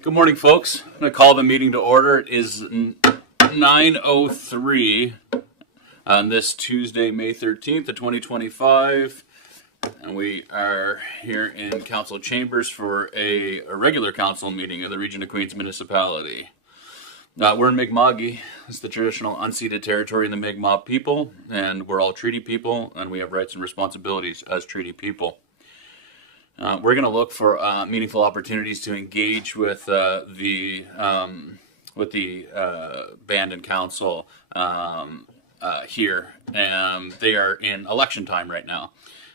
Good morning, folks. I'm going to call the meeting to order. It is 9:03 on this Tuesday, May 13th of 2025. And we are here in council chambers for a regular council meeting of the Region of Queens Municipality. We're in Mi'kma'ki. It's the traditional unceded territory in the Mi'kmaq people, and we're all treaty people, and we have rights and responsibilities as treaty people. We're going to look for meaningful opportunities to engage with the band and council here, and they are in election time right now,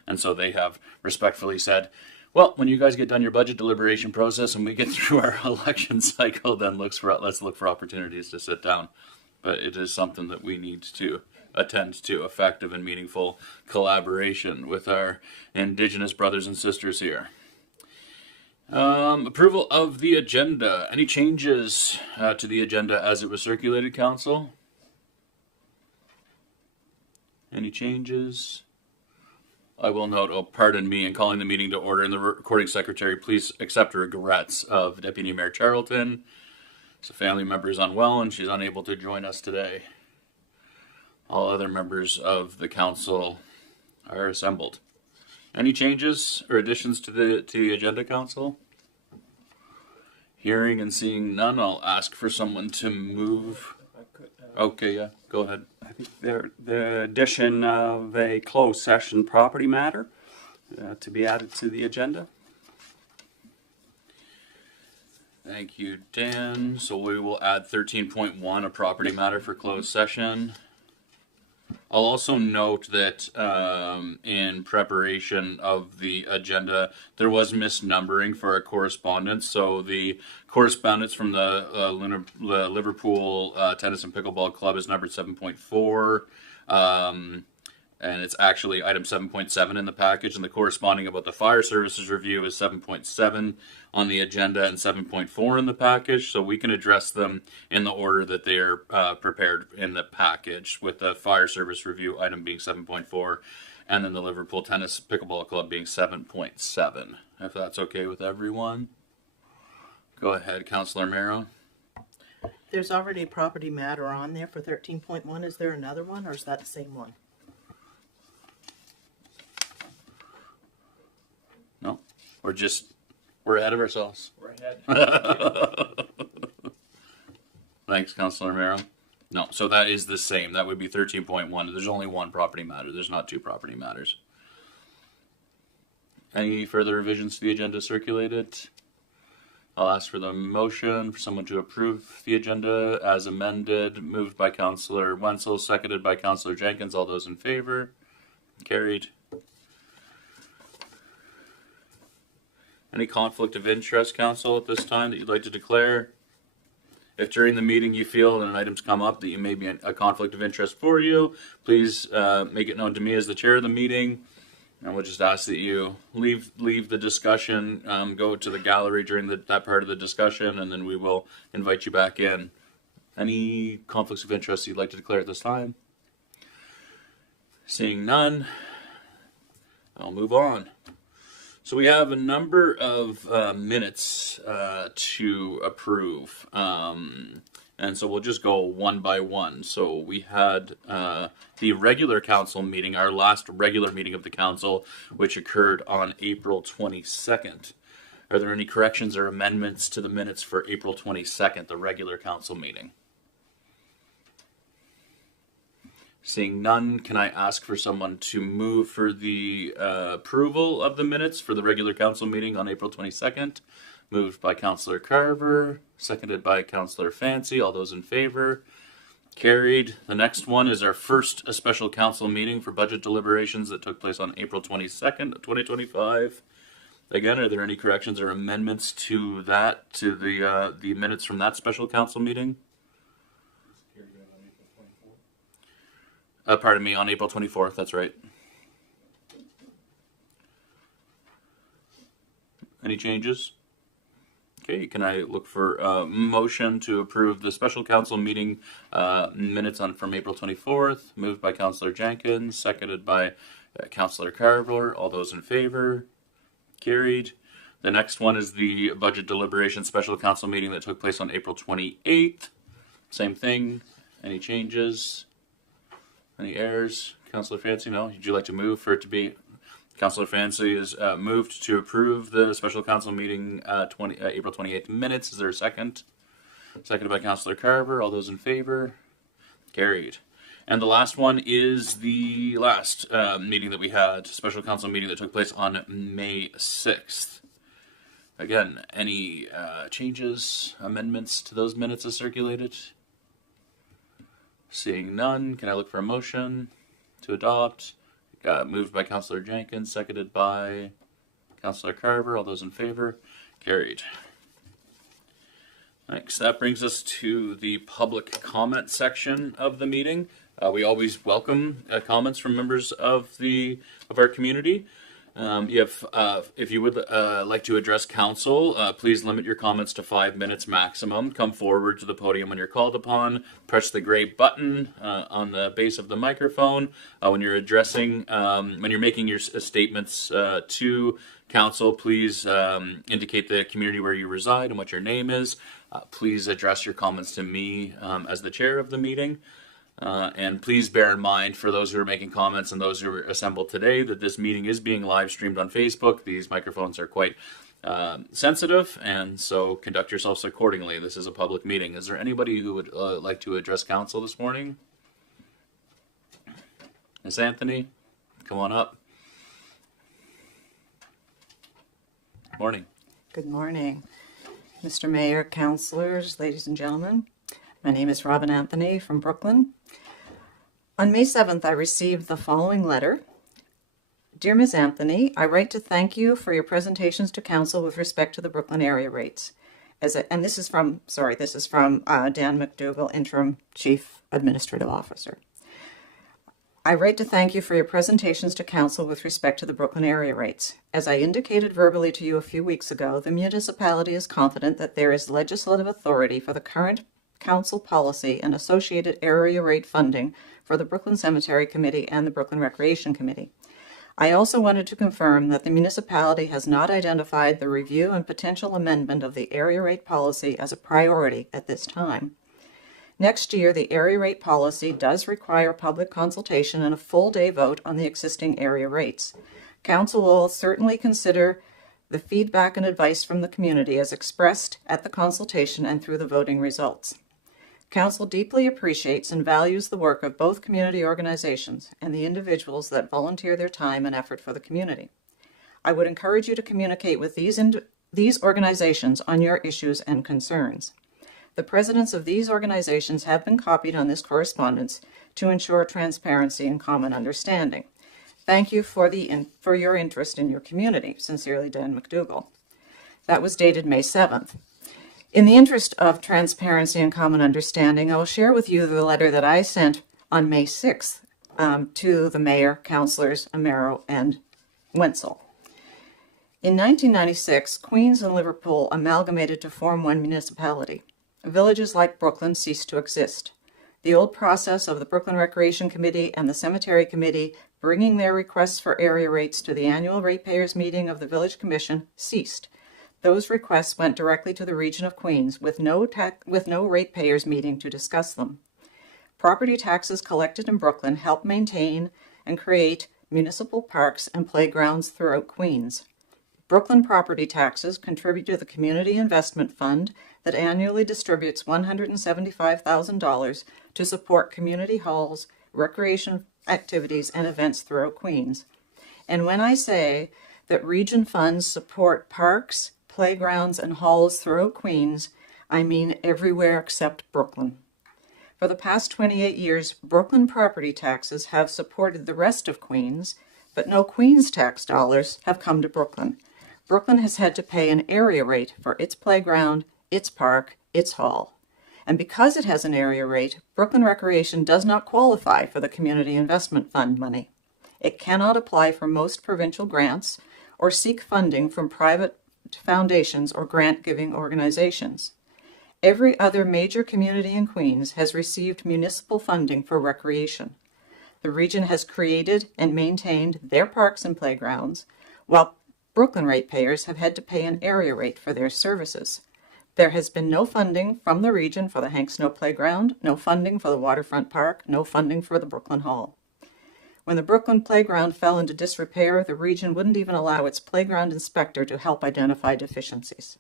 and so they have respectfully said, well, when you guys get done your budget deliberation process and we get through our election cycle, then let's look for opportunities to sit down. But it is something that we need to attend to, effective and meaningful collaboration with our Indigenous brothers and sisters here. Approval of the agenda. Any changes to the agenda as it was circulated, Council? Any changes? I will note, pardon me, in calling the meeting to order, and the recording secretary, please accept regrets of Deputy Mayor Charlton. So family member is unwell and she's unable to join us today. All other members of the council are assembled. Any changes or additions to the agenda, Council? Hearing and seeing none, I'll ask for someone to move. Okay, yeah, go ahead. I think the addition of a closed session property matter to be added to the agenda. Thank you, Dan. So we will add 13.1, a property matter for closed session. I'll also note that in preparation of the agenda, there was misnumbering for our correspondence. So the correspondence from the Liverpool Tennis and Pickleball Club is numbered 7.4. And it's actually item 7.7 in the package, and the corresponding about the fire services review is 7.7 on the agenda and 7.4 in the package, so we can address them in the order that they are prepared in the package, with the fire service review item being 7.4 and then the Liverpool Tennis Pickleball Club being 7.7, if that's okay with everyone. Go ahead, Councillor Merrow. There's already a property matter on there for 13.1. Is there another one, or is that the same one? No, we're ahead of ourselves. We're ahead. Thanks, Councillor Merrow. No, so that is the same. That would be 13.1. There's only one property matter. There's not two property matters. Any further revisions to the agenda circulated? I'll ask for the motion for someone to approve the agenda as amended. Moved by Councillor Wenzel, seconded by Councillor Jenkins. All those in favor? Carried. Any conflict of interest, Council, at this time that you'd like to declare? If during the meeting you feel that an item's come up that you may be a conflict of interest for you, please make it known to me as the chair of the meeting. And we'll just ask that you leave the discussion, go to the gallery during that part of the discussion, and then we will invite you back in. Any conflicts of interest you'd like to declare at this time? Seeing none, I'll move on. So we have a number of minutes to approve, and so we'll just go one by one. So we had the regular council meeting, our last regular meeting of the council, which occurred on April 22nd. Are there any corrections or amendments to the minutes for April 22nd, the regular council meeting? Seeing none, can I ask for someone to move for the approval of the minutes for the regular council meeting on April 22nd? Moved by Councillor Carver, seconded by Councillor Fancy. All those in favor? Carried. The next one is our first special council meeting for budget deliberations that took place on April 22nd, 2025. Again, are there any corrections or amendments to that, to the minutes from that special council meeting? Pardon me, on April 24th, that's right. Any changes? Okay, can I look for a motion to approve the special council meeting minutes from April 24th, moved by Councillor Jenkins, seconded by Councillor Carver. All those in favor? Carried. The next one is the budget deliberation special council meeting that took place on April 28th. Same thing. Any changes? Any errors? Councillor Fancy, no? Would you like to move for it to be? Councillor Fancy is moved to approve the special council meeting April 28th minutes. Is there a second? Seconded by Councillor Carver. All those in favor? Carried. And the last one is the last meeting that we had, special council meeting that took place on May 6th. Again, any changes, amendments to those minutes as circulated? Seeing none, can I look for a motion to adopt? Moved by Councillor Jenkins, seconded by Councillor Carver. All those in favor? Carried. Thanks. That brings us to the public comment section of the meeting. We always welcome comments from members of our community. If you would like to address council, please limit your comments to 5 minutes maximum. Come forward to the podium when you're called upon. Press the gray button on the base of the microphone when you're addressing. When you're making your statements to council, please indicate the community where you reside and what your name is. Please address your comments to me as the chair of the meeting. And please bear in mind, for those who are making comments and those who are assembled today, that this meeting is being live streamed on Facebook. These microphones are quite sensitive, and so conduct yourselves accordingly. This is a public meeting. Is there anybody who would like to address council this morning? Ms. Anthony, come on up. Morning. Good morning, Mr. Mayor, councilors, ladies and gentlemen. My name is Robin Anthony from Brooklyn. On May 7th, I received the following letter. Dear Ms. Anthony, I write to thank you for your presentations to council with respect to the Brooklyn area rates. This is from Dan McDougall, Interim Chief Administrative Officer. I write to thank you for your presentations to council with respect to the Brooklyn area rates. As I indicated verbally to you a few weeks ago, the municipality is confident that there is legislative authority for the current council policy and associated area rate funding for the Brooklyn Cemetery Committee and the Brooklyn Recreation Committee. I also wanted to confirm that the municipality has not identified the review and potential amendment of the area rate policy as a priority at this time. Next year, the area rate policy does require public consultation and a full day vote on the existing area rates. Council will certainly consider the feedback and advice from the community as expressed at the consultation and through the voting results. Council deeply appreciates and values the work of both community organizations and the individuals that volunteer their time and effort for the community. I would encourage you to communicate with these organizations on your issues and concerns. The presidents of these organizations have been copied on this correspondence to ensure transparency and common understanding. Thank you for your interest in your community. Sincerely, Dan McDougall. That was dated May 7th. In the interest of transparency and common understanding, I will share with you the letter that I sent on May 6th to the mayor, councilors Amero and Wenzel. In 1996, Queens and Liverpool amalgamated to form one municipality. Villages like Brooklyn ceased to exist. The old process of the Brooklyn Recreation Committee and the Cemetery Committee bringing their requests for area rates to the annual ratepayers meeting of the Village Commission ceased. Those requests went directly to the region of Queens with no ratepayers meeting to discuss them. Property taxes collected in Brooklyn help maintain and create municipal parks and playgrounds throughout Queens. Brooklyn property taxes contribute to the Community Investment Fund that annually distributes $175,000 to support community halls, recreation activities, and events throughout Queens. And when I say that region funds support parks, playgrounds, and halls throughout Queens, I mean everywhere except Brooklyn. For the past 28 years, Brooklyn property taxes have supported the rest of Queens, but no Queens tax dollars have come to Brooklyn. Brooklyn has had to pay an area rate for its playground, its park, its hall. And because it has an area rate, Brooklyn Recreation does not qualify for the Community Investment Fund money. It cannot apply for most provincial grants or seek funding from private foundations or grant-giving organizations. Every other major community in Queens has received municipal funding for recreation. The region has created and maintained their parks and playgrounds, while Brooklyn ratepayers have had to pay an area rate for their services. There has been no funding from the region for the Hank Snow Playground, no funding for the Waterfront Park, no funding for the Brooklyn Hall. When the Brooklyn Playground fell into disrepair, the region wouldn't even allow its playground inspector to help identify deficiencies.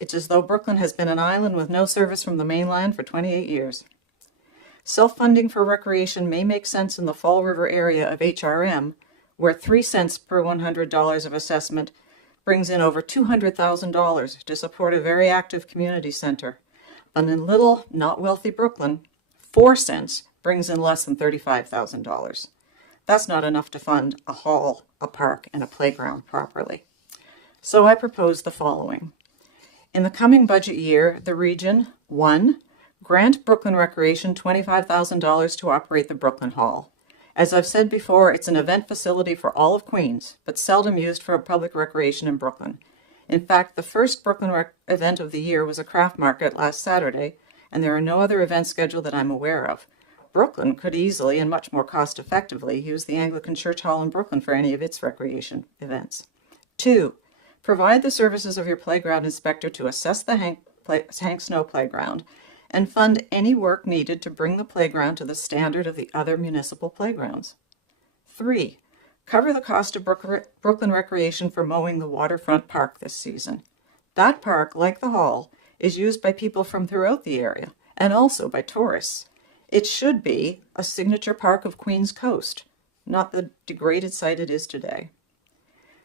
It's as though Brooklyn has been an island with no service from the mainland for 28 years. Self-funding for recreation may make sense in the Fall River area of HRM, where 3 cents per $100 of assessment brings in over $200,000 to support a very active community center. But in little, not wealthy Brooklyn, 4 cents brings in less than $35,000. That's not enough to fund a hall, a park, and a playground properly. So I propose the following. In the coming budget year, the region, 1, grant Brooklyn Recreation $25,000 to operate the Brooklyn Hall. As I've said before, it's an event facility for all of Queens, but seldom used for public recreation in Brooklyn. In fact, the first Brooklyn event of the year was a craft market last Saturday, and there are no other events scheduled that I'm aware of. Brooklyn could easily and much more cost-effectively use the Anglican Church Hall in Brooklyn for any of its recreation events. 2, provide the services of your playground inspector to assess the Hank Snow Playground and fund any work needed to bring the playground to the standard of the other municipal playgrounds. 3, cover the cost of Brooklyn Recreation for mowing the Waterfront Park this season. That park, like the hall, is used by people from throughout the area and also by tourists. It should be a signature park of Queens Coast, not the degraded site it is today.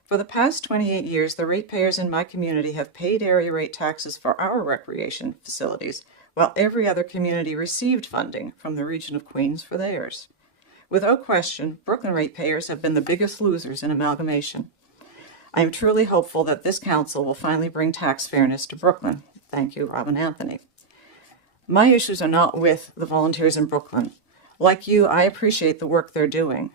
For the past 28 years, the ratepayers in my community have paid area rate taxes for our recreation facilities, while every other community received funding from the region of Queens for theirs. Without question, Brooklyn ratepayers have been the biggest losers in amalgamation. I am truly hopeful that this council will finally bring tax fairness to Brooklyn. Thank you, Robin Anthony. My issues are not with the volunteers in Brooklyn. Like you, I appreciate the work they're doing.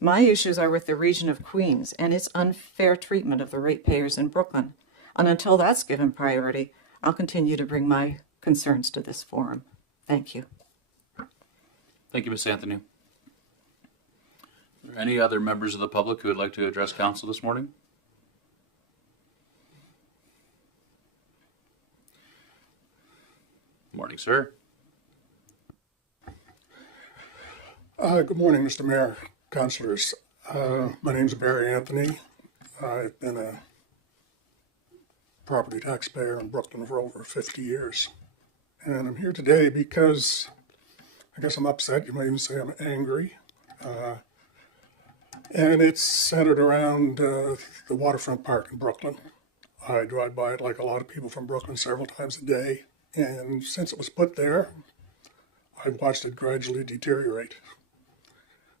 My issues are with the region of Queens and its unfair treatment of the ratepayers in Brooklyn. And until that's given priority, I'll continue to bring my concerns to this forum. Thank you. Thank you, Ms. Anthony. Are there any other members of the public who would like to address council this morning? Morning, sir. Good morning, Mr. Mayor, councilors. My name is Barry Anthony. I've been a property taxpayer in Brooklyn for over 50 years. And I'm here today because I guess I'm upset. You might even say I'm angry. And it's centered around the Waterfront Park in Brooklyn. I drive by it like a lot of people from Brooklyn several times a day. And since it was put there, I've watched it gradually deteriorate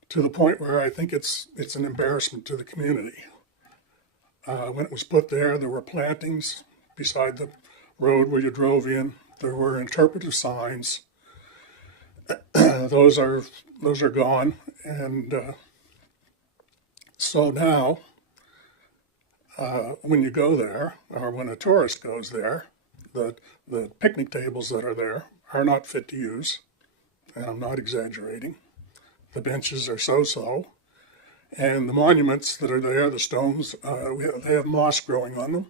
to the point where I think it's an embarrassment to the community. When it was put there were plantings beside the road where you drove in. There were interpretive signs. Those are gone, and so now when you go there, or when a tourist goes there, the picnic tables that are there are not fit to use, and I'm not exaggerating. The benches are so-so, and the monuments that are there, the stones, they have moss growing on them,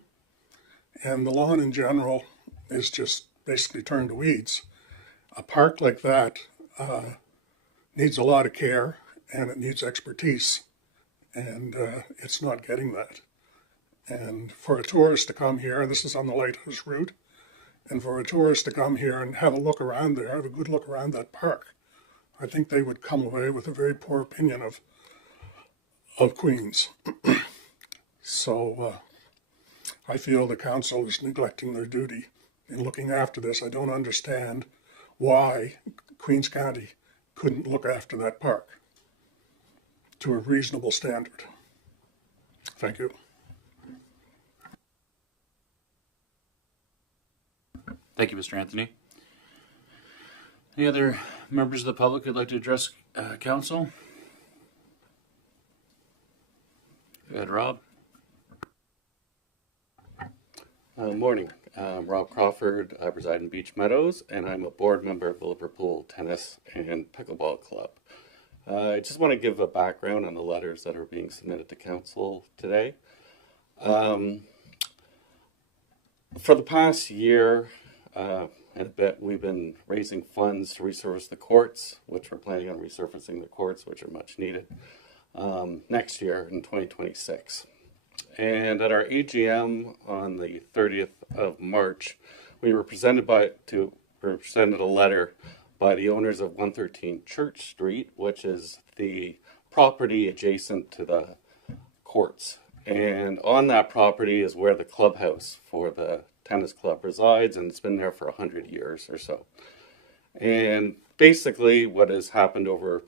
and the lawn in general is just basically turned to weeds. A park like that needs a lot of care, and it needs expertise, and it's not getting that. And for a tourist to come here, this is on the Lighthouse route, and for a tourist to come here and have a look around there, have a good look around that park, I think they would come away with a very poor opinion of Queens. So I feel the council is neglecting their duty in looking after this. I don't understand why Queens County couldn't look after that park to a reasonable standard. Thank you. Thank you, Mr. Anthony. Any other members of the public who'd like to address council? Go ahead, Rob. Morning. I'm Rob Crawford. I reside in Beach Meadows, and I'm a board member of the Liverpool Tennis and Pickleball Club. I just want to give a background on the letters that are being submitted to council today. For the past year and a bit, we've been raising funds to resurface the courts, which we're planning on resurfacing the courts, which are much needed, next year in 2026. And at our AGM on the 30th of March, we were presented a letter by the owners of 113 Church Street, which is the property adjacent to the courts. And on that property is where the clubhouse for the tennis club resides, and it's been there for 100 years or so. And basically what has happened over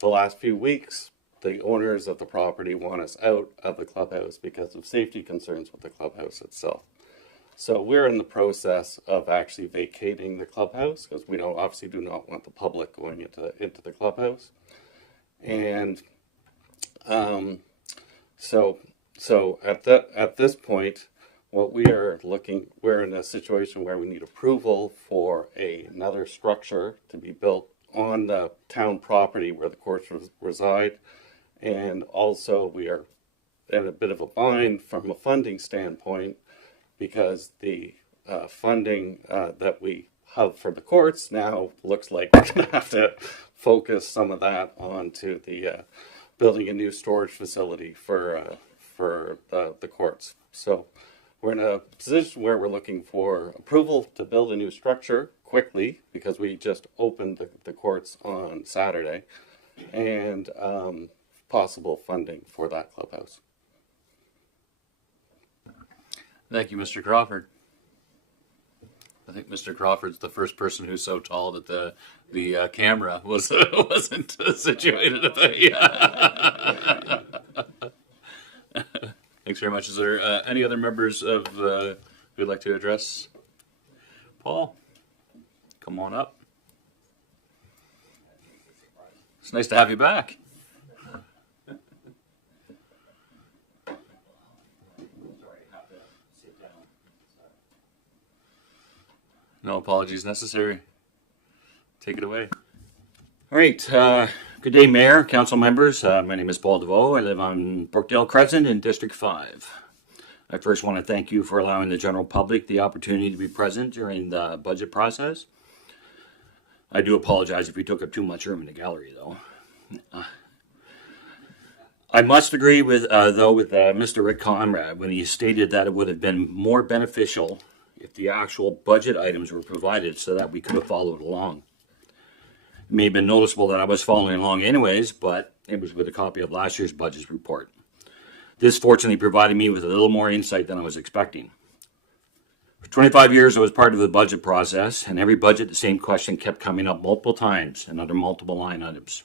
the last few weeks, the owners of the property want us out of the clubhouse because of safety concerns with the clubhouse itself. So we're in the process of actually vacating the clubhouse because we obviously do not want the public going into the clubhouse. And so at this point, we're in a situation where we need approval for another structure to be built on the town property where the courts reside. And also we are in a bit of a bind from a funding standpoint because the funding that we have for the courts now looks like we're going to have to focus some of that onto the building a new storage facility for the courts. So we're in a position where we're looking for approval to build a new structure quickly because we just opened the courts on Saturday, and possible funding for that clubhouse. Thank you, Mr. Crawford. I think Mr. Crawford's the first person who's so tall that the camera wasn't situated. Thanks very much. Is there any other members of who'd like to address? Paul, come on up. It's nice to have you back. No apologies necessary. Take it away. All right. Good day, Mayor, Council members. My name is Paul DeVoe. I live on Brookdale Crescent in District 5. I first want to thank you for allowing the general public the opportunity to be present during the budget process. I do apologize if we took up too much room in the gallery, though. I must agree with Mr. Rick Conrad when he stated that it would have been more beneficial if the actual budget items were provided so that we could have followed along. It may have been noticeable that I was following along anyways, but it was with a copy of last year's budget report. This fortunately provided me with a little more insight than I was expecting. For 25 years, I was part of the budget process, and every budget, the same question kept coming up multiple times and under multiple line items.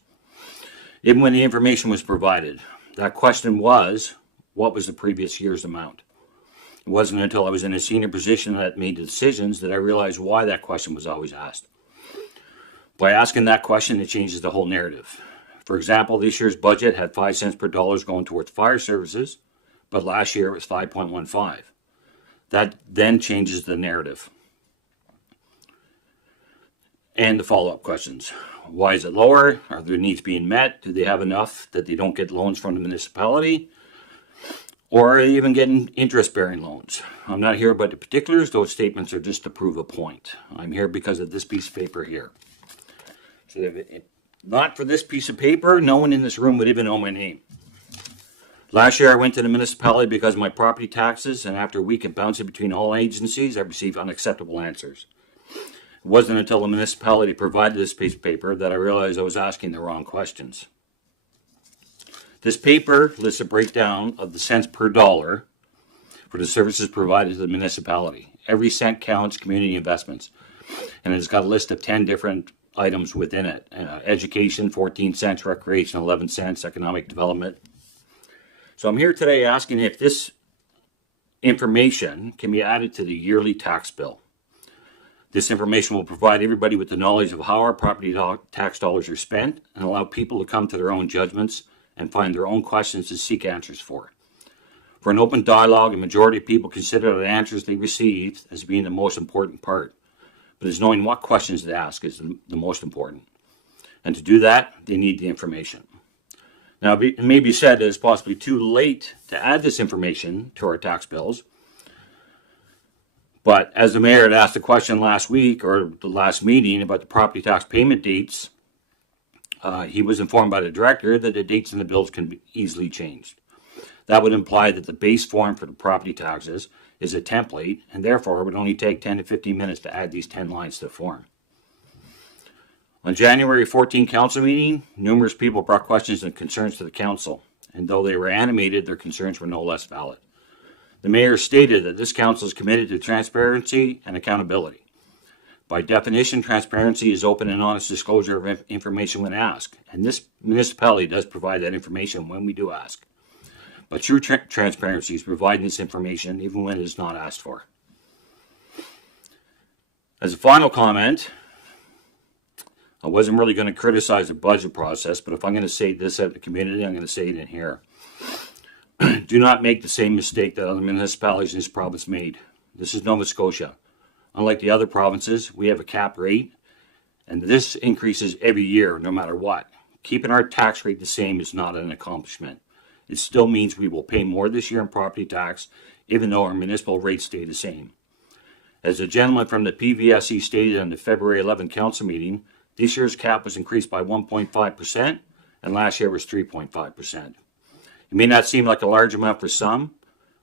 Even when the information was provided, that question was, what was the previous year's amount? It wasn't until I was in a senior position that made the decisions that I realized why that question was always asked. By asking that question, it changes the whole narrative. For example, this year's budget had 5 cents per dollar going towards fire services, but last year it was 5.15. That then changes the narrative. And the follow-up questions. Why is it lower? Are their needs being met? Do they have enough that they don't get loans from the municipality? Or are they even getting interest-bearing loans? I'm not here about the particulars. Those statements are just to prove a point. I'm here because of this piece of paper here. So if not for this piece of paper, no one in this room would even know my name. Last year, I went to the municipality because of my property taxes, and after a week of bouncing between all agencies, I received unacceptable answers. It wasn't until the municipality provided this piece of paper that I realized I was asking the wrong questions. This paper lists a breakdown of the cents per dollar for the services provided to the municipality. Every cent counts, community investments. And it's got a list of 10 different items within it. Education, 14 cents, recreation, 11 cents, economic development. So I'm here today asking if this information can be added to the yearly tax bill. This information will provide everybody with the knowledge of how our property tax dollars are spent and allow people to come to their own judgments and find their own questions to seek answers for. For an open dialogue, a majority of people consider the answers they receive as being the most important part. But it's knowing what questions to ask is the most important. And to do that, they need the information. Now, it may be said that it's possibly too late to add this information to our tax bills. But as the mayor had asked the question last week or the last meeting about the property tax payment dates, he was informed by the director that the dates in the bills can be easily changed. That would imply that the base form for the property taxes is a template, and therefore it would only take 10 to 15 minutes to add these 10 lines to the form. On January 14 council meeting, numerous people brought questions and concerns to the council, and though they were animated, their concerns were no less valid. The mayor stated that this council is committed to transparency and accountability. By definition, transparency is open and honest disclosure of information when asked, and this municipality does provide that information when we do ask. But true transparency is providing this information even when it is not asked for. As a final comment, I wasn't really going to criticize the budget process, but if I'm going to say this at the community, I'm going to say it in here. Do not make the same mistake that other municipalities in this province made. This is Nova Scotia. Unlike the other provinces, we have a cap rate, and this increases every year, no matter what. Keeping our tax rate the same is not an accomplishment. It still means we will pay more this year in property tax, even though our municipal rates stay the same. As the gentleman from the PVSE stated on the February 11 council meeting, this year's cap was increased by 1.5%, and last year was 3.5%. It may not seem like a large amount for some,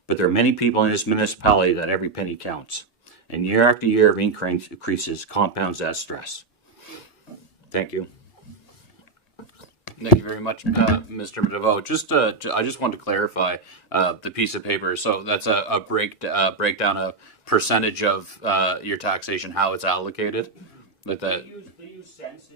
but there are many people in this municipality that every penny counts. And year after year of increases compounds that stress. Thank you. Thank you very much, Mr. DeVoe. I just want to clarify the piece of paper. So that's a breakdown of percentage of your taxation, how it's allocated. Like that. They use cents.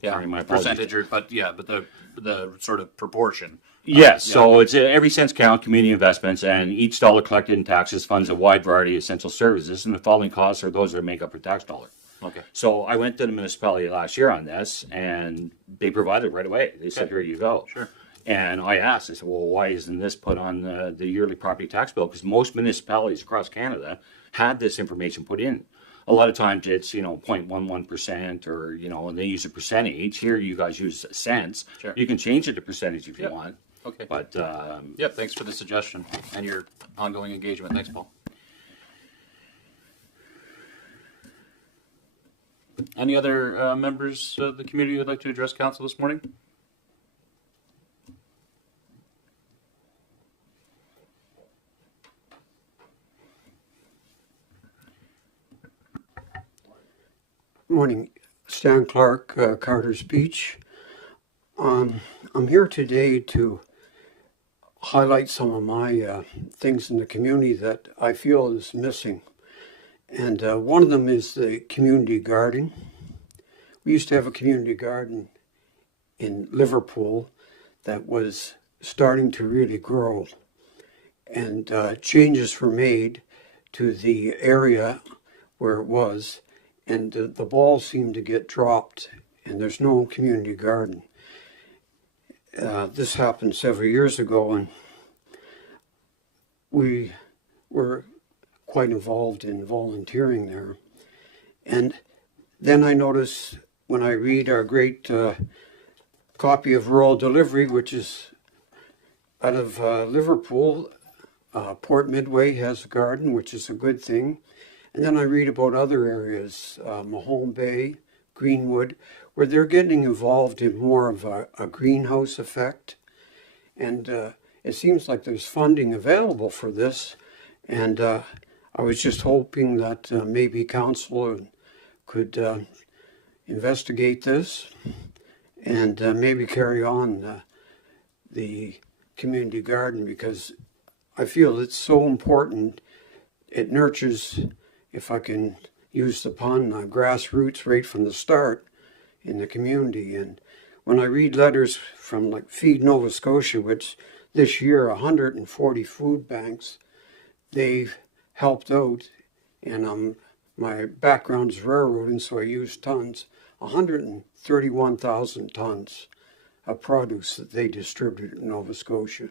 Yeah, Sorry, my apologies. percentage, but the sort of proportion. Yes, so it's every cents count, community investments, and each dollar collected in taxes funds a wide variety of essential services, and the following costs are those that make up your tax dollar. Okay. So I went to the municipality last year on this, and they provided right away. They said, here you go. Sure. And I asked, I said, well, why isn't this put on the yearly property tax bill? Because most municipalities across Canada had this information put in. A lot of times it's, 0.11% or, and they use a percentage. Here you guys use cents. Sure. You can change it to percentage if you Yep. want. Okay. But Yep. Thanks for the suggestion and your ongoing engagement. Thanks, Paul. Any other members of the community who would like to address council this morning? Morning, Stan Clark, Carter's Beach. I'm here today to highlight some of my things in the community that I feel is missing. And one of them is the community garden. We used to have a community garden in Liverpool that was starting to really grow. And changes were made to the area where it was, and the ball seemed to get dropped, and there's no community garden. This happened several years ago, and we were quite involved in volunteering there. And then I notice when I read our great copy of Rural Delivery, which is out of Liverpool, Port Midway has a garden, which is a good thing. And then I read about other areas, Mahone Bay, Greenwood, where they're getting involved in more of a greenhouse effect. And it seems like there's funding available for this. And I was just hoping that maybe council could investigate this and maybe carry on the community garden, because I feel it's so important. It nurtures, if I can use the pun, grassroots right from the start in the community. And when I read letters from like Feed Nova Scotia, which this year 140 food banks, they've helped out, and my background is railroading, so I use tons, 131,000 tons of produce that they distributed in Nova Scotia.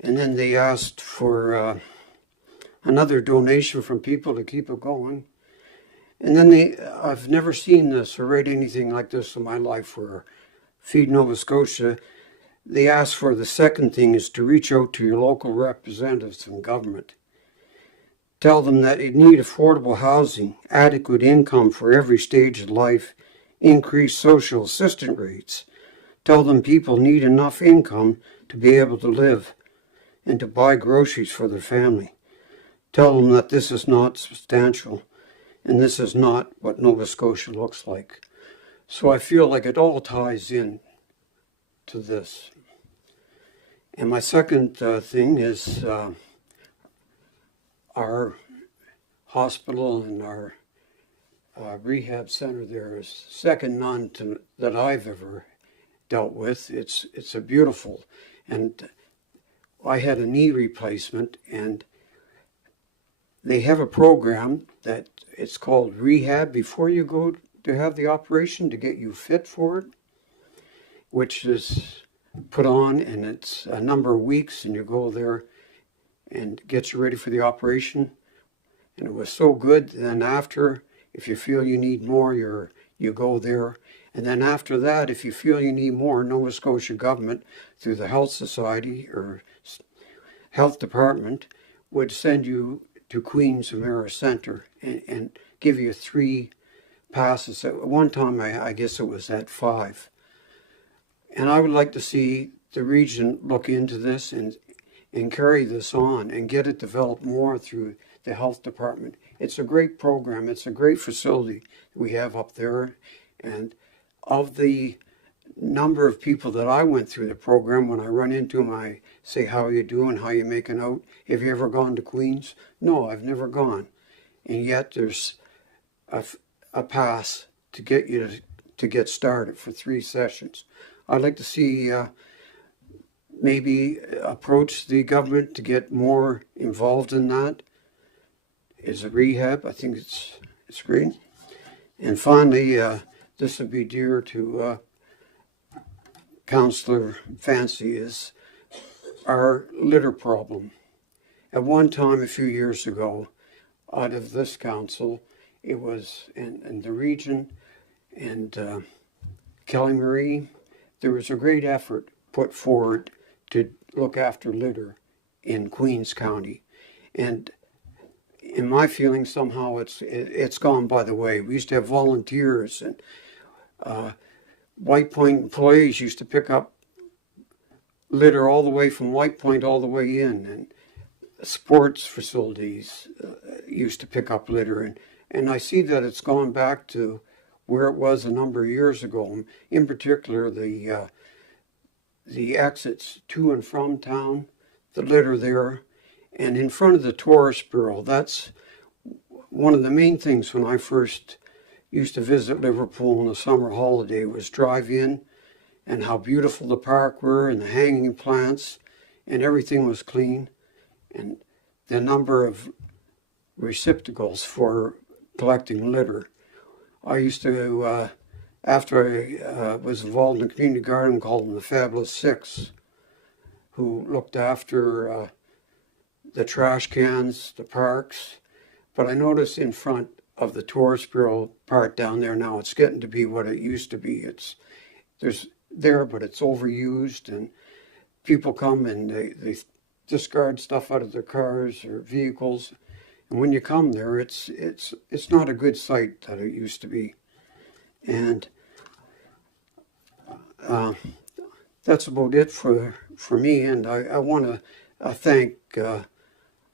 And then they asked for another donation from people to keep it going. And then I've never seen this or read anything like this in my life, where Feed Nova Scotia they ask for the second thing is to reach out to your local representatives in government. Tell them that you need affordable housing, adequate income for every stage of life, increased social assistance rates. Tell them people need enough income to be able to live and to buy groceries for their family. Tell them that this is not substantial and this is not what Nova Scotia looks like. So I feel like it all ties in to this. And my second thing is our hospital and our rehab center there is second none to that I've ever dealt with. It's a beautiful, and I had a knee replacement, and they have a program that it's called rehab before you go to have the operation to get you fit for it, which is put on, and it's a number of weeks, and you go there and get you ready for the operation. And it was so good. Then after, if you feel you need more, you go there. And then after that, if you feel you need more, Nova Scotia government, through the Health Society or Health Department, would send you to Queen's Emera Center and give you 3 passes. At one time, I guess it was at 5. And I would like to see the region look into this and carry this on and get it developed more through the health department. It's a great program. It's a great facility we have up there. And of the number of people that I went through the program, when I run into them, I say, how are you doing? How are you making out? Have you ever gone to Queens? No, I've never gone. And yet there's a pass to get you to get started for 3 sessions. I'd like to see maybe approach the government to get more involved in that. Is a rehab. I think it's great. And finally, this would be dear to Councillor Fancy, is our litter problem. At one time, a few years ago, out of this council, it was in the region and Kelly Marie, there was a great effort put forward to look after litter in Queens County. And in my feeling, somehow it's gone by the way. We used to have volunteers, and White Point employees used to pick up litter all the way from White Point all the way in, and sports facilities used to pick up litter. And I see that it's gone back to where it was a number of years ago. In particular, the exits to and from town, the litter there, and in front of the tourist bureau. That's one of the main things when I first used to visit Liverpool on a summer holiday, was drive in and how beautiful the park were and the hanging plants, and everything was clean. And the number of receptacles for collecting litter. I used to, after I was involved in the community garden, called them the Fabulous Six, who looked after the trash cans, the parks. But I noticed in front of the tourist bureau part down there now, it's getting to be what it used to be. There's there, but it's overused, and people come and they discard stuff out of their cars or vehicles. And when you come there, it's not a good sight that it used to be. And that's about it for me. And I want to thank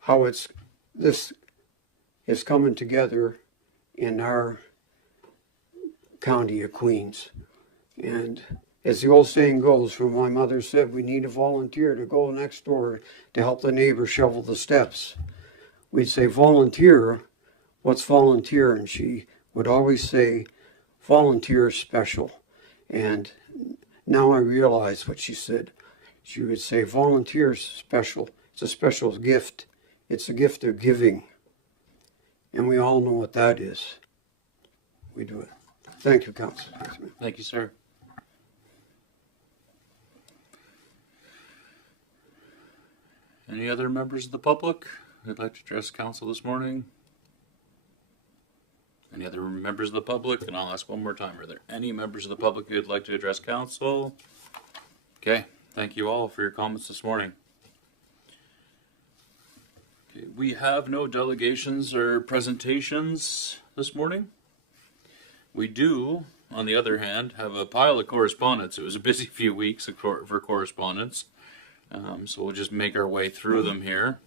how this is coming together in our county of Queens. And as the old saying goes, when my mother said, we need a volunteer to go next door to help the neighbor shovel the steps, we'd say, volunteer? What's volunteer? And she would always say, volunteer special. And now I realize what she said. She would say, volunteer special. It's a special gift. It's a gift of giving. And we all know what that is. We do it. Thank you, Council. Thank you, sir. Any other members of the public who'd like to address council this morning? Any other members of the public? And I'll ask one more time, are there any members of the public who'd like to address council? Okay, Thank you all for your comments this morning. Okay, we have no delegations or presentations this morning. We do, on the other hand, have a pile of correspondence. It was a busy few weeks for correspondence, so we'll just make our way through them here.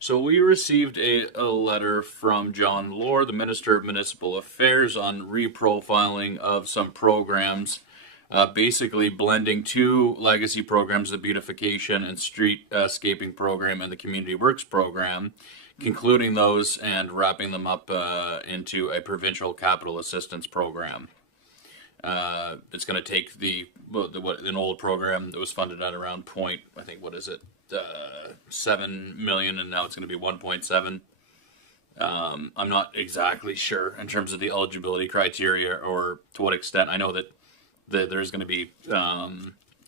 So we received a letter from John Lohr, the Minister of Municipal Affairs, on reprofiling of some programs, basically blending two legacy programs, the beautification and streetscaping program and the community works program, concluding those and wrapping them up into a provincial capital assistance program. It's going to take an old program that was funded at around 7 million, and now it's going to be 1.7. I'm not exactly sure in terms of the eligibility criteria or to what extent. I know that there's going to be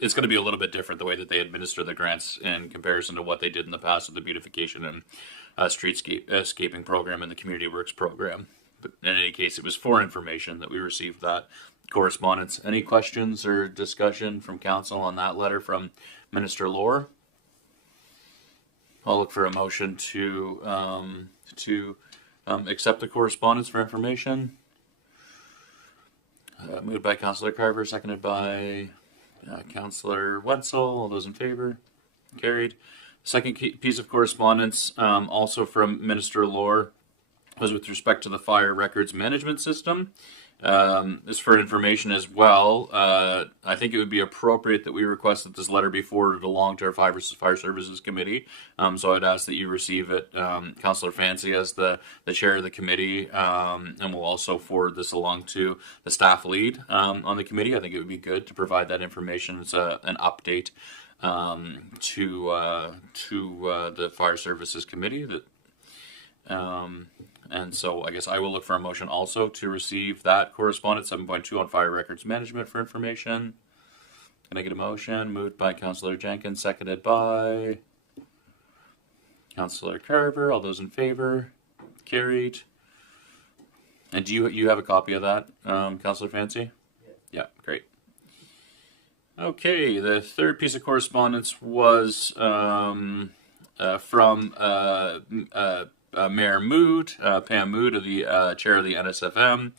it's going to be a little bit different the way that they administer the grants in comparison to what they did in the past with the beautification and streetscaping program and the community works program. But in any case, it was for information that we received that correspondence. Any questions or discussion from council on that letter from Minister Lohr? I'll look for a motion to accept the correspondence for information. Moved by Councillor Carver, seconded by Councillor Wetzel. All those in favor? Carried. Second piece of correspondence, also from Minister Lohr, was with respect to the fire records management system. This for information as well. I think it would be appropriate that we request that this letter be forwarded along to our Fire Services Committee. So I'd ask that you receive it, Councillor Fancy as the chair of the committee, and we'll also forward this along to the staff lead on the committee. I think it would be good to provide that information as an update to the Fire Services Committee. And so I guess I will look for a motion also to receive that correspondence 7.2 on fire records management for information. Can I get a motion? Moved by Councillor Jenkins, seconded by Councillor Carver. All those in favor? Carried. And do you have a copy of that, Councillor Fancy? Yeah, great. Okay, the third piece of correspondence was from Mayor Mood, Pam Mood, of the chair of the NSFM,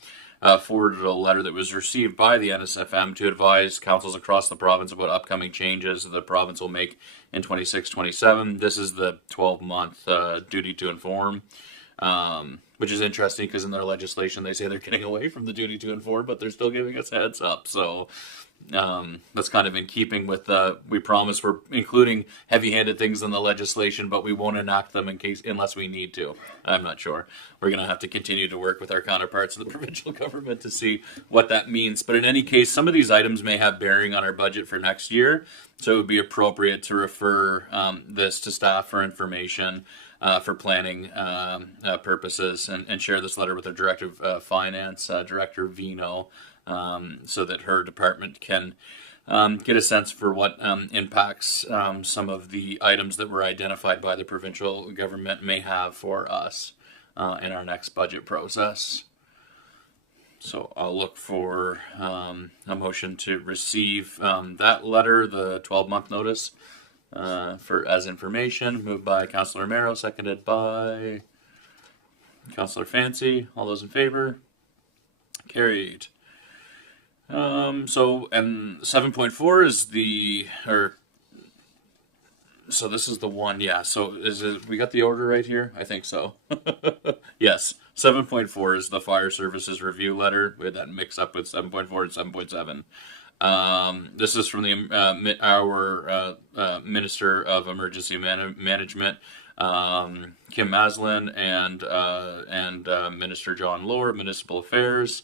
forwarded a letter that was received by the NSFM to advise councils across the province about upcoming changes that the province will make in 26-27. This is the 12-month duty to inform, which is interesting because in their legislation they say they're getting away from the duty to inform, but they're still giving us heads up. So that's kind of in keeping with we promise we're including heavy-handed things in the legislation, but we won't enact them unless we need to. I'm not sure. We're going to have to continue to work with our counterparts in the provincial government to see what that means. But in any case, some of these items may have bearing on our budget for next year, so it would be appropriate to refer this to staff for information for planning purposes, and share this letter with our Director of Finance, Director Vino, so that her department can get a sense for what impacts some of the items that were identified by the provincial government may have for us in our next budget process. So I'll look for a motion to receive that letter, the 12-month notice, as information. Moved by Councillor Romero, seconded by Councillor Fancy. All those in favor? Carried. So 7.4 is so this is the one, yeah. So we got the order right here? I think so. Yes. 7.4 is the fire services review letter. We had that mix up with 7.4 and 7.7. This is from our Minister of Emergency Management, Kim Maslin, and Minister John Lohr, Municipal Affairs.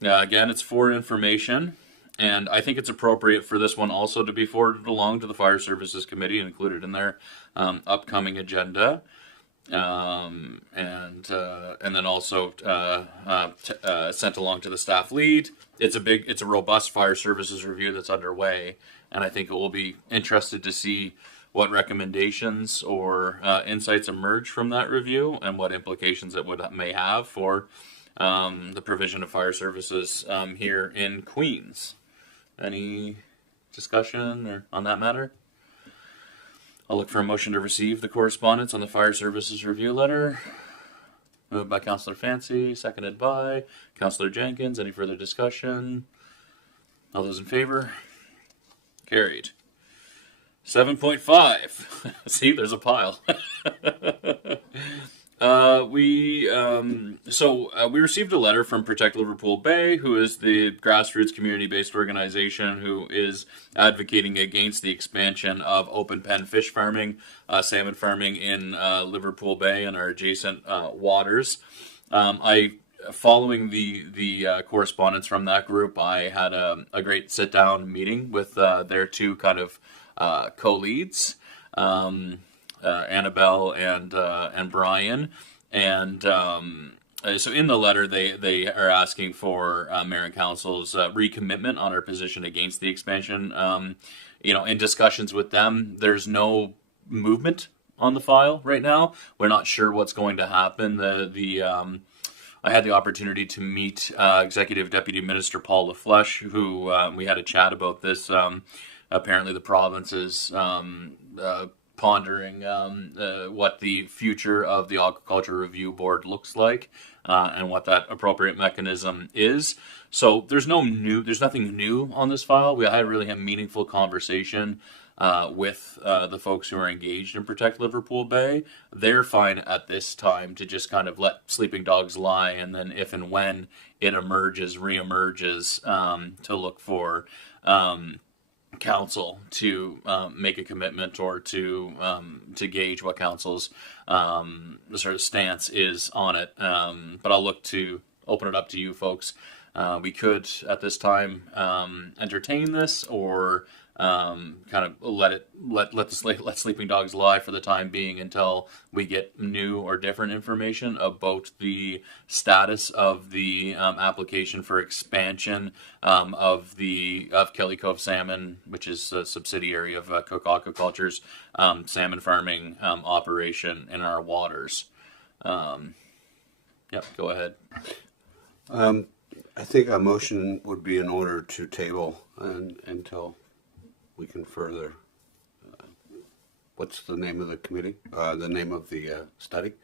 Again, it's for information, and I think it's appropriate for this one also to be forwarded along to the Fire Services Committee and included in their upcoming agenda, and then also sent along to the staff lead. It's a robust fire services review that's underway, and I think it will be interested to see what recommendations or insights emerge from that review and what implications it may have for the provision of fire services here in Queens. Any discussion or on that matter? I'll look for a motion to receive the correspondence on the fire services review letter. Moved by Councillor Fancy, seconded by Councillor Jenkins. Any further discussion? All those in favor? Carried. 7.5. See, there's a pile. We received a letter from Protect Liverpool Bay, who is the grassroots community-based organization who is advocating against the expansion of open pen fish farming, salmon farming in Liverpool Bay and our adjacent waters. Following the correspondence from that group, I had a great sit-down meeting with their two kind of co-leads. Annabelle and Brian, and so in the letter they are asking for Mayor and Council's recommitment on our position against the expansion. In discussions with them, there's no movement on the file right now. We're not sure what's going to happen. I had the opportunity to meet Executive Deputy Minister Paul LaFlesche, who we had a chat about this. Apparently, the province is pondering what the future of the Aquaculture Review Board looks like and what that appropriate mechanism is. So there's nothing new on this file. We had really a meaningful conversation with the folks who are engaged in Protect Liverpool Bay. They're fine at this time to just kind of let sleeping dogs lie, and then if and when it reemerges, to look for council to make a commitment or to gauge what council's sort of stance is on it. But I'll look to open it up to you folks. We could at this time entertain this, or kind of let sleeping dogs lie for the time being until we get new or different information about the status of the application for expansion of Kelly Cove Salmon, which is a subsidiary of Cook Aquaculture's salmon farming operation in our waters. Yep, go ahead. I think a motion would be in order to table until we can further. What's the name of the committee? The name of the study?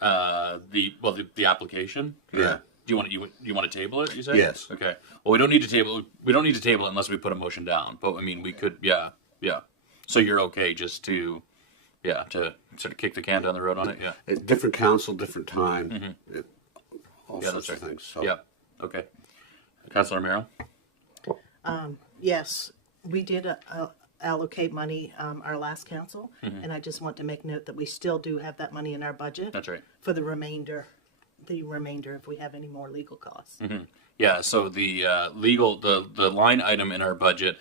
The application. Yeah. Do you want to table it? You said yes. Okay. Well, we don't need to table. We don't need to table it unless we put a motion down. But I mean, we could. Yeah. So you're okay just to sort of kick the can down the road on it. Yeah. It's different council, different time. Mm-hmm. All Yeah, sorts that's of things. So. Yeah. Okay. Councillor Merrill. Yes, we did allocate money our last council, and I just want to make note that we still do have that money in our budget. That's right. For the remainder if we have any more legal costs. Mm-hmm. Yeah, so the the line item in our budget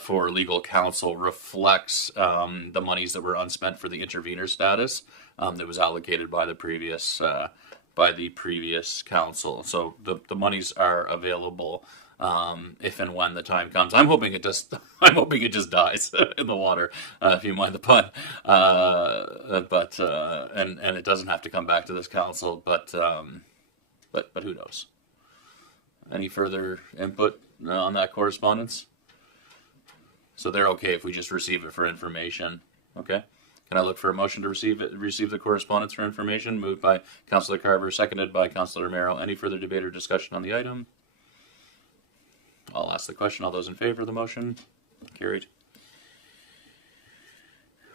for legal counsel reflects the monies that were unspent for the intervener status that was allocated by the previous council. So the monies are available if and when the time comes. I'm hoping it just dies in the water, if you mind the pun. But it doesn't have to come back to this council. But who knows? Any further input on that correspondence? So they're okay if we just receive it for information. Okay. Can I look for a motion to receive the correspondence for information? Moved by Councillor Carver, seconded by Councillor Merrill. Any further debate or discussion on the item? I'll ask the question. All those in favor of the motion? Carried.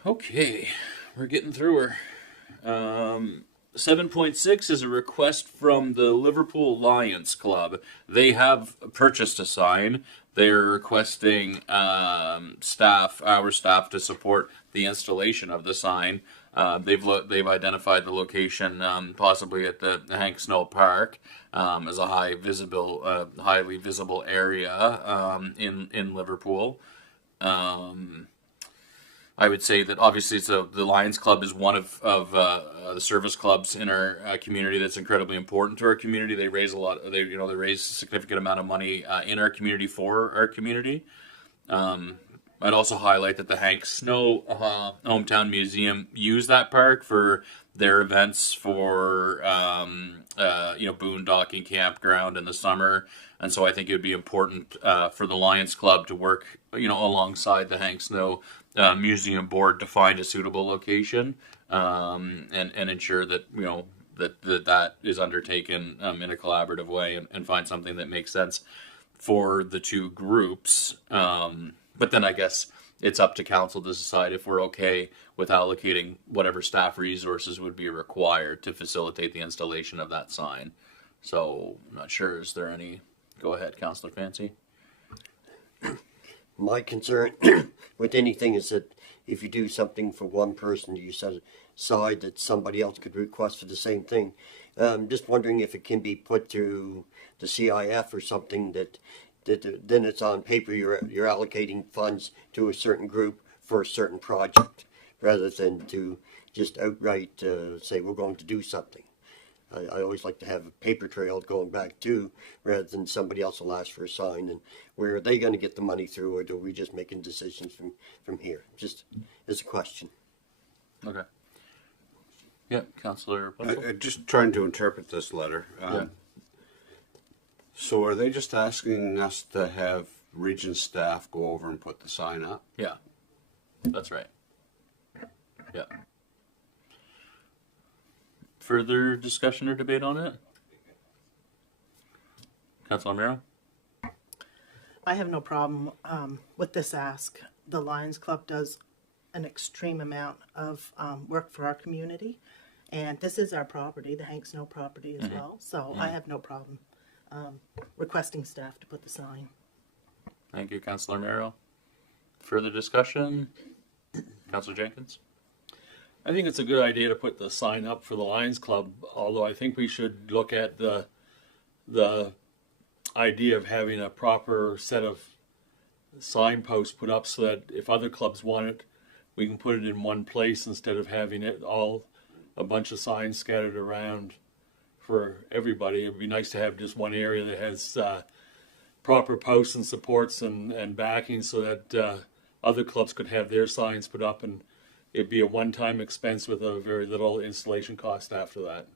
Okay, we're getting through her. 7.6 is a request from the Liverpool Lions Club. They have purchased a sign. They're requesting our staff to support the installation of the sign. They've identified the location, possibly at the Hank Snow Park, as a highly visible area in Liverpool. I would say that obviously the Lions Club is one of the service clubs in our community that's incredibly important to our community. They raise they raise a significant amount of money in our community for our community. I'd also highlight that the Hank Snow Hometown Museum used that park for their events for boondocking campground in the summer, and so I think it would be important for the Lions Club to work alongside the Hank Snow Museum Board to find a suitable location and ensure that that is undertaken in a collaborative way and find something that makes sense for the two groups. But then I guess it's up to council to decide if we're okay with allocating whatever staff resources would be required to facilitate the installation of that sign. So I'm not sure. Is there any? Go ahead, Councillor Fancy. My concern with anything is that if you do something for one person, you set aside that somebody else could request for the same thing. Just wondering if it can be put through the CIF or something that then it's on paper. You're allocating funds to a certain group for a certain project, rather than to just outright say we're going to do something. I always like to have a paper trail going back to, rather than somebody else will ask for a sign, and where are they going to get the money through, or do we just making decisions from here? Just as a question. Okay. Yeah, Councillor. Just trying to interpret this letter. Yeah. So are they just asking us to have region staff go over and put the sign up? Yeah, that's right. Yeah. Further discussion or debate on it? Councillor Miro? I have no problem with this ask. The Lions Club does an extreme amount of work for our community, and this is our property, the Hank Snow property as well. So I have no problem requesting staff to put the sign. Thank you, Councillor Miro. Further discussion? Councillor Jenkins? I think it's a good idea to put the sign up for the Lions Club, although I think we should look at the idea of having a proper set of signposts put up so that if other clubs want it, we can put it in one place instead of having it all a bunch of signs scattered around for everybody. It would be nice to have just one area that has proper posts and supports and backing so that other clubs could have their signs put up, and it'd be a one-time expense with a very little installation cost after that.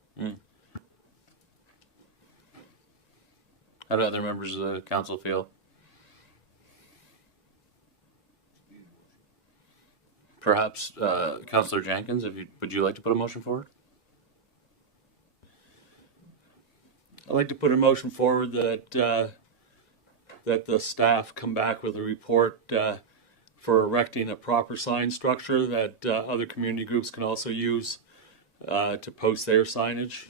How do other members of the council feel? Perhaps, Councillor Jenkins, would you like to put a motion forward? I'd like to put a motion forward that that the staff come back with a report for erecting a proper sign structure that other community groups can also use to post their signage.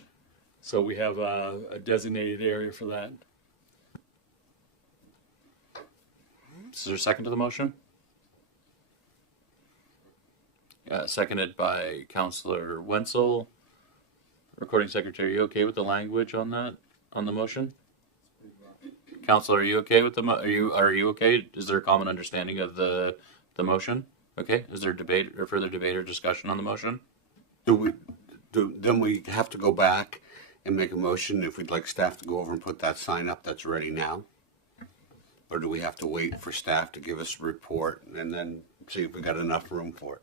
So we have a designated area for that. Is there a second to the motion? Seconded by Councillor Wenzel. Recording secretary, are you okay with the language on that, on the motion? Councillor, are you okay with are you okay? Is there a common understanding of the motion? Okay. Is there debate or further debate or discussion on the motion? Then we have to go back and make a motion if we'd like staff to go over and put that sign up that's ready now? Or do we have to wait for staff to give us a report and then see if we got enough room for it?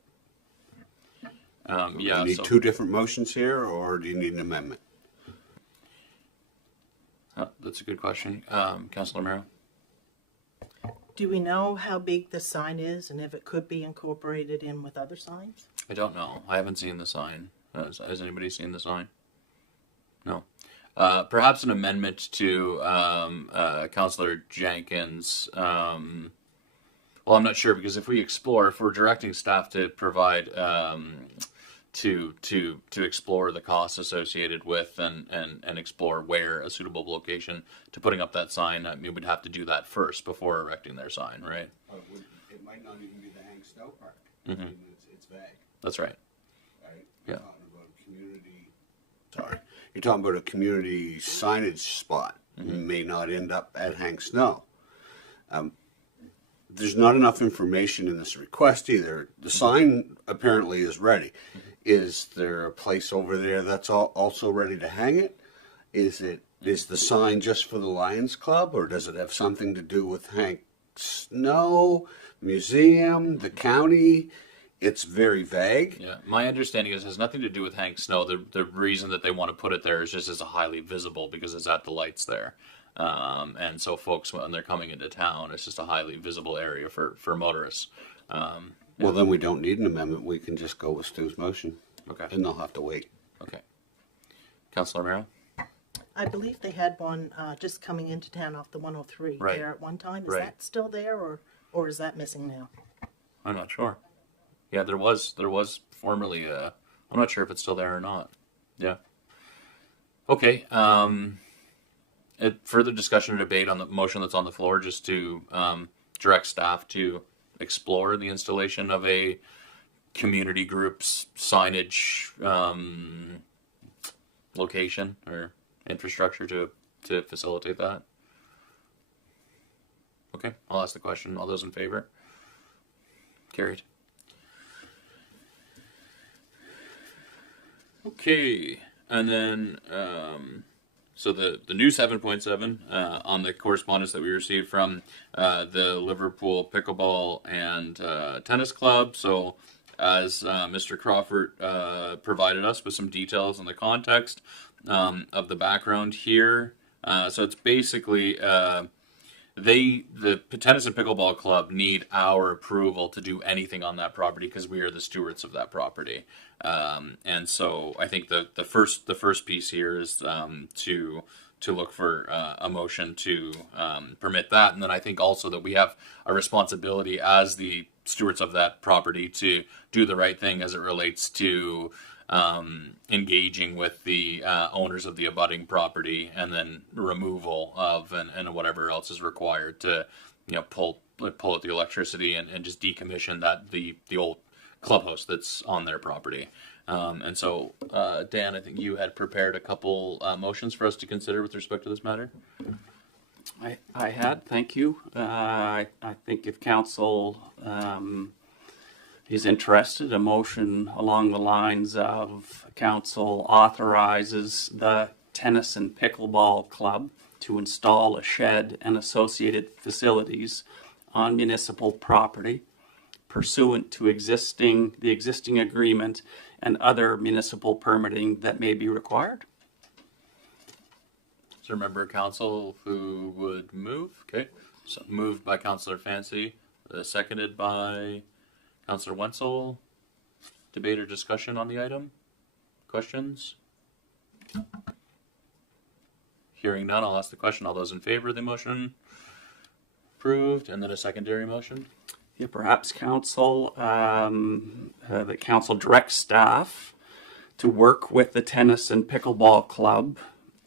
Do you need two different motions here, or do you need an amendment? That's a good question. Councillor Miro? Do we know how big the sign is and if it could be incorporated in with other signs? I don't know. I haven't seen the sign. Has anybody seen the sign? No. Perhaps an amendment to Councillor Jenkins. Well, I'm not sure, because if we're directing staff to provide to explore the costs associated with and explore where a suitable location to putting up that sign, I mean, we'd have to do that first before erecting their sign, right? It might not even be the Hank Snow Park. Mm-hmm. I mean, it's vague. That's right. Right? Yeah. You're talking about a community signage spot. Mm-hmm. May not end up at Hank Snow. There's not enough information in this request either. The sign apparently is ready. Mm-hmm. Is there a place over there that's also ready to hang it? Is the sign just for the Lions Club, or does it have something to do with Hank Snow, museum, the county? it's very vague. Yeah, my understanding is it has nothing to do with Hank Snow. The reason that they want to put it there is just as a highly visible because it's at the lights there. And so folks, when they're coming into town, it's just a highly visible area for motorists. Well, then we don't need an amendment. We can just go with Stu's motion. Okay. And they'll have to wait. Okay. Councillor Merrill? I believe they had one just coming into town off the 103 Right. there at one time. Is Right. that still there, or is that missing now? I'm not sure. Yeah, there was formerly. I'm not sure if it's still there or not. Yeah. Okay. Further discussion or debate on the motion that's on the floor, just to direct staff to explore the installation of a community group's signage location or infrastructure to facilitate that. Okay, I'll ask the question. All those in favor? Carried. Okay, and then so the new 7.7 on the correspondence that we received from the Liverpool Pickleball and Tennis Club. So as Mr. Crawford provided us with some details on the context of the background here. So it's basically the Tennis and Pickleball Club need our approval to do anything on that property because we are the stewards of that property. And so I think the first piece here is to look for a motion to permit that, and then I think also that we have a responsibility as the stewards of that property to do the right thing as it relates to engaging with the owners of the abutting property, and then removal of and whatever else is required to pull out the electricity and just decommission the old clubhouse that's on their property. And so, Dan, I think you had prepared a couple motions for us to consider with respect to this matter. I had, thank you. I think if council is interested, a motion along the lines of council authorizes the Tennis and Pickleball Club to install a shed and associated facilities on municipal property pursuant to the existing agreement and other municipal permitting that may be required. Is there a member of council who would move? Okay, so moved by Councillor Fancy, seconded by Councillor Wenzel. Debate or discussion on the item? Questions? Hearing none, I'll ask the question. All those in favor of the motion? Approved. And then a secondary motion? Yeah, perhaps council, the council directs staff to work with the Tennis and Pickleball Club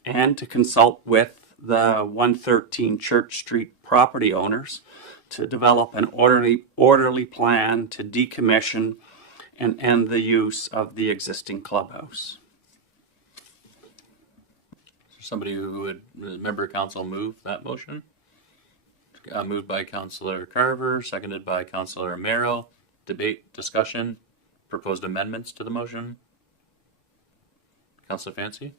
and to consult with the 113 Church Street property owners to develop an orderly plan to decommission and end the use of the existing clubhouse. Is there somebody who would, member of council, move that motion? Moved by Councillor Carver, seconded by Councillor Merrill. Debate, discussion, proposed amendments to the motion. Councillor Fancy?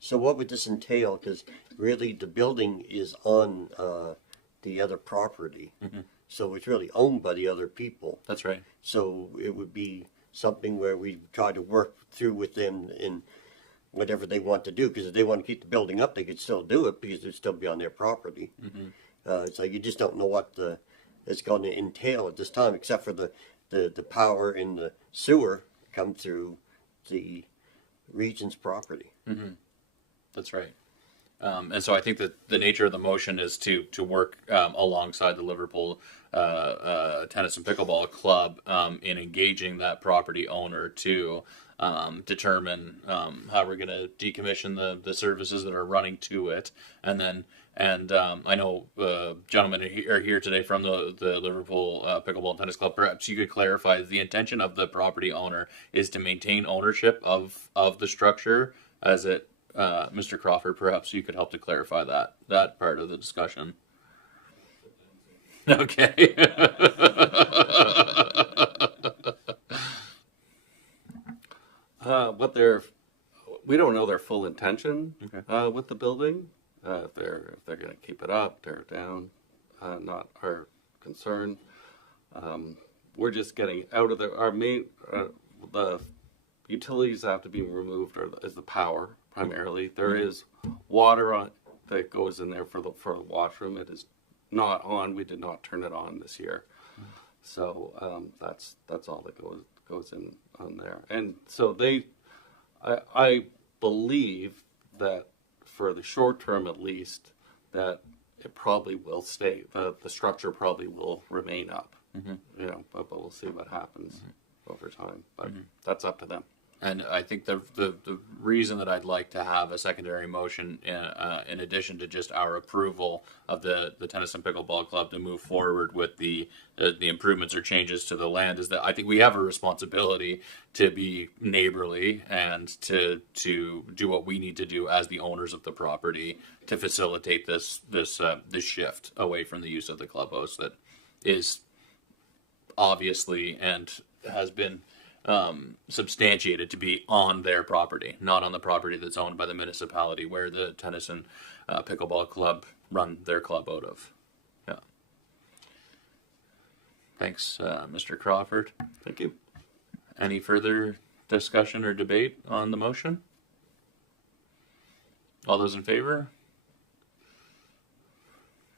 So what would this entail? Because really the building is on the other property. Mm-hmm. So it's really owned by the other people. That's right. So it would be something where we try to work through with them in whatever they want to do. Because if they want to keep the building up, they could still do it because it'd still be on their property. Mm-hmm. So you just don't know what it's going to entail at this time, except for the power and the sewer come through the region's property. Mm-hmm. That's right. And so I think that the nature of the motion is to work alongside the Liverpool Tennis and Pickleball Club in engaging that property owner to determine how we're going to decommission the services that are running to it. And I know gentlemen are here today from the Liverpool Pickleball and Tennis Club. Perhaps you could clarify the intention of the property owner is to maintain ownership of the structure as it. Mr. Crawford, perhaps you could help to clarify that part of the discussion. Okay. We don't know their full intention Okay. with the building. If they're going to keep it up, tear it down, not our concern. we're just getting out of our main, the utilities have to be removed, or is the power primarily. There is water on that goes in there for the washroom. It is not on. We did not turn it on this year, so that's all that goes in on there. And so I believe that for the short term at least, that it probably will stay. The structure probably will remain up. You know, but we'll see what happens over time. But that's up to them. And I think the reason that I'd like to have a secondary motion in addition to just our approval of the Tennis and Pickleball Club to move forward with the improvements or changes to the land is that I think we have a responsibility to be neighborly and to do what we need to do as the owners of the property to facilitate this shift away from the use of the clubhouse that is obviously and has been substantiated to be on their property, not on the property that's owned by the municipality where the Tennis and Pickleball Club run their club out of. Yeah. Thanks, Mr. Crawford. Thank you. Any further discussion or debate on the motion? All those in favor?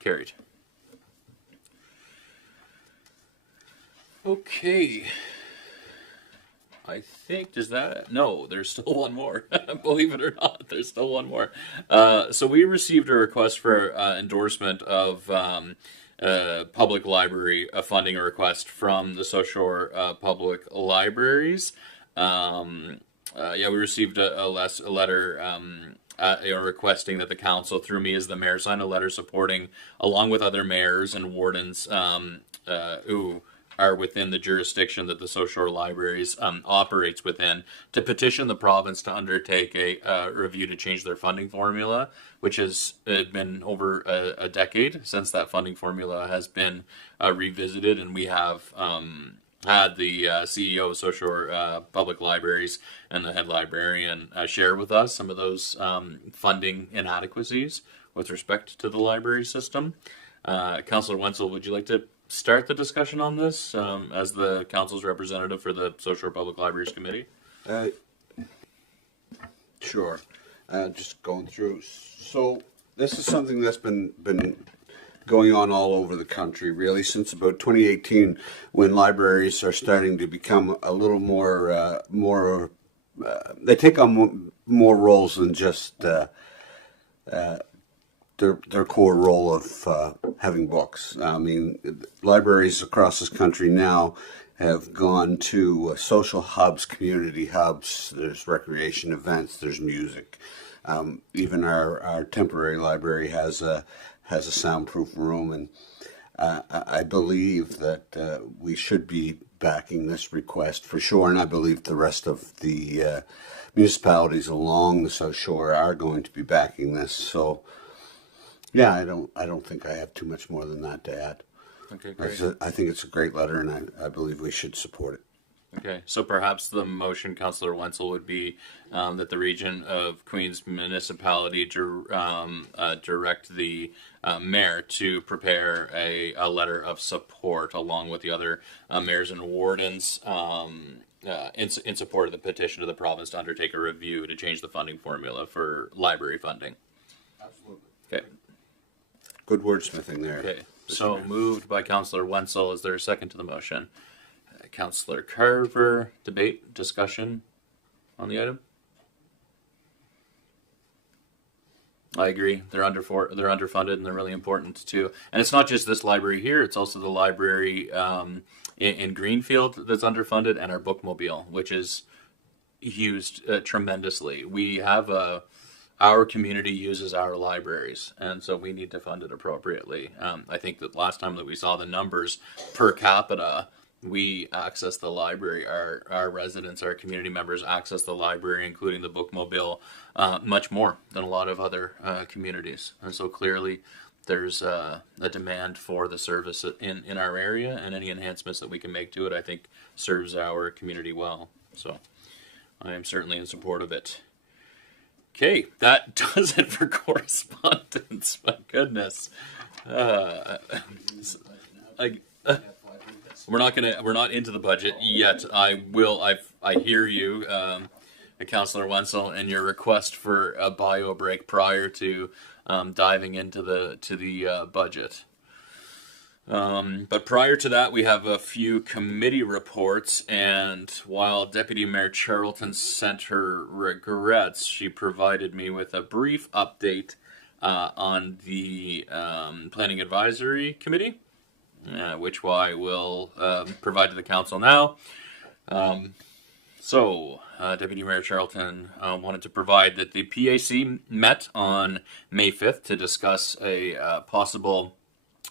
Carried. Okay. I think, no, there's still one more. Believe it or not, there's still one more. So we received a request for endorsement of public library funding request from the South Shore Public Libraries. We received a letter requesting that the council, through me as the mayor, sign a letter supporting, along with other mayors and wardens who are within the jurisdiction that the South Shore Libraries operates within, to petition the province to undertake a review to change their funding formula, which has been over a decade since that funding formula has been revisited, and we have had the CEO of South Shore Public Libraries and the head librarian share with us some of those funding inadequacies with respect to the library system. Councillor Wenzel, would you like to start the discussion on this as the council's representative for the South Shore Public Libraries Committee? Sure. Just going through. So this is something that's been going on all over the country, really, since about 2018, when libraries are starting to become a little more. They take on more roles than just their core role of having books. I mean, libraries across this country now have gone to social hubs, community hubs. There's recreation events. There's music. Even our temporary library has a soundproof room, and I believe that we should be backing this request for sure. And I believe the rest of the municipalities along the South Shore are going to be backing this. So. Yeah, I don't think I have too much more than that to add. Okay, great. I think it's a great letter, and I believe we should support it. Okay, so perhaps the motion, Councillor Wenzel, would be that the Region of Queens Municipality direct the mayor to prepare a letter of support along with the other mayors and wardens in support of the petition to the province to undertake a review to change the funding formula for library funding. Absolutely. Okay. Good wordsmithing there. Okay, so moved by Councillor Wenzel. Is there a second to the motion? Councillor Carver, debate, discussion on the item? I agree. They're underfunded, and they're really important too. And it's not just this library here; it's also the library in Greenfield that's underfunded, and our bookmobile, which is used tremendously. We have our community uses our libraries, and so we need to fund it appropriately. I think that last time that we saw the numbers per capita, we access the library. Our residents, our community members access the library, including the bookmobile, much more than a lot of other communities. And so clearly there's a demand for the service in our area, and any enhancements that we can make to it, I think, serves our community well. So I am certainly in support of it. Okay, that does it for correspondence. My goodness. we're not into the budget yet. I hear you, Councillor Wenzel, and your request for a bio break prior to diving into the budget. But prior to that, we have a few committee reports, and while Deputy Mayor Charlton sent her regrets, she provided me with a brief update on the Planning Advisory Committee, which I will provide to the council now. Deputy Mayor Charlton wanted to provide that the PAC met on May 5th to discuss a possible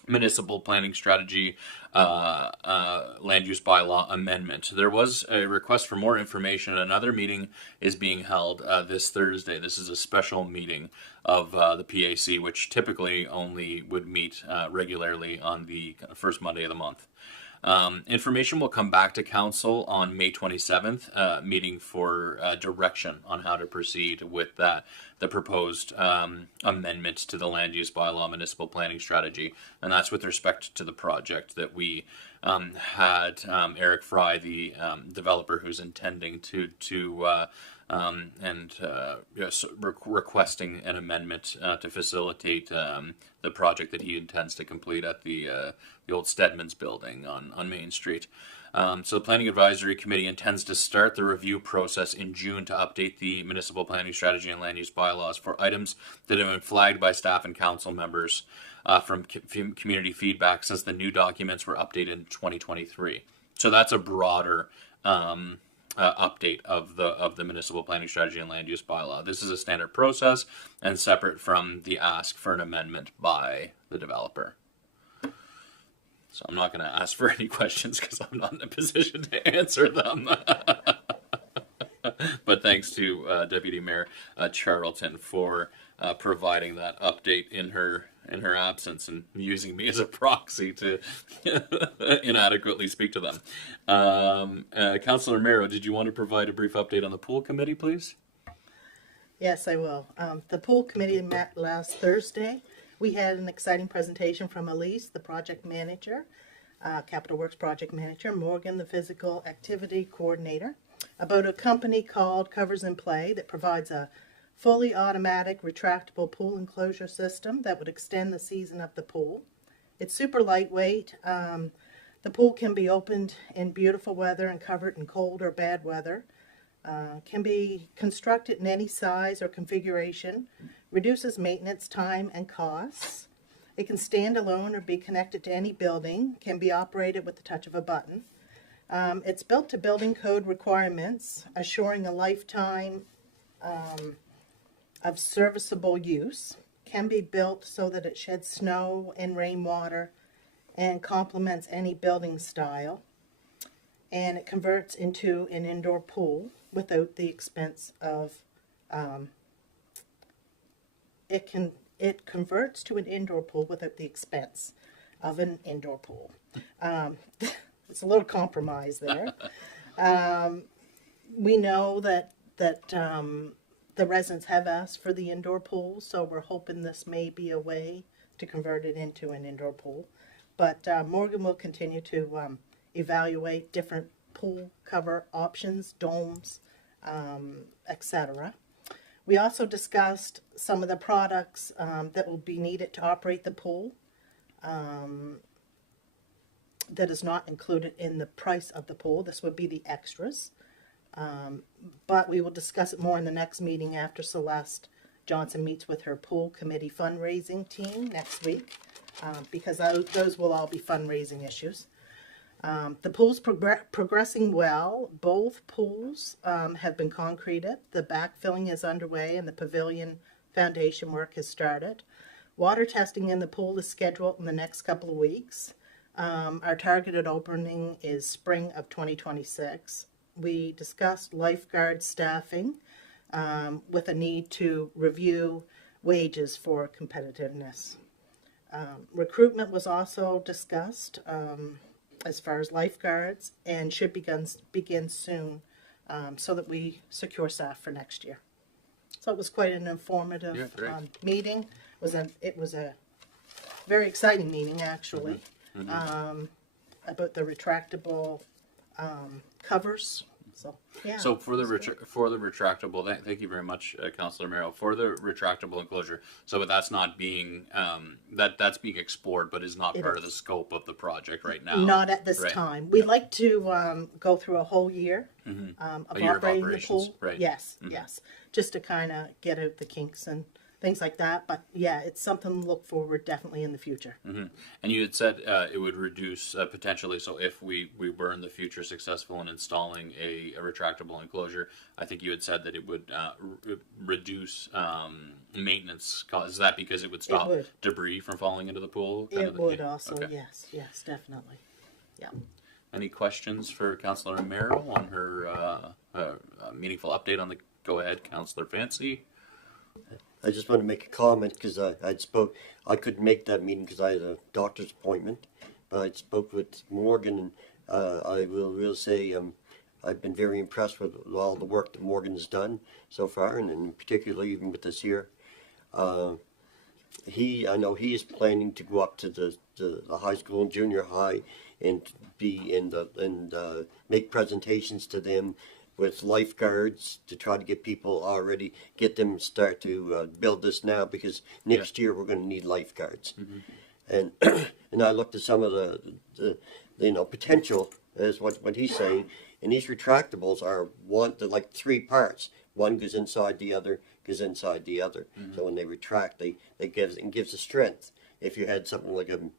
municipal planning strategy land use bylaw amendment. There was a request for more information. Another meeting is being held this Thursday. This is a special meeting of the PAC, which typically only would meet regularly on the first Monday of the month. Information will come back to council on May 27th, meeting for direction on how to proceed with the proposed amendment to the land use bylaw municipal planning strategy. And that's with respect to the project that we had Eric Fry, the developer who's intending requesting an amendment to facilitate the project that he intends to complete at the old Stedman's building on Main Street. So the Planning Advisory Committee intends to start the review process in June to update the municipal planning strategy and land use bylaws for items that have been flagged by staff and council members from community feedback since the new documents were updated in 2023. So that's a broader update of the municipal planning strategy and land use bylaw. This is a standard process and separate from the ask for an amendment by the developer. So I'm not going to ask for any questions because I'm not in a position to answer them. But thanks to Deputy Mayor Charlton for providing that update in her absence and using me as a proxy to inadequately speak to them. Councillor Mero, did you want to provide a brief update on the pool committee, please? Yes, I will. The pool committee met last Thursday. We had an exciting presentation from Elise, the project manager, Capital Works project manager, Morgan, the physical activity coordinator, about a company called Covers and Play that provides a fully automatic retractable pool enclosure system that would extend the season of the pool. It's super lightweight. The pool can be opened in beautiful weather and covered in cold or bad weather. Can be constructed in any size or configuration, reduces maintenance time and costs. It can stand alone or be connected to any building, can be operated with the touch of a button. It's built to building code requirements, assuring a lifetime of serviceable use, can be built so that it sheds snow and rainwater and complements any building style, and it converts into an indoor pool without the expense of it converts to an indoor pool without the expense of an indoor pool. It's a little compromise there. We know that the residents have asked for the indoor pool, so we're hoping this may be a way to convert it into an indoor pool. But Morgan will continue to evaluate different pool cover options, domes, etc. We also discussed some of the products that will be needed to operate the pool that is not included in the price of the pool. This would be the extras. But we will discuss it more in the next meeting after Celeste Johnson meets with her pool committee fundraising team next week, because those will all be fundraising issues. The pool's progressing well. Both pools have been concreted. The backfilling is underway and the pavilion foundation work has started. Water testing in the pool is scheduled in the next couple of weeks. Our targeted opening is spring of 2026. We discussed lifeguard staffing with a need to review wages for competitiveness. Recruitment was also discussed as far as lifeguards and should begin soon so that we secure staff for next year. So it was quite an informative meeting. It was a very exciting meeting, actually. about the retractable covers. So yeah. So for the retractable, thank you very much, Councillor Merrill, for the retractable enclosure. So, but that's not being that's being explored, but is not part of the scope of the project right now. Not at this Right. time. We'd like to go through a whole year of A year of operating the operations, pool. right. Yes, yes, just to kind of get out the kinks and things like that. But yeah, it's something to look forward definitely in the future. And you had said it would reduce potentially. So if we were in the future successful in installing a retractable enclosure, I think you had said that it would reduce maintenance costs. Is that because it would stop would. debris from falling into the pool? It would also, Okay. yes, definitely. Yeah. Any questions for Councillor Merrill on her meaningful update on the? Go ahead, Councillor Fancy. I just want to make a comment because I couldn't make that meeting because I had a doctor's appointment, but I spoke with Morgan, and I will say I've been very impressed with all the work that Morgan has done so far, and particularly even with this year. I know he is planning to go up to the high school and junior high and make presentations to them with lifeguards to try to get them start to build this now, because next year we're going to need lifeguards. And and I looked at some of the potential as what he's saying, and these retractables are they're like three parts. One goes inside the other, goes inside the other. So when they retract, it gives a strength. If you had something like a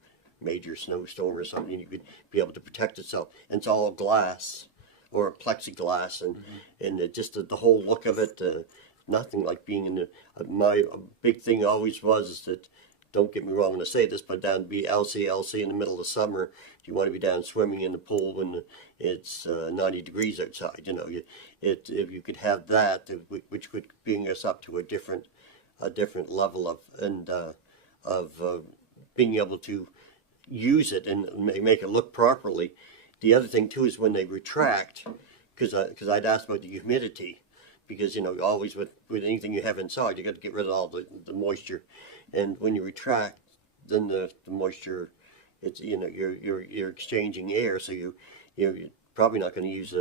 major snowstorm or something, you could be able to protect itself. And it's all glass or plexiglass, and just the whole look of it, nothing like being in my big thing always was that, don't get me wrong when I say this, but down to be LC in the middle of summer, you want to be down swimming in the pool when it's 90 degrees outside. If you could have that, which could bring us up to a different level of being able to use it and make it look properly. The other thing too is when they retract, because I'd asked about the humidity, because always with anything you have inside, you got to get rid of all the moisture, and when you retract, then the moisture, it's you're exchanging air, so you're probably not going to use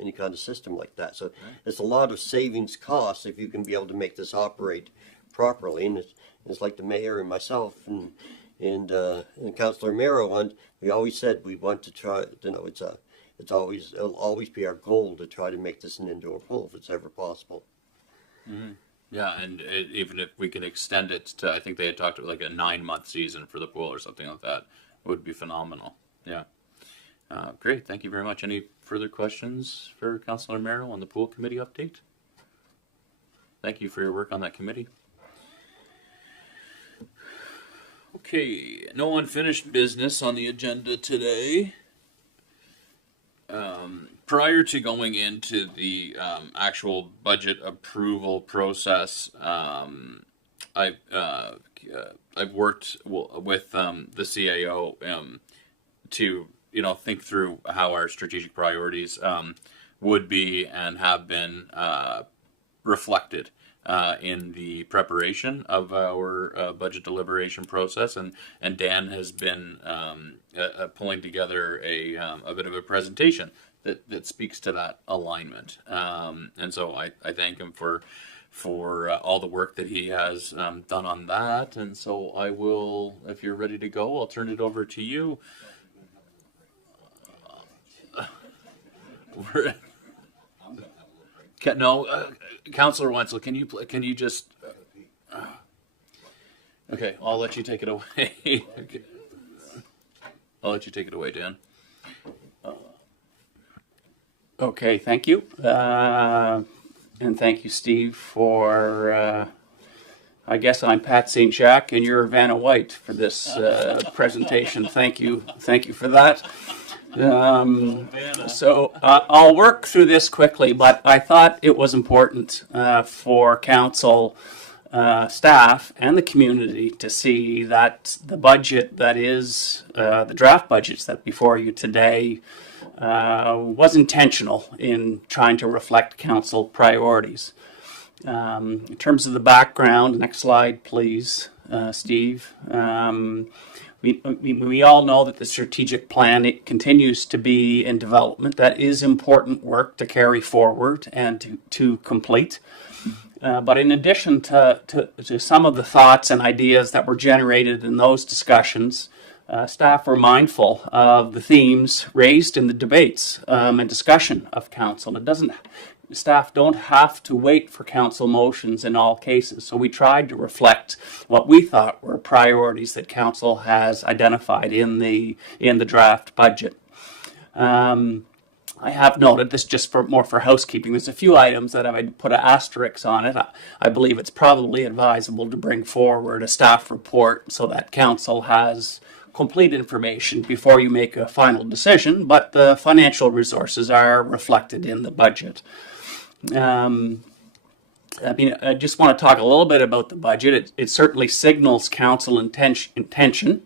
any kind of system like that. So it's a lot of savings costs if you can be able to make this operate properly, and it's like the mayor and myself and Councillor Merrill, we always said we want to try. It'll always be our goal to try to make this an indoor pool if it's ever possible. Yeah, and even if we can extend it to, I think they had talked about like a 9-month season for the pool or something like that, it would be phenomenal. Yeah. Great, thank you very much. Any further questions for Councillor Merrill on the pool committee update? Thank you for your work on that committee. Okay, no unfinished business on the agenda today. Prior to going into the actual budget approval process, I've worked with the CAO to think through how our strategic priorities would be and have been reflected in the preparation of our budget deliberation process, and Dan has been pulling together a bit of a presentation that speaks to that alignment, and so I thank him for all the work that he has done on that. And so I will, if you're ready to go, I'll turn it over to you. Councillor Wenzel, can you just? Okay, I'll let you take it away. Okay. I'll let you take it away, Dan. Okay, thank you. And thank you, Steve, for, I guess I'm Pat St. Jacques and you're Vanna White for this presentation. Thank you for that. So I'll work through this quickly, but I thought it was important for council staff and the community to see that the budget that is, the draft budgets that before you today was intentional in trying to reflect council priorities. In terms of the background, next slide please, Steve. we all know that the strategic plan, it continues to be in development. That is important work to carry forward and to complete. But in addition to some of the thoughts and ideas that were generated in those discussions, staff were mindful of the themes raised in the debates and discussion of council. Staff don't have to wait for council motions in all cases. So we tried to reflect what we thought were priorities that council has identified in the draft budget. I have noted this just more for housekeeping. There's a few items that I put an asterisk on it. I believe it's probably advisable to bring forward a staff report so that council has complete information before you make a final decision, but the financial resources are reflected in the budget. I just want to talk a little bit about the budget. It certainly signals council intention,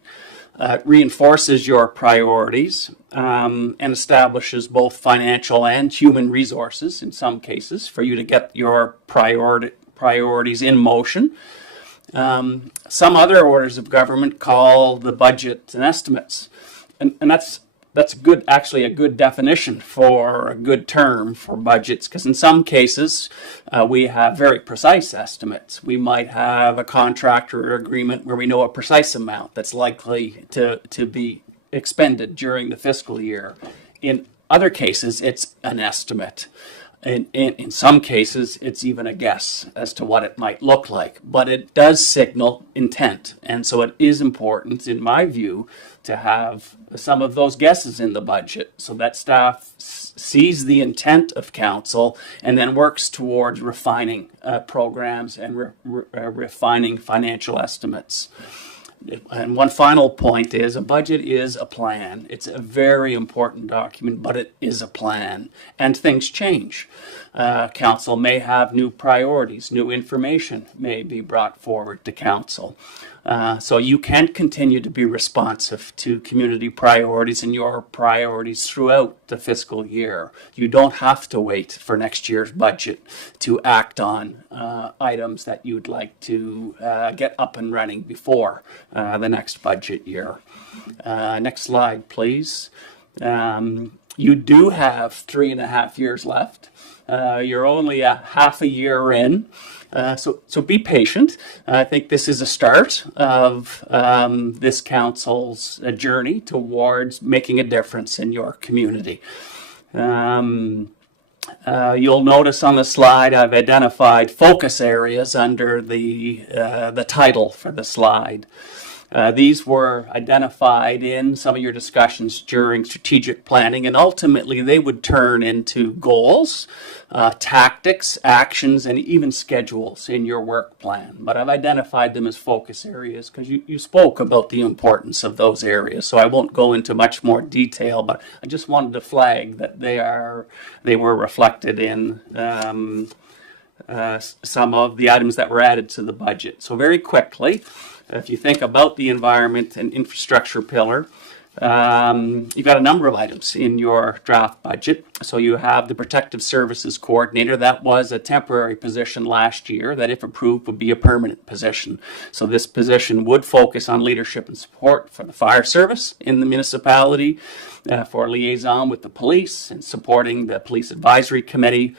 reinforces your priorities, and establishes both financial and human resources in some cases for you to get your priorities in motion. Some other orders of government call the budget and estimates, and that's good. Actually, a good definition for a good term for budgets, because in some cases we have very precise estimates. We might have a contract or agreement where we know a precise amount that's likely to be expended during the fiscal year. In other cases, it's an estimate. In some cases, it's even a guess as to what it might look like, but it does signal intent. And so it is important, in my view, to have some of those guesses in the budget so that staff sees the intent of council and then works towards refining programs and refining financial estimates. And one final point is a budget is a plan. It's a very important document, but it is a plan. And things change. Council may have new priorities, new information may be brought forward to council. So you can continue to be responsive to community priorities and your priorities throughout the fiscal year. You don't have to wait for next year's budget to act on items that you'd like to get up and running before the next budget year. Next slide, please. You do have 3.5 years left. You're only half a year in. So be patient. I think this is a start of this council's journey towards making a difference in your community. You'll notice on the slide I've identified focus areas under the title for the slide. These were identified in some of your discussions during strategic planning, and ultimately they would turn into goals, tactics, actions, and even schedules in your work plan. But I've identified them as focus areas because you spoke about the importance of those areas, so I won't go into much more detail, but I just wanted to flag that they were reflected in some of the items that were added to the budget. So very quickly, if you think about the environment and infrastructure pillar, you've got a number of items in your draft budget. So you have the Protective Services Coordinator. That was a temporary position last year that, if approved, would be a permanent position. So this position would focus on leadership and support for the fire service in the municipality, for liaison with the police and supporting the Police Advisory Committee,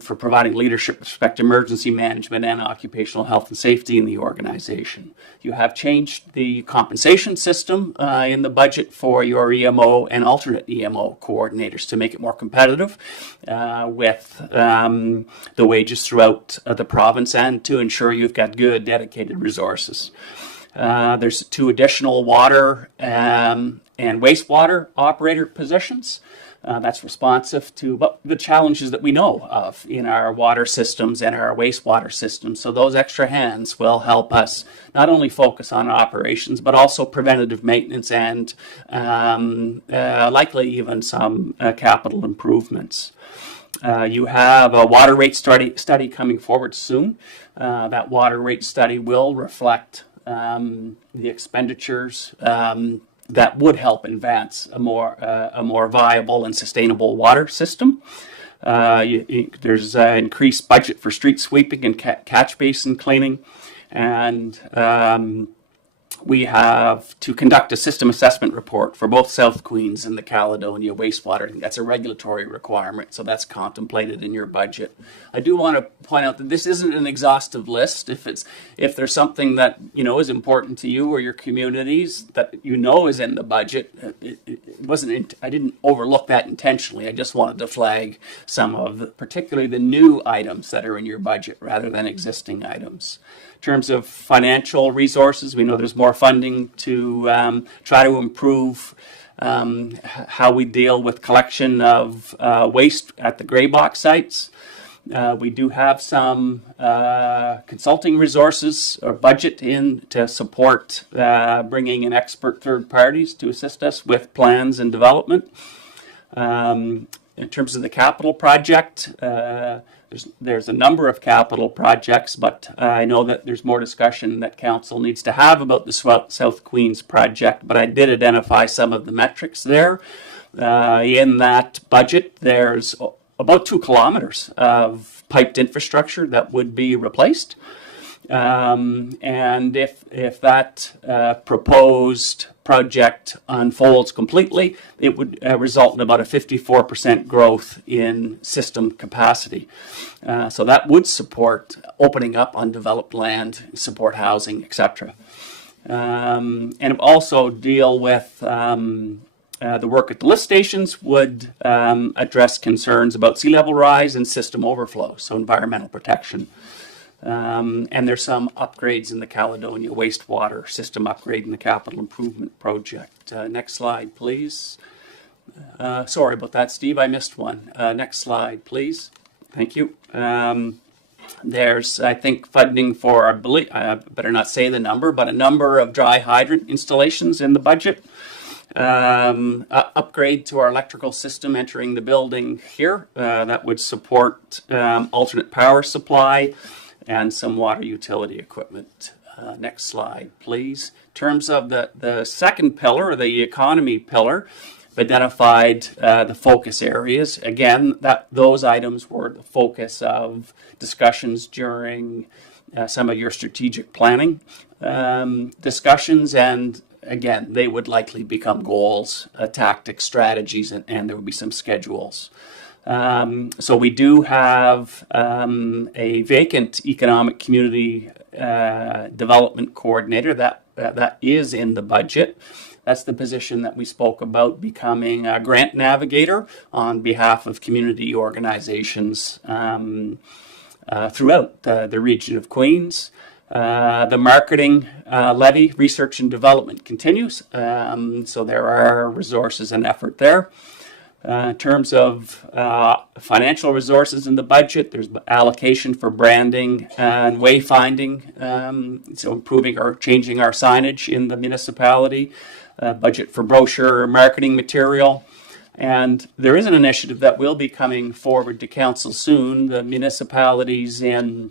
for providing leadership with respect to emergency management and occupational health and safety in the organization. You have changed the compensation system in the budget for your EMO and alternate EMO coordinators to make it more competitive with the wages throughout the province and to ensure you've got good dedicated resources. There's 2 additional water and wastewater operator positions. That's responsive to the challenges that we know of in our water systems and our wastewater systems. So those extra hands will help us not only focus on operations, but also preventative maintenance and likely even some capital improvements. You have a water rate study coming forward soon. That water rate study will reflect the expenditures that would help advance a more viable and sustainable water system. There's an increased budget for street sweeping and catch basin cleaning, and we have to conduct a system assessment report for both South Queens and the Caledonia wastewater. That's a regulatory requirement, so that's contemplated in your budget. I do want to point out that this isn't an exhaustive list. If there's something that is important to you or your communities that is in the budget, it wasn't. I didn't overlook that intentionally. I just wanted to flag some of particularly the new items that are in your budget rather than existing items. In terms of financial resources, we know there's more funding to try to improve how we deal with collection of waste at the gray box sites. We do have some consulting resources or budget in to support bringing in expert third parties to assist us with plans and development. In terms of the capital project, there's a number of capital projects, but I know that there's more discussion that council needs to have about the South Queens project, but I did identify some of the metrics there. In that budget, there's about 2 kilometers of piped infrastructure that would be replaced. And if that proposed project unfolds completely, it would result in about a 54% growth in system capacity. So that would support opening up undeveloped land, support housing, etc. And also deal with the work at the lift stations would address concerns about sea level rise and system overflow, so environmental protection. And there's some upgrades in the Caledonia wastewater system upgrade in the capital improvement project. Next slide, please. Sorry about that, Steve. I missed one. Next slide, please. Thank you. There's, I think, funding for, I better not say the number, but a number of dry hydrant installations in the budget. Upgrade to our electrical system entering the building here that would support alternate power supply and some water utility equipment. Next slide, please. In terms of the second pillar, the economy pillar, identified the focus areas. Again, those items were the focus of discussions during some of your strategic planning discussions, and again, they would likely become goals, tactics, strategies, and there would be some schedules. So we do have a vacant economic community development coordinator that is in the budget. That's the position that we spoke about, becoming a grant navigator on behalf of community organizations throughout the region of Queens. The marketing levy research and development continues, so there are resources and effort there. In terms of financial resources in the budget, there's allocation for branding and wayfinding, so improving or changing our signage in the municipality, budget for brochure marketing material. And there is an initiative that will be coming forward to council soon. The municipalities in,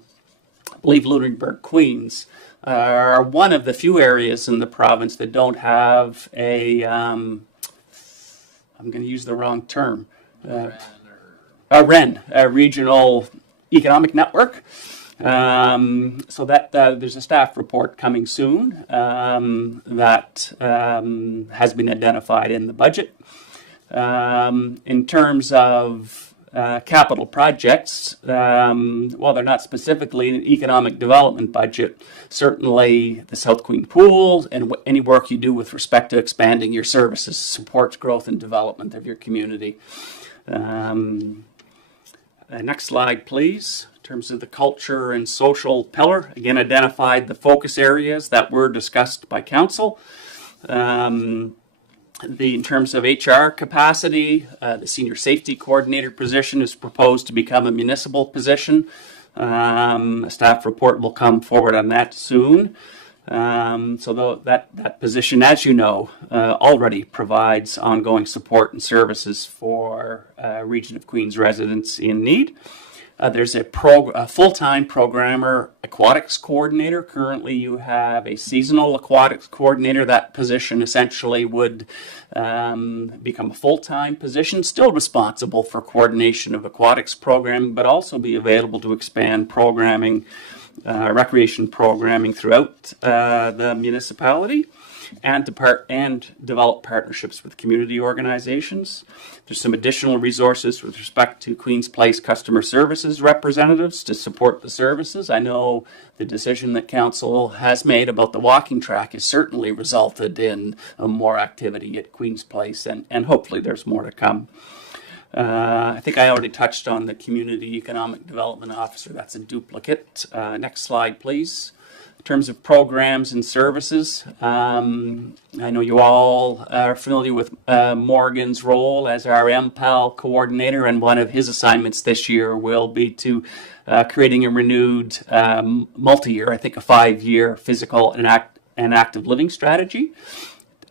I believe, Lunenburg, Queens, are one of the few areas in the province that don't have a I'm going to use the wrong term. A REN, a regional economic network. So that there's a staff report coming soon that has been identified in the budget. In terms of capital projects, while they're not specifically an economic development budget, certainly the South Queen Pool and any work you do with respect to expanding your services supports growth and development of your community. Next slide, please. In terms of the culture and social pillar, again, identified the focus areas that were discussed by council. In terms of HR capacity, the senior safety coordinator position is proposed to become a municipal position. A staff report will come forward on that soon. So that position, as you know, already provides ongoing support and services for Region of Queens residents in need. There's a full-time programmer aquatics coordinator. Currently, you have a seasonal aquatics coordinator. That position essentially would become a full-time position, still responsible for coordination of aquatics programming, but also be available to expand programming, recreation programming throughout the municipality, and develop partnerships with community organizations. There's some additional resources with respect to Queen's Place customer services representatives to support the services. I know the decision that council has made about the walking track has certainly resulted in more activity at Queen's Place, and hopefully there's more to come. I think I already touched on the Community Economic Development Officer. That's a duplicate. Next slide, please. In terms of programs and services, I know you all are familiar with Morgan's role as our MPAL coordinator, and one of his assignments this year will be to creating a renewed multi-year, I think a 5-year physical and active living strategy.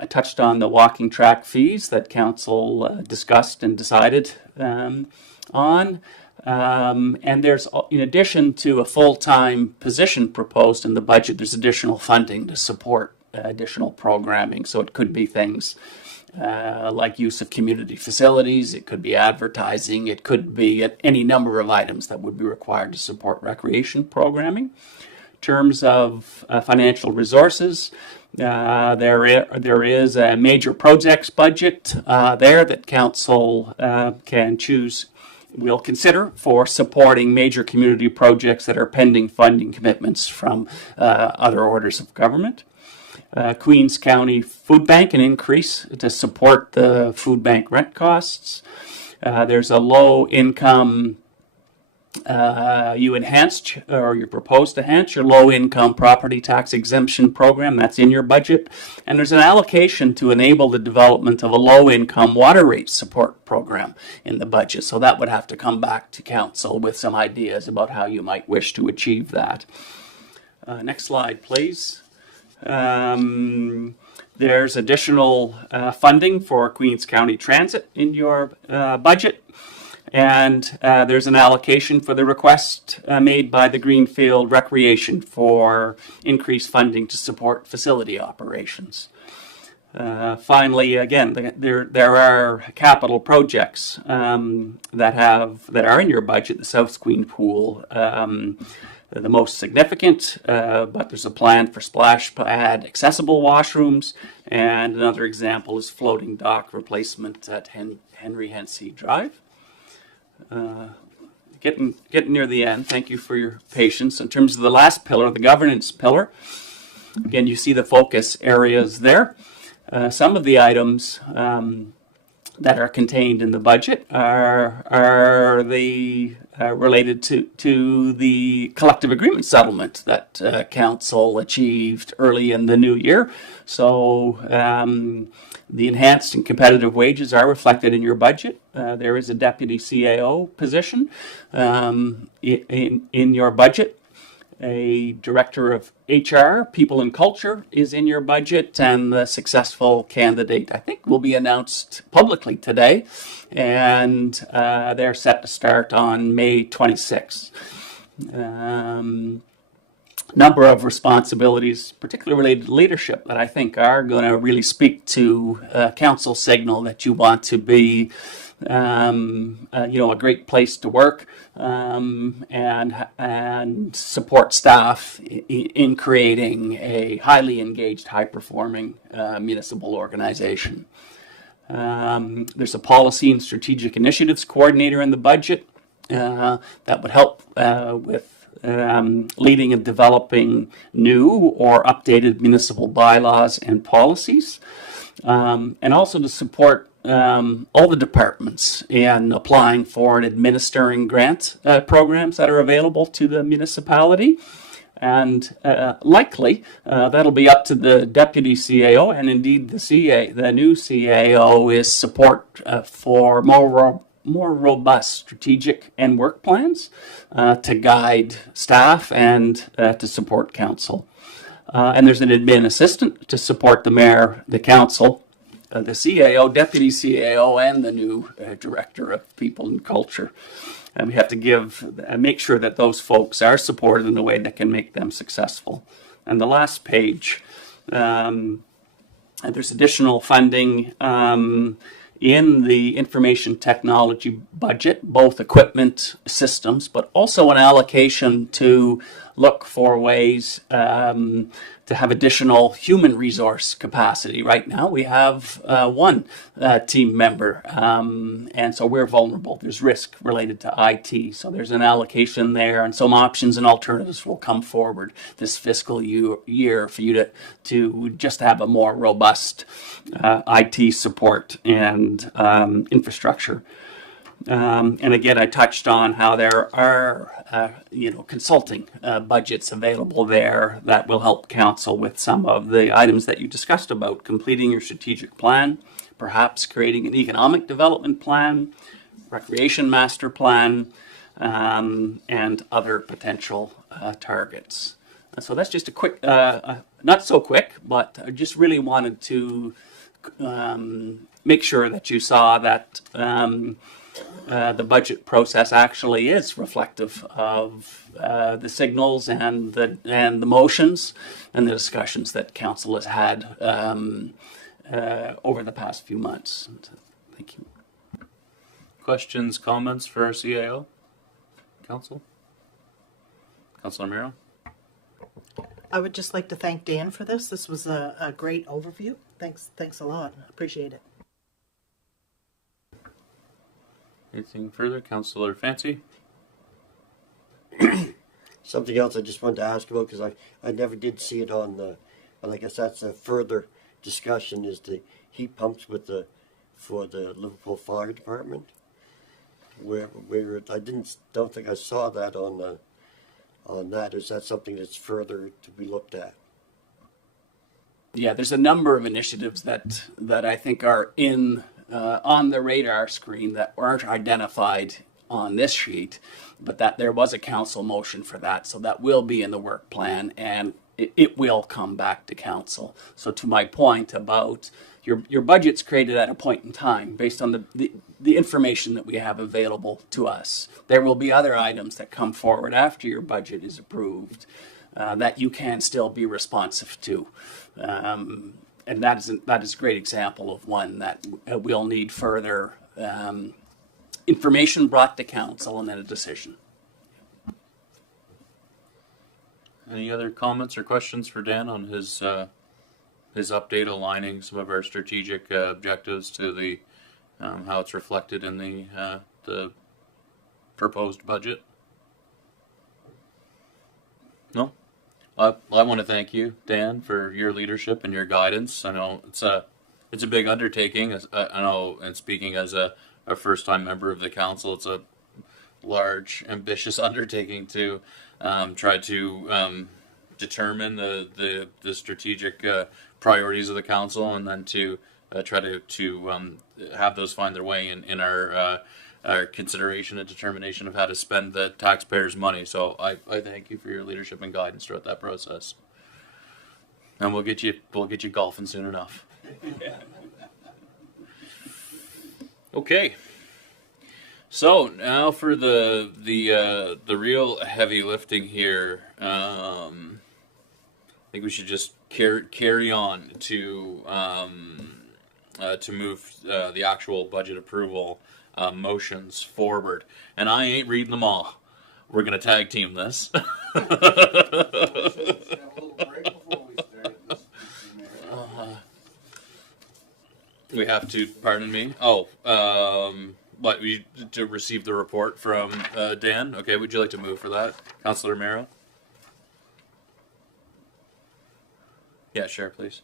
I touched on the walking track fees that council discussed and decided on. And there's, in addition to a full-time position proposed in the budget, there's additional funding to support additional programming. So it could be things like use of community facilities, it could be advertising, it could be any number of items that would be required to support recreation programming. In terms of financial resources, there is a major projects budget there that council can choose, will consider for supporting major community projects that are pending funding commitments from other orders of government. Queens County Food Bank, an increase to support the food bank rent costs. There's a low income, you propose to enhance your low income property tax exemption program. That's in your budget. And there's an allocation to enable the development of a low income water rate support program in the budget. So that would have to come back to council with some ideas about how you might wish to achieve that. Next slide, please. There's additional funding for Queens County Transit in your budget. And there's an allocation for the request made by the Greenfield Recreation for increased funding to support facility operations. Finally, again, there are capital projects that are in your budget. The South Queen Pool, the most significant, but there's a plan for splash pad accessible washrooms, and another example is floating dock replacement at Henry Hensey Drive. Getting near the end. Thank you for your patience. In terms of the last pillar, the governance pillar, again, you see the focus areas there. Some of the items that are contained in the budget are related to the collective agreement settlement that council achieved early in the new year. So the enhanced and competitive wages are reflected in your budget. There is a deputy CAO position in your budget. A director of HR, People and Culture, is in your budget, and the successful candidate, I think, will be announced publicly today, and they're set to start on May 26th. Number of responsibilities, particularly related to leadership, that I think are going to really speak to council signal that you want to be a great place to work, and support staff in creating a highly engaged, high-performing municipal organization. There's a policy and strategic initiatives coordinator in the budget that would help with leading and developing new or updated municipal bylaws and policies, and also to support all the departments in applying for and administering grant programs that are available to the municipality. And likely that'll be up to the deputy CAO, and indeed the new CAO is support for more robust strategic and work plans to guide staff and to support council. And there's an admin assistant to support the mayor, the council, the CAO, deputy CAO, and the new director of people and culture. And we have to make sure that those folks are supported in a way that can make them successful. And the last page, there's additional funding in the information technology budget, both equipment systems, but also an allocation to look for ways to have additional human resource capacity. Right now we have one team member, and so we're vulnerable. There's risk related to IT, so there's an allocation there, and some options and alternatives will come forward this fiscal year for you to just have a more robust IT support and infrastructure. And again, I touched on how there are, consulting budgets available there that will help council with some of the items that you discussed about completing your strategic plan, perhaps creating an economic development plan, recreation master plan, and other potential targets. So that's just a quick, not so quick, but I just really wanted to make sure that you saw that the budget process actually is reflective of the signals and the motions and the discussions that council has had over the past few months. Thank you. Questions, comments for our CAO? Council? Councilor Miro? I would just like to thank Dan for this. This was a great overview. Thanks a lot. Appreciate it. Anything further? Councilor Fancy? Something else I just wanted to ask about, because I never did see it on the, but I guess that's a further discussion, is the heat pumps for the Liverpool Fire Department. Where I don't think I saw that on that. Is that something that's further to be looked at? Yeah, there's a number of initiatives that I think are on the radar screen that aren't identified on this sheet, but that there was a council motion for that, so that will be in the work plan, and it will come back to council. So to my point about your budget's created at a point in time based on the information that we have available to us. There will be other items that come forward after your budget is approved that you can still be responsive to. And that is a great example of one that we'll need further information brought to council and then a decision. Any other comments or questions for Dan on his update aligning some of our strategic objectives to the how it's reflected in the proposed budget? No? I want to thank you, Dan, for your leadership and your guidance. I know it's a big undertaking. I know, and speaking as a first-time member of the council, it's a large, ambitious undertaking to try to determine the strategic priorities of the council, and then to try to have those find their way in our consideration and determination of how to spend the taxpayers' money. So I thank you for your leadership and guidance throughout that process. And we'll get you golfing soon enough. Okay. So now for the real heavy lifting here. I think we should just carry on to move the actual budget approval motions forward. And I ain't reading them all. We're gonna tag team this. We have to. Pardon me. What, to receive the report from Dan? Okay, would you like to move for that? Councilor Miro? Yeah, sure, please.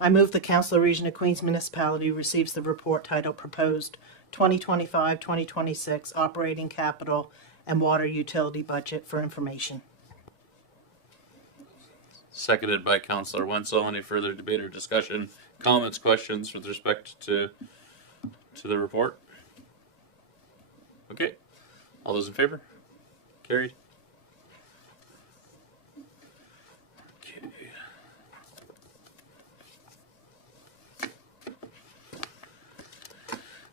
I move the Council Region of Queens Municipality receives the report titled Proposed 2025-2026 Operating Capital and Water Utility Budget for information. Seconded by Councilor Wenzel. Any further debate or discussion, comments, questions with respect to the report? Okay. All those in favor? Carried. Okay.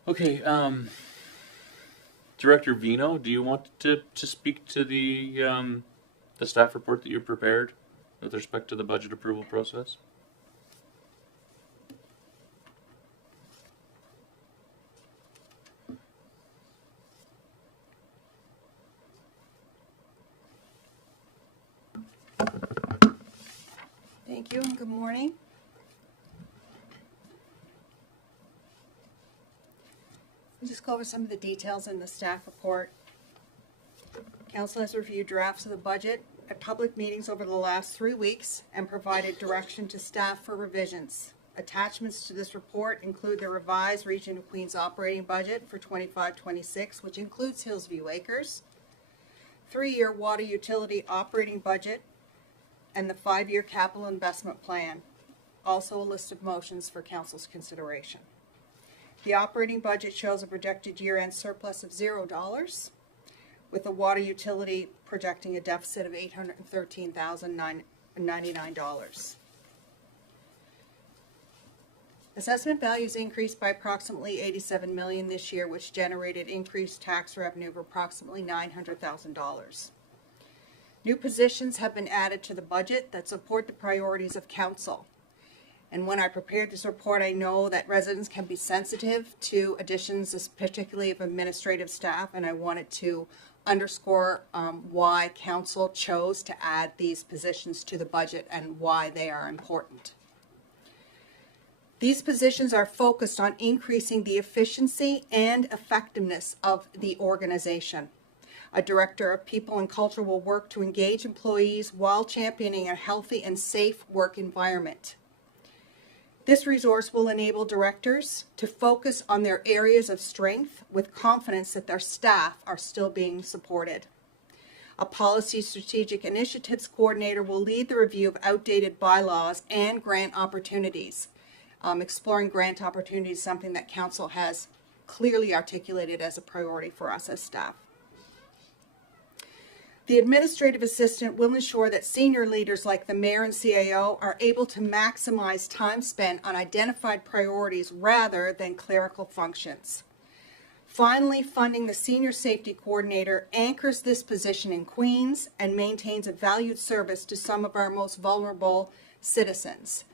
Okay, Director Vino, do you want to speak to the staff report that you prepared with respect to the budget approval process? Thank you and good morning. We'll just go over some of the details in the staff report. Council has reviewed drafts of the budget at public meetings over the last 3 weeks and provided direction to staff for revisions. Attachments to this report include the revised Region of Queens operating budget for 25-26, which includes Hillsview Acres, 3-year water utility operating budget, and the 5-year capital investment plan. Also a list of motions for Council's consideration. The operating budget shows a projected year-end surplus of $0, with the water utility projecting a deficit of $813,099. Assessment values increased by approximately $87 million this year, which generated increased tax revenue of approximately $900,000. New positions have been added to the budget that support the priorities of Council. And when I prepared this report, I know that residents can be sensitive to additions, particularly of administrative staff, and I wanted to underscore why Council chose to add these positions to the budget and why they are important. These positions are focused on increasing the efficiency and effectiveness of the organization. A director of people and culture will work to engage employees while championing a healthy and safe work environment. This resource will enable directors to focus on their areas of strength with confidence that their staff are still being supported. A policy strategic initiatives coordinator will lead the review of outdated bylaws and grant opportunities. Exploring grant opportunities is something that Council has clearly articulated as a priority for us as staff. The administrative assistant will ensure that senior leaders like the mayor and CAO are able to maximize time spent on identified priorities rather than clerical functions. Finally, funding the senior safety coordinator anchors this position in Queens and maintains a valued service to some of our most vulnerable citizens.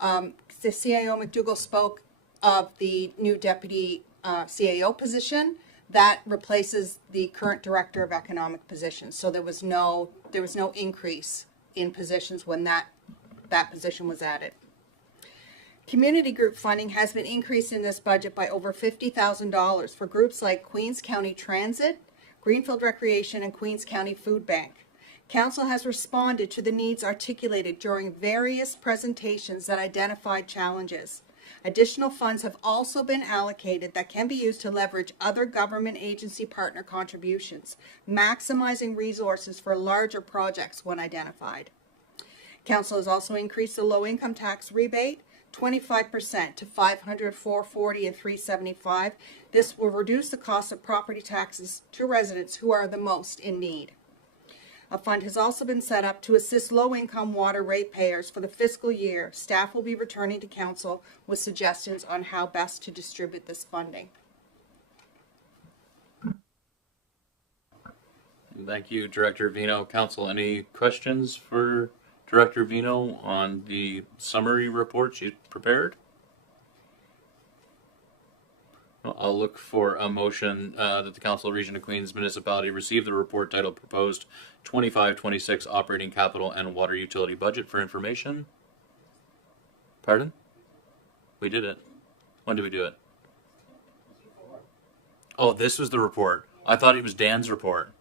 The CAO McDougall spoke of the new deputy CAO position. That replaces the current director of economic positions. So there was no increase in positions when that position was added. Community group funding has been increased in this budget by over $50,000 for groups like Queens County Transit, Greenfield Recreation, and Queens County Food Bank. Council has responded to the needs articulated during various presentations that identified challenges. Additional funds have also been allocated that can be used to leverage other government agency partner contributions, maximizing resources for larger projects when identified. Council has also increased the low-income tax rebate 25% to $500, $440, and $375. This will reduce the cost of property taxes to residents who are the most in need. A fund has also been set up to assist low-income water ratepayers for the fiscal year. Staff will be returning to Council with suggestions on how best to distribute this funding. Thank you, Director Vino. Council, any questions for Director Vino on the summary report she prepared? I'll look for a motion that the Council of Region of Queens Municipality receive the report titled Proposed 25-26 Operating Capital and Water Utility Budget for information. Pardon? We did it. When did we do it? Oh, this was the report. I thought it was Dan's report.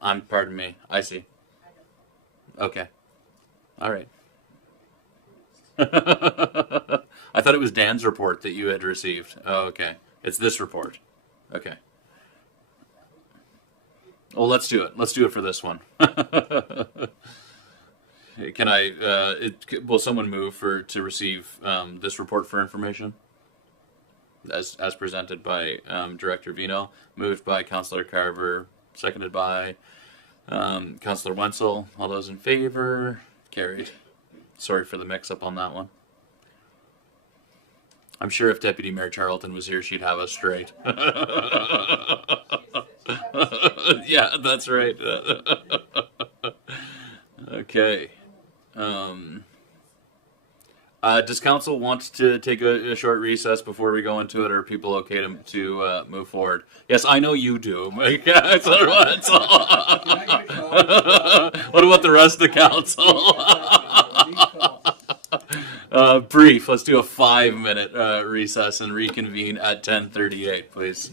Pardon me. I see. Okay. All right. I thought it was Dan's report that you had received. Oh, okay. It's this report. Okay. Well, let's do it. Let's do it for this one. Can will someone move to receive this report for information? As presented by Director Vino, moved by Councillor Carver, seconded by Councillor Wenzel. All those in favor? Carried. Sorry for the mix-up on that one. I'm sure if Deputy Mayor Charlton was here, she'd have us straight. Yeah, that's right. Okay. Does council want to take a short recess before we go into it, or are people okay to move forward? Yes, I know you do. What about the rest of the council? Brief. Let's do a 5-minute recess and reconvene at 10:38, please.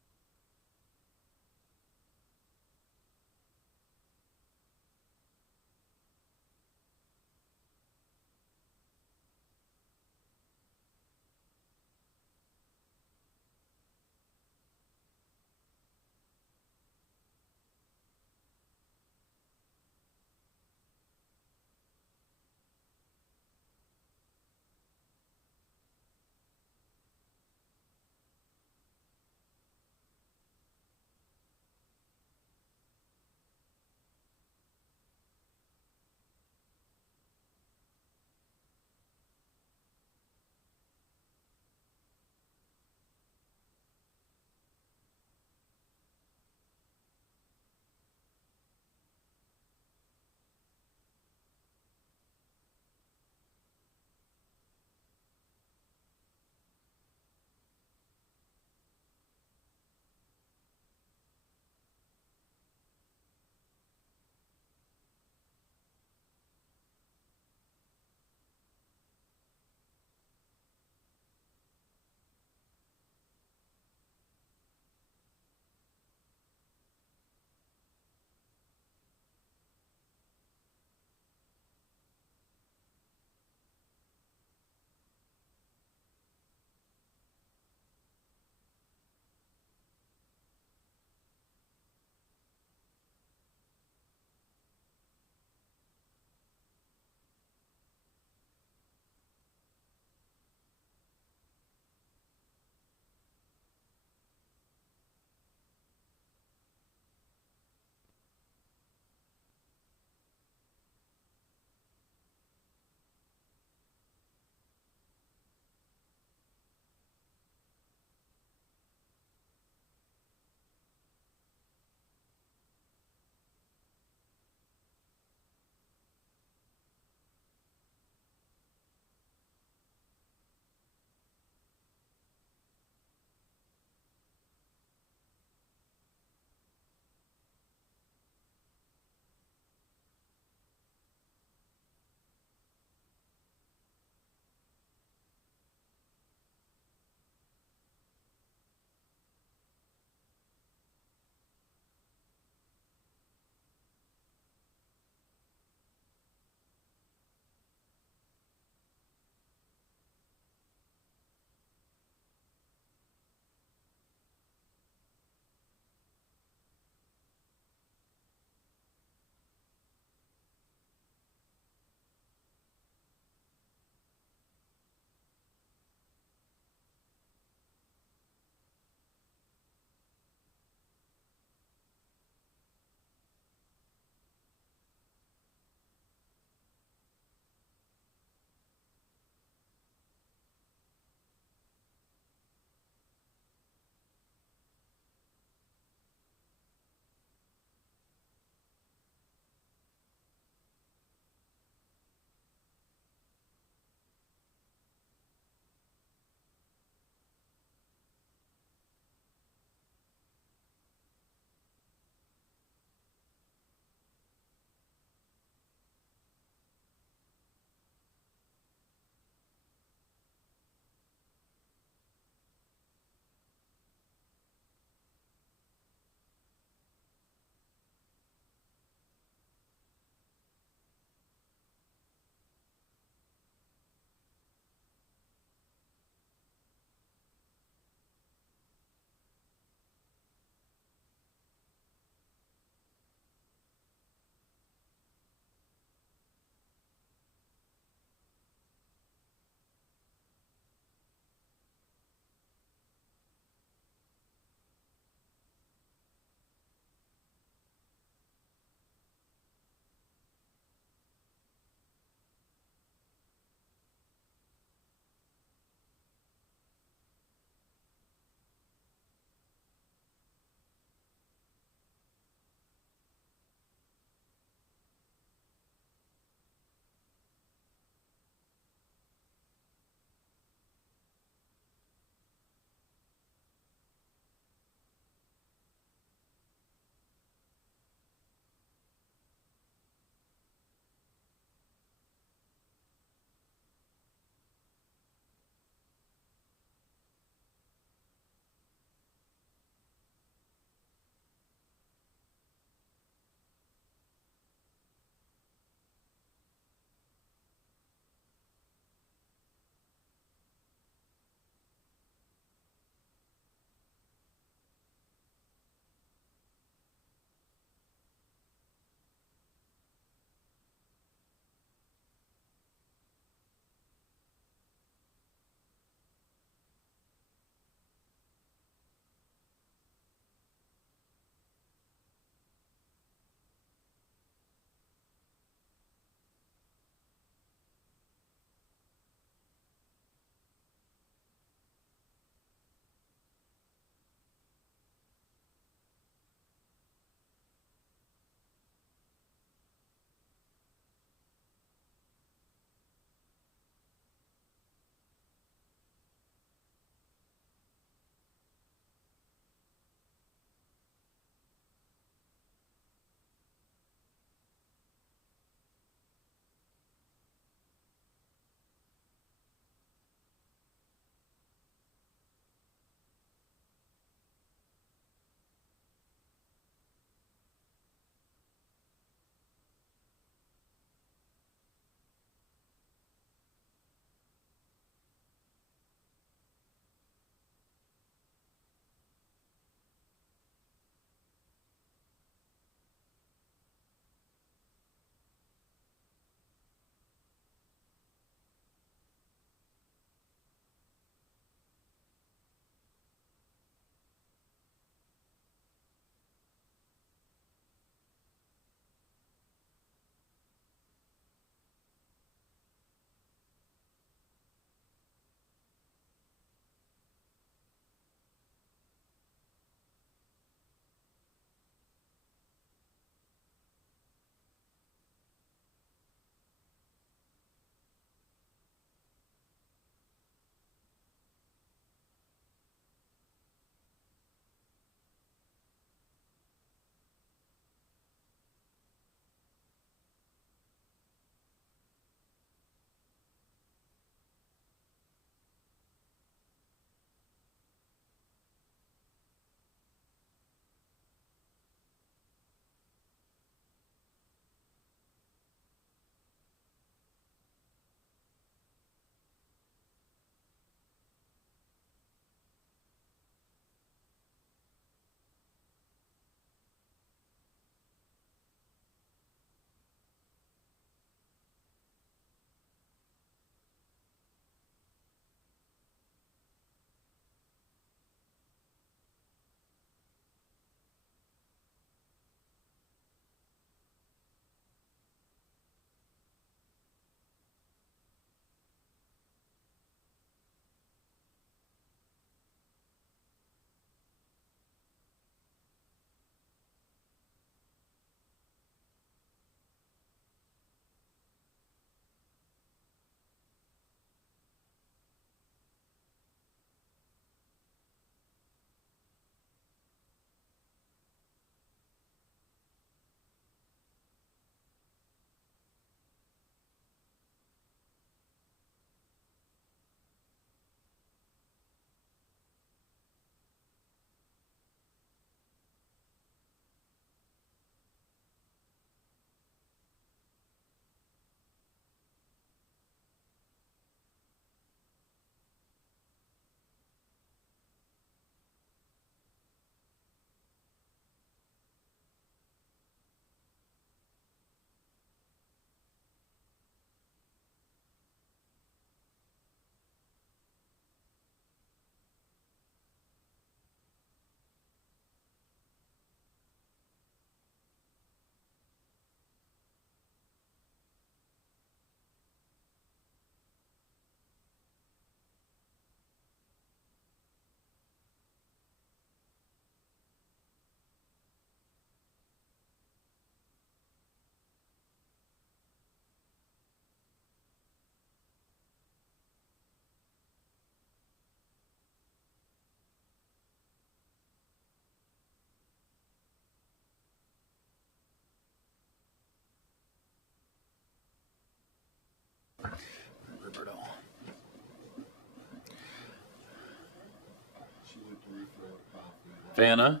Vanna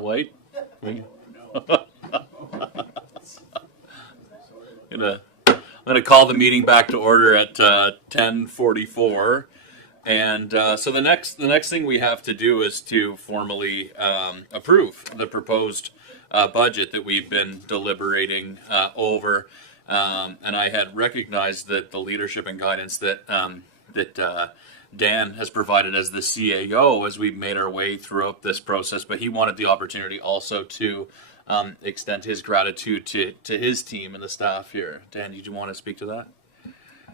White. I'm gonna call the meeting back to order at 10:44, and so the next thing we have to do is to formally approve the proposed budget that we've been deliberating over, and I had recognized that the leadership and guidance that Dan has provided as the CAO as we've made our way throughout this process, but he wanted the opportunity also to extend his gratitude to his team and the staff here. Dan, did you want to speak to that?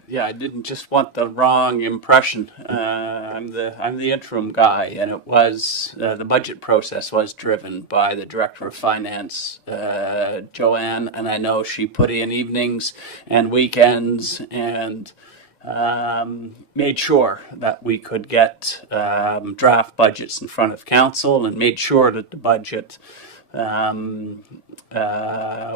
Yeah, I didn't just want the wrong impression. I'm the interim guy, and it was the budget process was driven by the director of finance, Joanne, and I know she put in evenings and weekends and made sure that we could get draft budgets in front of council, and made sure that the budget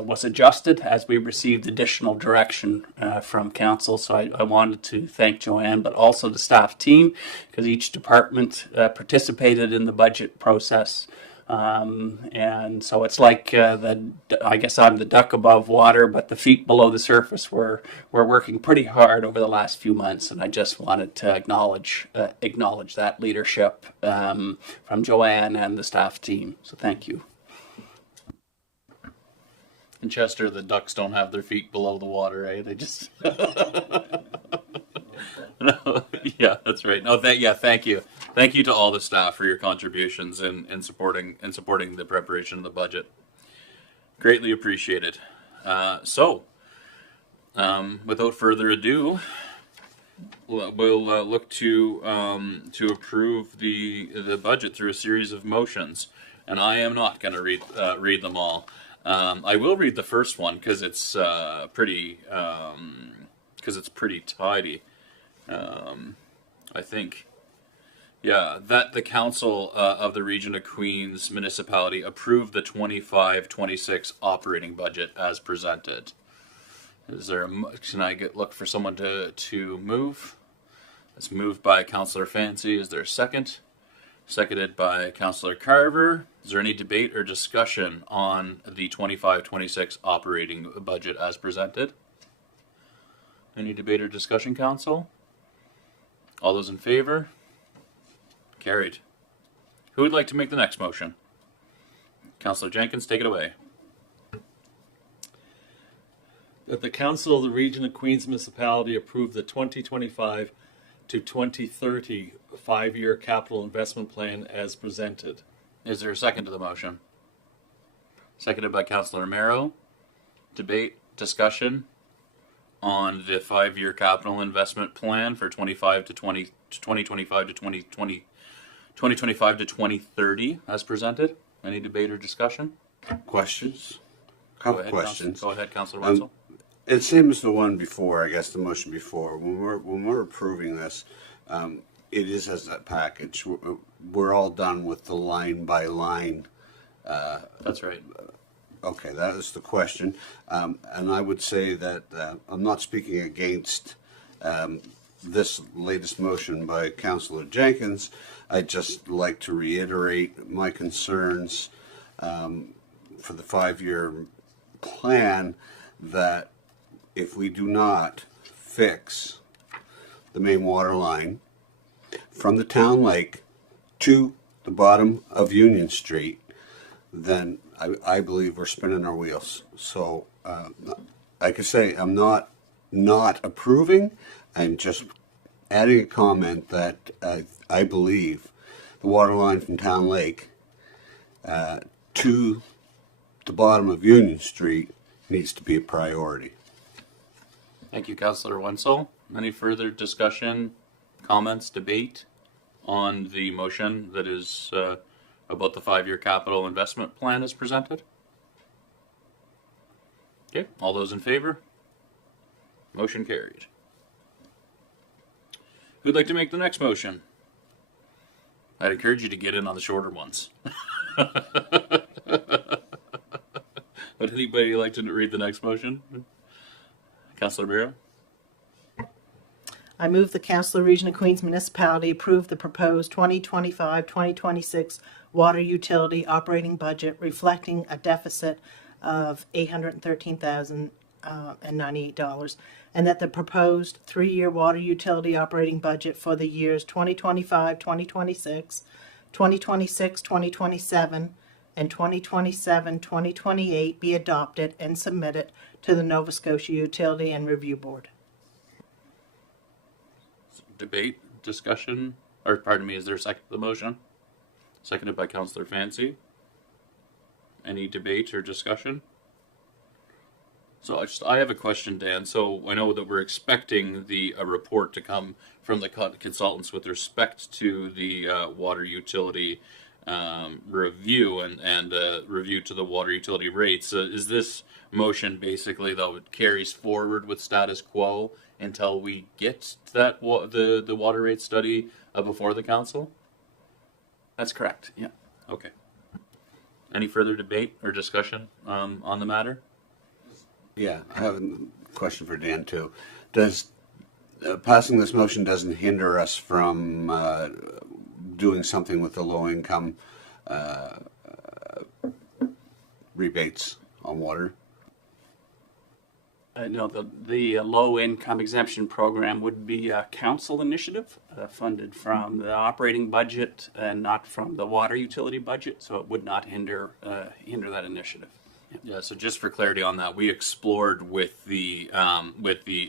was adjusted as we received additional direction from council. So I wanted to thank Joanne, but also the staff team, because each department participated in the budget process. And so it's like I guess I'm the duck above water, but the feet below the surface. We're working pretty hard over the last few months, and I just wanted to acknowledge that leadership from Joanne and the staff team. So thank you. In Chester, the ducks don't have their feet below the water, eh? They just. No, yeah, that's right. No, thank you. Thank you to all the staff for your contributions in supporting the preparation of the budget. Greatly appreciated. So, without further ado, we'll look to approve the budget through a series of motions, and I am not going to read them all. I will read the first one because it's pretty tidy. I think, yeah, that the Council of the Region of Queens Municipality approved the 25-26 operating budget as presented. Is there can I look for someone to move? It's moved by Councillor Fancy. Is there a second? Seconded by Councillor Carver. Is there any debate or discussion on the 25-26 operating budget as presented? Any debate or discussion, Council? All those in favor? Carried. Who would like to make the next motion? Councillor Jenkins, take it away. That the Council of the Region of Queens Municipality approve the 2025 to 2030 5-year capital investment plan as presented. Is there a second to the motion? Seconded by Councillor Romero. Debate, discussion on the 5-year capital investment plan for 2025 to 2030 as presented. Any debate or discussion? Questions? Go ahead, Questions. Go ahead, Councillor Wenzel. It's same as the one before, I guess the motion before. When we're approving this, it is as a package. We're all done with the line by line. That's right. Okay, that is the question. And I would say that I'm not speaking against this latest motion by Councillor Jenkins. I'd just like to reiterate my concerns for the 5-year plan, that if we do not fix the main water line from the town lake to the bottom of Union Street, then I believe we're spinning our wheels. So, like I say, I'm not approving. I'm just adding a comment that I believe the water line from Town Lake to the bottom of Union Street needs to be a priority. Thank you, Councillor Wenzel. Any further discussion, comments, debate on the motion that is about the 5-year capital investment plan as presented? Okay, all those in favor? Motion carried. Who'd like to make the next motion? I'd encourage you to get in on the shorter ones. Would anybody like to read the next motion? Councillor Barrow? I move the Council of Region of Queens Municipality approve the proposed 2025-2026 water utility operating budget reflecting a deficit of $813,098, and that the proposed three-year water utility operating budget for the years 2025-2026, 2026-2027, and 2027-2028 be adopted and submitted to the Nova Scotia Utility and Review Board. Debate, discussion, or pardon me, is there a second to the motion? Seconded by Councillor Fancy. Any debate or discussion? So I have a question, Dan. So I know that we're expecting a report to come from the consultants with respect to the water utility review and review to the water utility rates. Is this motion basically, though, it carries forward with status quo until we get that the water rate study before the council? That's correct. Yeah. Okay. Any further debate or discussion on the matter? Yeah, I have a question for Dan too. Does passing this motion doesn't hinder us from doing something with the low income rebates on water? No, the low income exemption program would be a council initiative funded from the operating budget and not from the water utility budget, so it would not hinder that initiative. Yeah, so just for clarity on that, we explored with the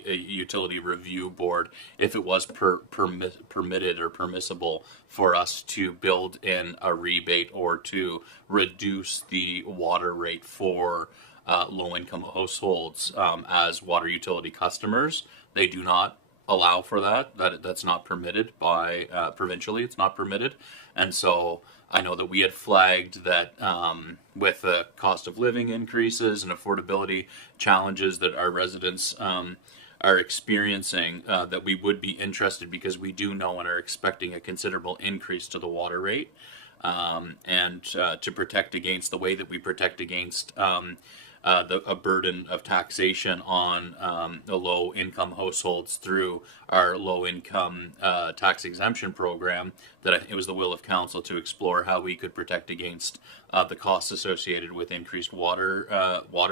utility review board if it was permitted or permissible for us to build in a rebate or to reduce the water rate for low-income households as water utility customers. They do not allow for that. That's not permitted by provincially. It's not permitted, and so I know that we had flagged that with the cost of living increases and affordability challenges that our residents are experiencing, that we would be interested because we do know and are expecting a considerable increase to the water rate, and to protect against the way that we protect against a burden of taxation on the low-income households through our low-income tax exemption program, that it was the will of council to explore how we could protect against the costs associated with increased water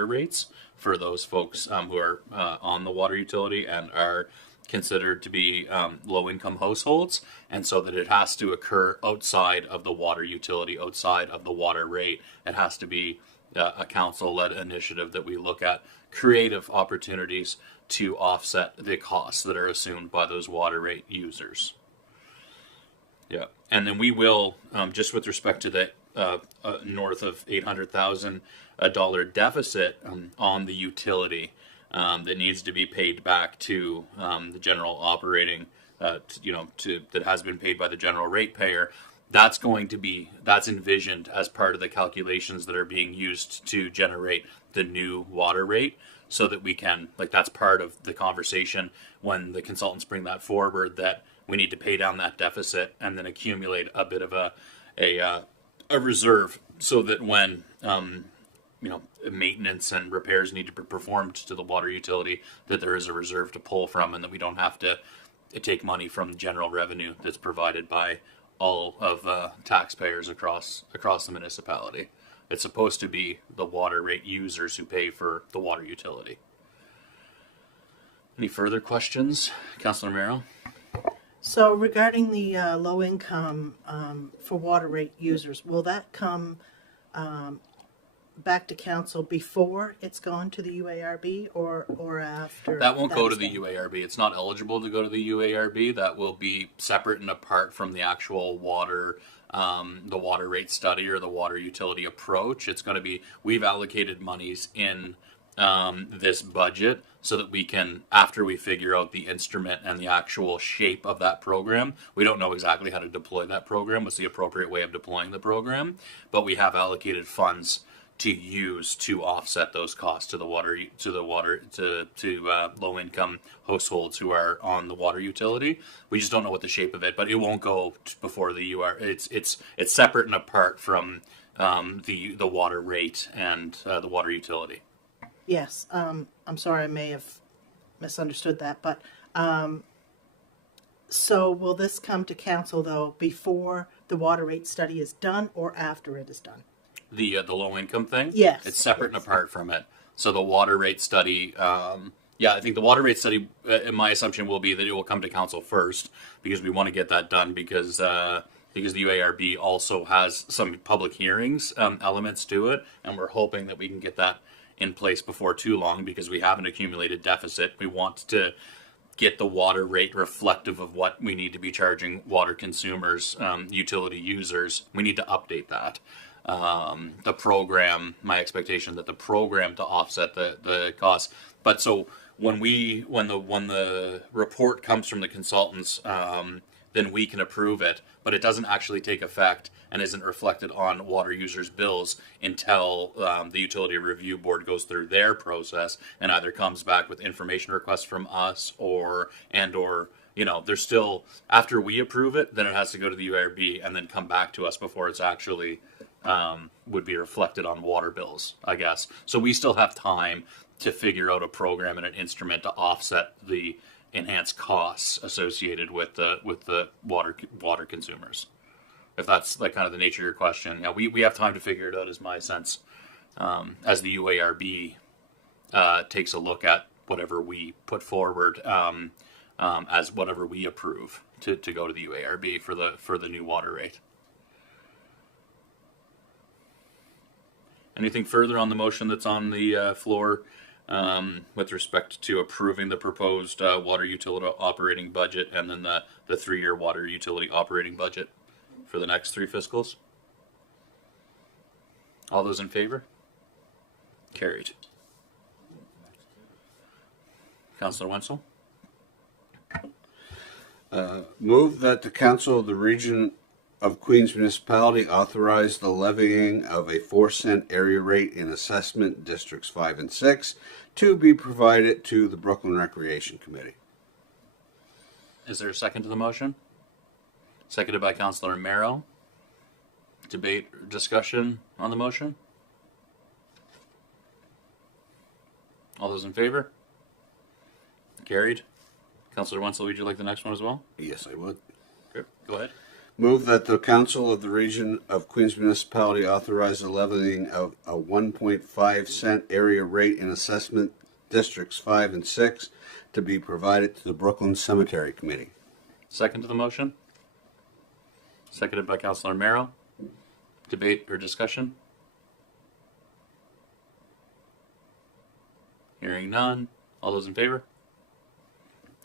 rates for those folks who are on the water utility and are considered to be low-income households, and so that it has to occur outside of the water utility, outside of the water rate. It has to be a council-led initiative that we look at creative opportunities to offset the costs that are assumed by those water rate users. Yeah, and then we will, just with respect to the north of $800,000 deficit on the utility that needs to be paid back to the general operating, that has been paid by the general ratepayer. That's envisioned as part of the calculations that are being used to generate the new water rate, so that we can, that's part of the conversation when the consultants bring that forward, that we need to pay down that deficit and then accumulate a bit of a reserve, so that when maintenance and repairs need to be performed to the water utility, that there is a reserve to pull from, and that we don't have to take money from general revenue that's provided by all of taxpayers across the municipality. It's supposed to be the water rate users who pay for the water utility. Any further questions, Councillor Merrill? So regarding the low income for water rate users, will that come back to council before it's gone to the UARB or after? That won't go to the UARB. It's not eligible to go to the UARB. That will be separate and apart from the actual water, the water rate study or the water utility approach. It's going to be, we've allocated monies in this budget so that we can, after we figure out the instrument and the actual shape of that program, we don't know exactly how to deploy that program, what's the appropriate way of deploying the program, but we have allocated funds to use to offset those costs to low income households who are on the water utility. We just don't know what the shape of it, but it won't go before the UR. It's separate and apart from the water rate and the water utility. Yes, I'm sorry, I may have misunderstood that, but So will this come to council though before the water rate study is done or after it is done? The low income thing. Yes, It's separate yes. and apart from it. So the water rate study. Yeah, I think the water rate study. My assumption will be that it will come to council first because we want to get that done because the UARB also has some public hearings elements to it, and we're hoping that we can get that in place before too long because we have an accumulated deficit. We want to get the water rate reflective of what we need to be charging water consumers, utility users. We need to update that. The program, my expectation that the program to offset the costs. But so when the report comes from the consultants, then we can approve it, but it doesn't actually take effect and isn't reflected on water users' bills until the utility review board goes through their process and either comes back with information requests from us or there's still, after we approve it, then it has to go to the URB and then come back to us before it's actually would be reflected on water bills, I guess. So we still have time to figure out a program and an instrument to offset the enhanced costs associated with the water consumers. If that's like kind of the nature of your question, yeah, we have time to figure it out, is my sense, as the UARB takes a look at whatever we put forward as whatever we approve to go to the UARB for the new water rate. Anything further on the motion that's on the floor with respect to approving the proposed water utility operating budget and then the 3-year water utility operating budget for the next 3 fiscals? All those in favor? Carried. Councillor Wenzel? Move that the Council of the Region of Queens Municipality authorize the levying of a 4-cent area rate in assessment districts 5 and 6 to be provided to the Brooklyn Recreation Committee. Is there a second to the motion? Seconded by Councillor Merrill. Debate or discussion on the motion? All those in favor? Carried. Councillor Wenzel, would you like the next one as well? Yes, I would. Okay, go ahead. Move that the Council of the Region of Queens Municipality authorize the levying of a 1.5 cent area rate in assessment districts 5 and 6 to be provided to the Brooklyn Cemetery Committee. Second to the motion? Seconded by Councillor Merrill. Debate or discussion? Hearing none. All those in favor?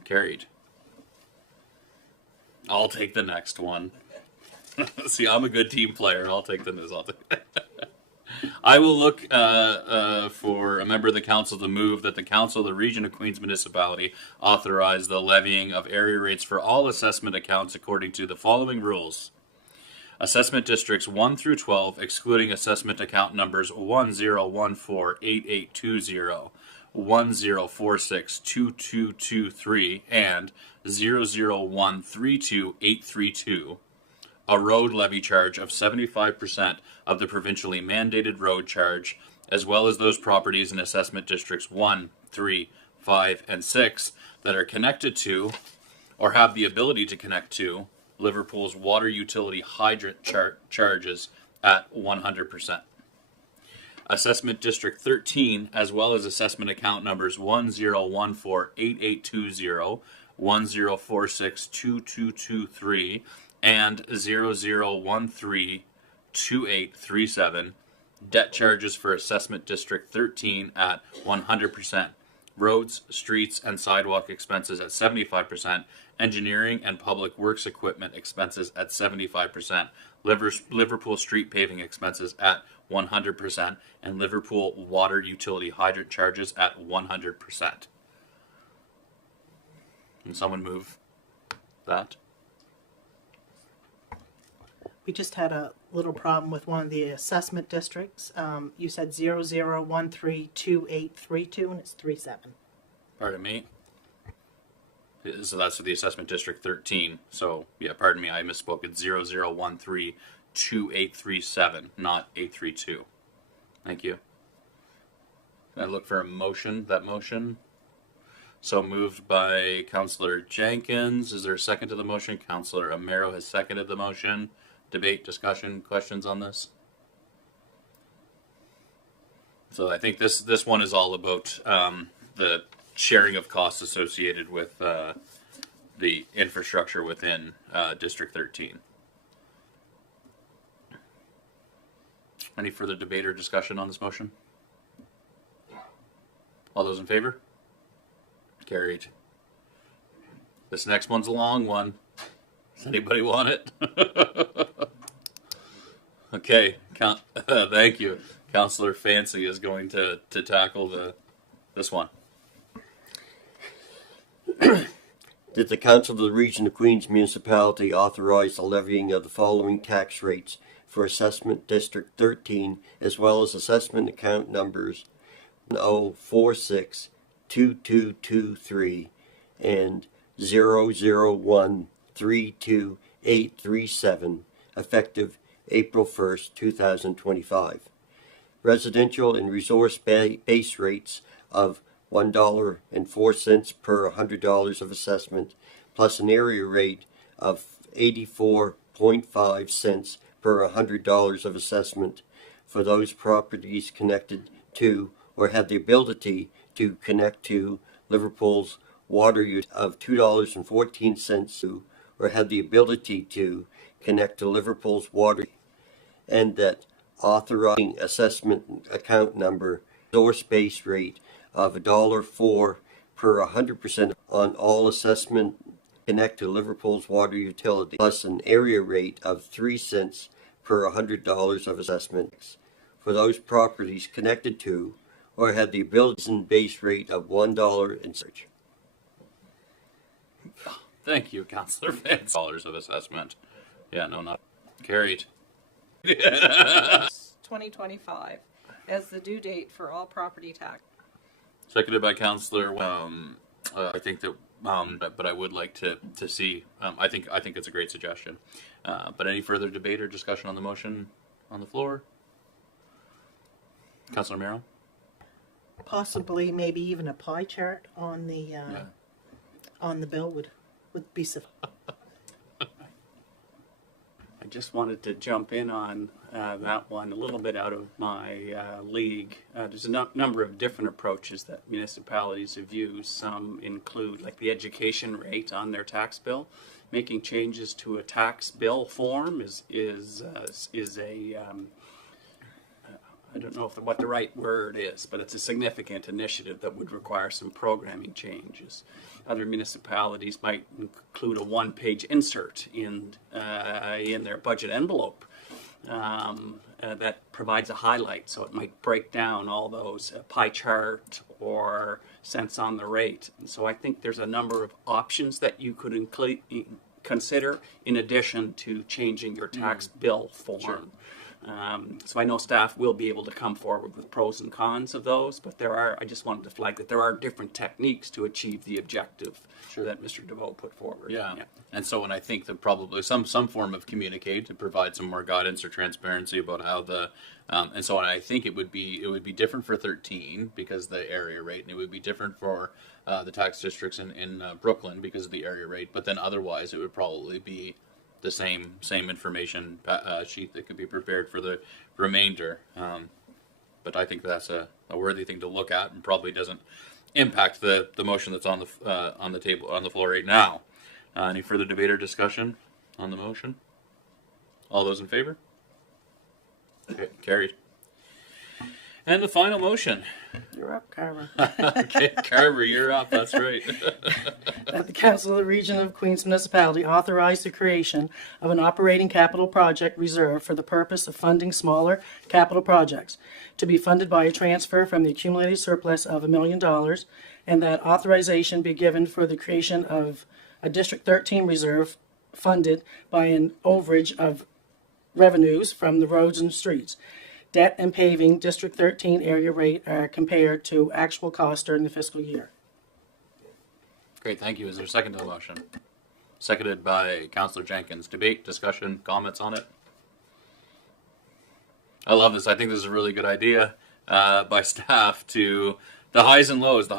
Carried. I'll take the next one. See, I'm a good team player. I'll take the news. I will look for a member of the council to move that the Council of the Region of Queens Municipality authorize the levying of area rates for all assessment accounts according to the following rules. Assessment districts 1 through 12, excluding assessment account numbers 10148820, 10462223, and 00132 a road levy charge of 75% of the provincially mandated road charge, as well as those properties in assessment districts 1, 3, 5, and 6 that are connected to or have the ability to connect to Liverpool's water utility hydrant charges at 100%. Assessment District 13, as well as assessment account numbers 10148820, 10462223, and 00132837, debt charges for Assessment District 13 at 100%, roads, streets, and sidewalk expenses at 75%, engineering and public works equipment expenses at 75%, Liverpool street paving expenses at 100%, and Liverpool water utility hydrant charges at 100%. Can someone move that? We just had a little problem with one of the assessment districts. You said 00132832 and it's 37. Pardon me. So that's for the assessment district 13. So yeah, pardon me, I misspoke. It's 00132837, not 832. Thank you. Can I look for a motion? That motion. So moved by Councillor Jenkins. Is there a second to the motion? Councillor Amaro has seconded the motion. Debate, discussion, questions on this? So I think this one is all about the sharing of costs associated with the infrastructure within District 13. Any further debate or discussion on this motion? All those in favor? Carried. This next one's a long one. Does anybody want it? Okay, thank you. Councillor Fancy is going to tackle this one. That the Council of the Region of Queens Municipality authorize the levying of the following tax rates for Assessment District 13, as well as assessment account numbers 10462223 and 001323837, effective April 1st, 2025. Residential and resource base rates of $1.04 per $100 of assessment, plus an area rate of 84.5 cents per $100 of assessment for those properties connected to or have the ability to connect to Liverpool's water use of $2.14 to or have the ability to connect to Liverpool's water, and that authorizing assessment account number source base rate of $1.04 per 100% on all assessment connect to Liverpool's water utility, plus an area rate of 3 cents per $100 of assessments for those properties connected to or have the ability and base rate of $1 and such. Thank you, Councillor Fancy. Dollars of assessment. Yeah, no, not carried. 2025 as the due date for all property tax. Seconded by Councillor. I think that, but I would like to see. I think it's a great suggestion. But any further debate or discussion on the motion on the floor? Councillor Merrill? Possibly, maybe even a pie chart on the bill would be sufficient. I just wanted to jump in on that one a little bit out of my league. There's a number of different approaches that municipalities have used. Some include like the education rate on their tax bill. Making changes to a tax bill form is a I don't know what the right word is, but it's a significant initiative that would require some programming changes. Other municipalities might include a one-page insert in their budget envelope that provides a highlight, so it might break down all those pie chart or cents on the rate. And so I think there's a number of options that you could consider in addition to changing your tax bill form. Sure. So I know staff will be able to come forward with pros and cons of those, but I just wanted to flag that there are different techniques to achieve the objective that Mr. DeVoe put forward. Yeah. And so when I think that probably some form of communicate to provide some more guidance or transparency about how and so on. I think it would be different for 13 because of the area rate, and it would be different for the tax districts in Brooklyn because of the area rate, but then otherwise it would probably be the same information sheet that could be prepared for the remainder. But I think that's a worthy thing to look at, and probably doesn't impact the motion that's on the table on the floor right now. Any further debate or discussion on the motion? All those in favor? Okay, carried. And the final motion. You're up, Carver. Okay, Carver, you're up. That's right. That the Council of the Region of Queens Municipality authorize the creation of an operating capital project reserve for the purpose of funding smaller capital projects to be funded by a transfer from the accumulated surplus of $1 million, and that authorization be given for the creation of a District 13 reserve funded by an overage of revenues from the roads and streets. Debt and paving District 13 area rate are compared to actual cost during the fiscal year. Great, thank you. Is there a second to the motion? Seconded by Councillor Jenkins. Debate, discussion, comments on it? I love this. I think this is a really good idea by staff to the highs and lows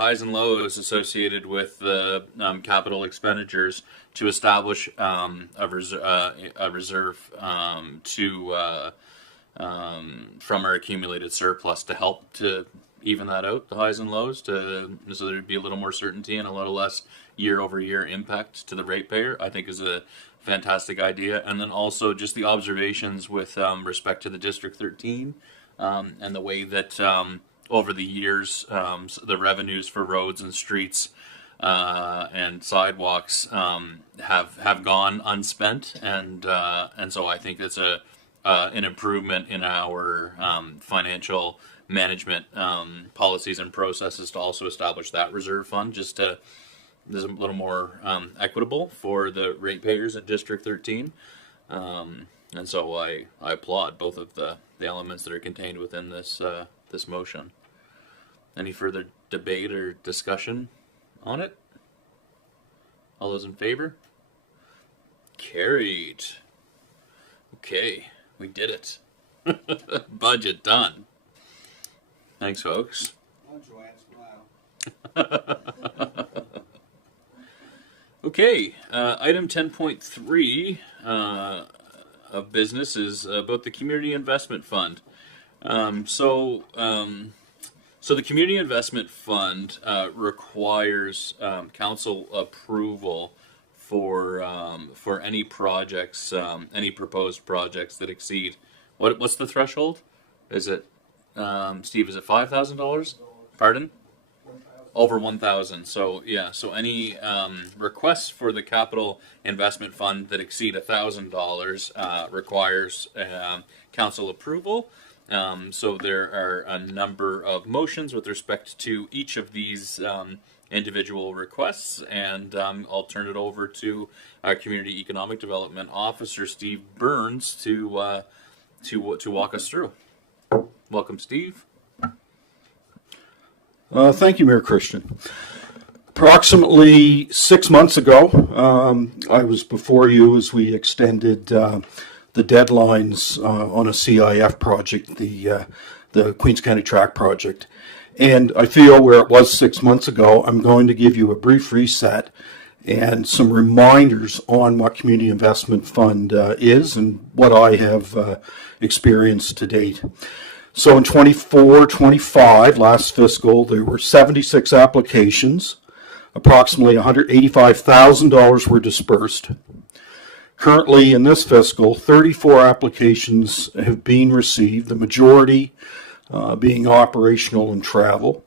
associated with the capital expenditures to establish a reserve from our accumulated surplus to help to even that out, the highs and lows, so there'd be a little more certainty and a little less year-over-year impact to the ratepayer, I think is a fantastic idea. And then also just the observations with respect to the District 13 and the way that over the years the revenues for roads and streets and sidewalks have gone unspent, and so I think it's an improvement in our financial management policies and processes to also establish that reserve fund, just to is a little more equitable for the ratepayers at District 13. And so I applaud both of the elements that are contained within this this motion. Any further debate or discussion on it? All those in favor? Carried. Okay, we did it. Budget done. Thanks, folks. Okay, item 10.3 of business is about the Community Investment Fund. So the Community Investment Fund requires council approval for any projects, any proposed projects that exceed. What's the threshold? Is it, Steve? Is it $5,000? Pardon? Over 1,000. So yeah. So any requests for the capital investment fund that exceed $1,000 requires council approval. So there are a number of motions with respect to each of these individual requests, and I'll turn it over to our Community Economic Development Officer, Steve Burns, to walk us through. Welcome, Steve. Thank you, Mayor Christian. Approximately 6 months ago, I was before you as we extended the deadlines on a CIF project, the Queens County Track project. And I feel where it was 6 months ago, I'm going to give you a brief reset and some reminders on what Community Investment Fund is and what I have experienced to date. So in 24-25, last fiscal, there were 76 applications. Approximately $185,000 were dispersed. Currently in this fiscal, 34 applications have been received, the majority being operational and travel.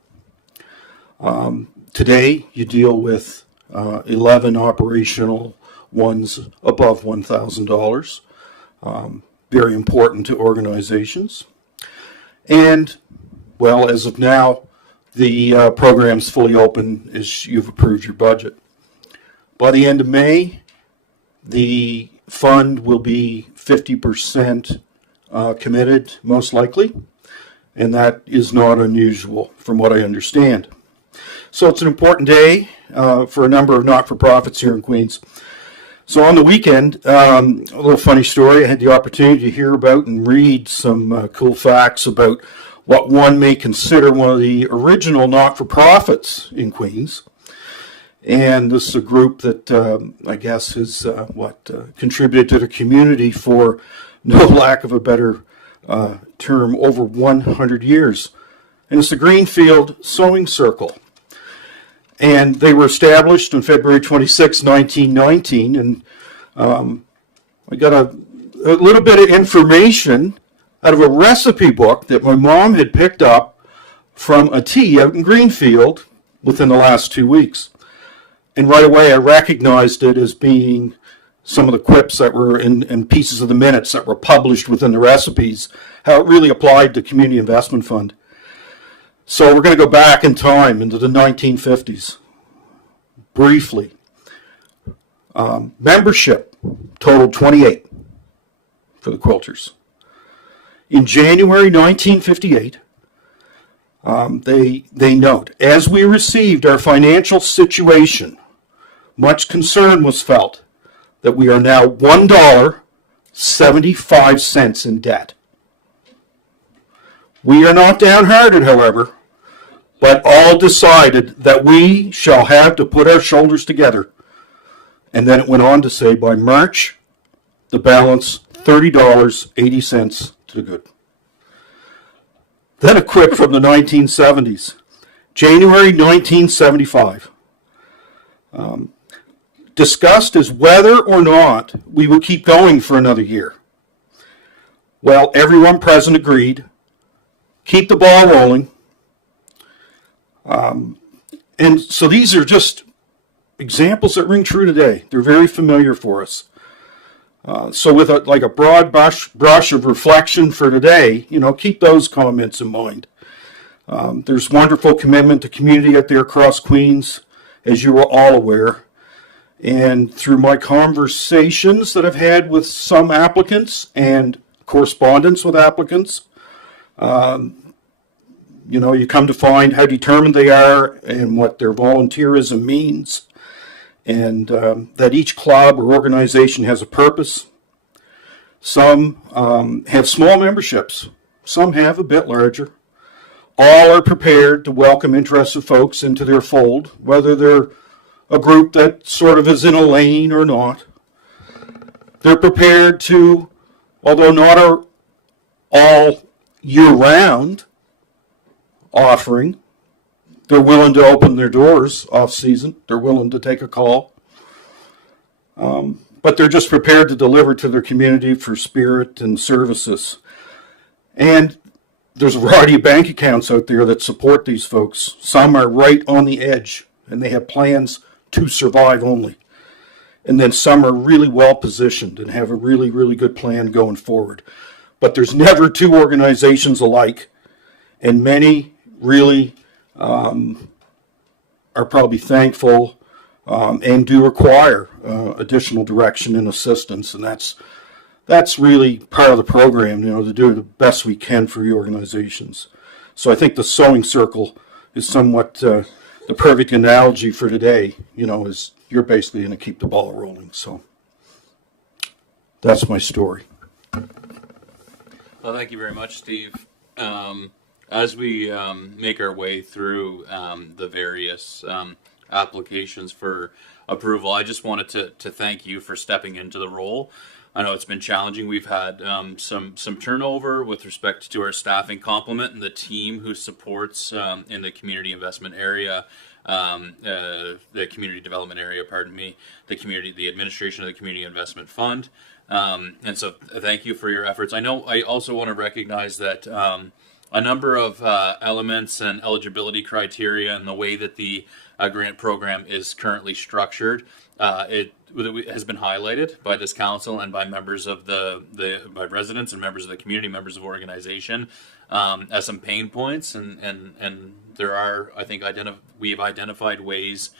Today, you deal with 11 operational ones above $1,000. Very important to organizations. And, well, as of now, the program's fully open as you've approved your budget. By the end of May, the fund will be 50% committed, most likely, and that is not unusual from what I understand. So it's an important day for a number of not-for-profits here in Queens. So on the weekend, a little funny story, I had the opportunity to hear about and read some cool facts about what one may consider one of the original not-for-profits in Queens. And this is a group that I guess has contributed to the community for no lack of a better term, over 100 years. And it's the Greenfield Sewing Circle. And they were established on February 26, 1919. And I got a little bit of information out of a recipe book that my mom had picked up from a tea out in Greenfield within the last 2 weeks. And right away I recognized it as being some of the quips that were in pieces of the minutes that were published within the recipes, how it really applied to Community Investment Fund. So we're going to go back in time into the 1950s, briefly. Membership totaled 28 for the quilters. In January 1958, they note, as we received our financial situation, much concern was felt that we are now $1.75 in debt. We are not downhearted, however. but all decided that we shall have to put our shoulders together. And then it went on to say by March, the balance $30.80 to the good. Then a quip from the 1970s. January 1975. Discussed as whether or not we would keep going for another year. Well, everyone present agreed. Keep the ball rolling. And so these are just examples that ring true today. They're very familiar for us. So with a broad brush of reflection for today, keep those comments in mind. There's wonderful commitment to community out there across Queens, as you are all aware. And through my conversations that I've had with some applicants and correspondence with applicants, you come to find how determined they are and what their volunteerism means, and that each club or organization has a purpose. Some have small memberships. Some have a bit larger. All are prepared to welcome interested folks into their fold, whether they're a group that sort of is in a lane or not. They're prepared to, although not all year-round offering, they're willing to open their doors off-season. They're willing to take a call. But they're just prepared to deliver to their community for spirit and services. And there's a variety of bank accounts out there that support these folks. Some are right on the edge, and they have plans to survive only. And then some are really well positioned and have a really, really good plan going forward. But there's never two organizations alike, and many really are probably thankful and do require additional direction and assistance, and that's really part of the program, to do the best we can for your organizations. So I think the sewing circle is somewhat the perfect analogy for today, is you're basically going to keep the ball rolling. So that's my story. Well, thank you very much, Steve. As we make our way through the various applications for approval, I just wanted to thank you for stepping into the role. I know it's been challenging. We've had some turnover with respect to our staffing complement and the team who supports in the community investment area, the community development area, the administration of the community investment fund. And so thank you for your efforts. I also want to recognize that a number of elements and eligibility criteria and the way that the grant program is currently structured, it has been highlighted by this council and by members of by residents and members of the community, members of organization, as some pain points, and there are, I think, we've identified ways,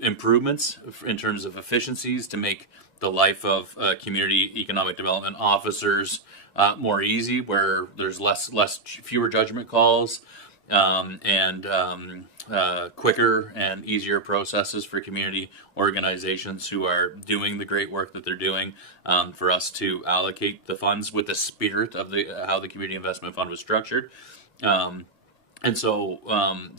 improvements in terms of efficiencies to make the life of community economic development officers more easy, where there's fewer judgment calls, and quicker and easier processes for community organizations who are doing the great work that they're doing, for us to allocate the funds with the spirit of how the community investment fund was structured. And so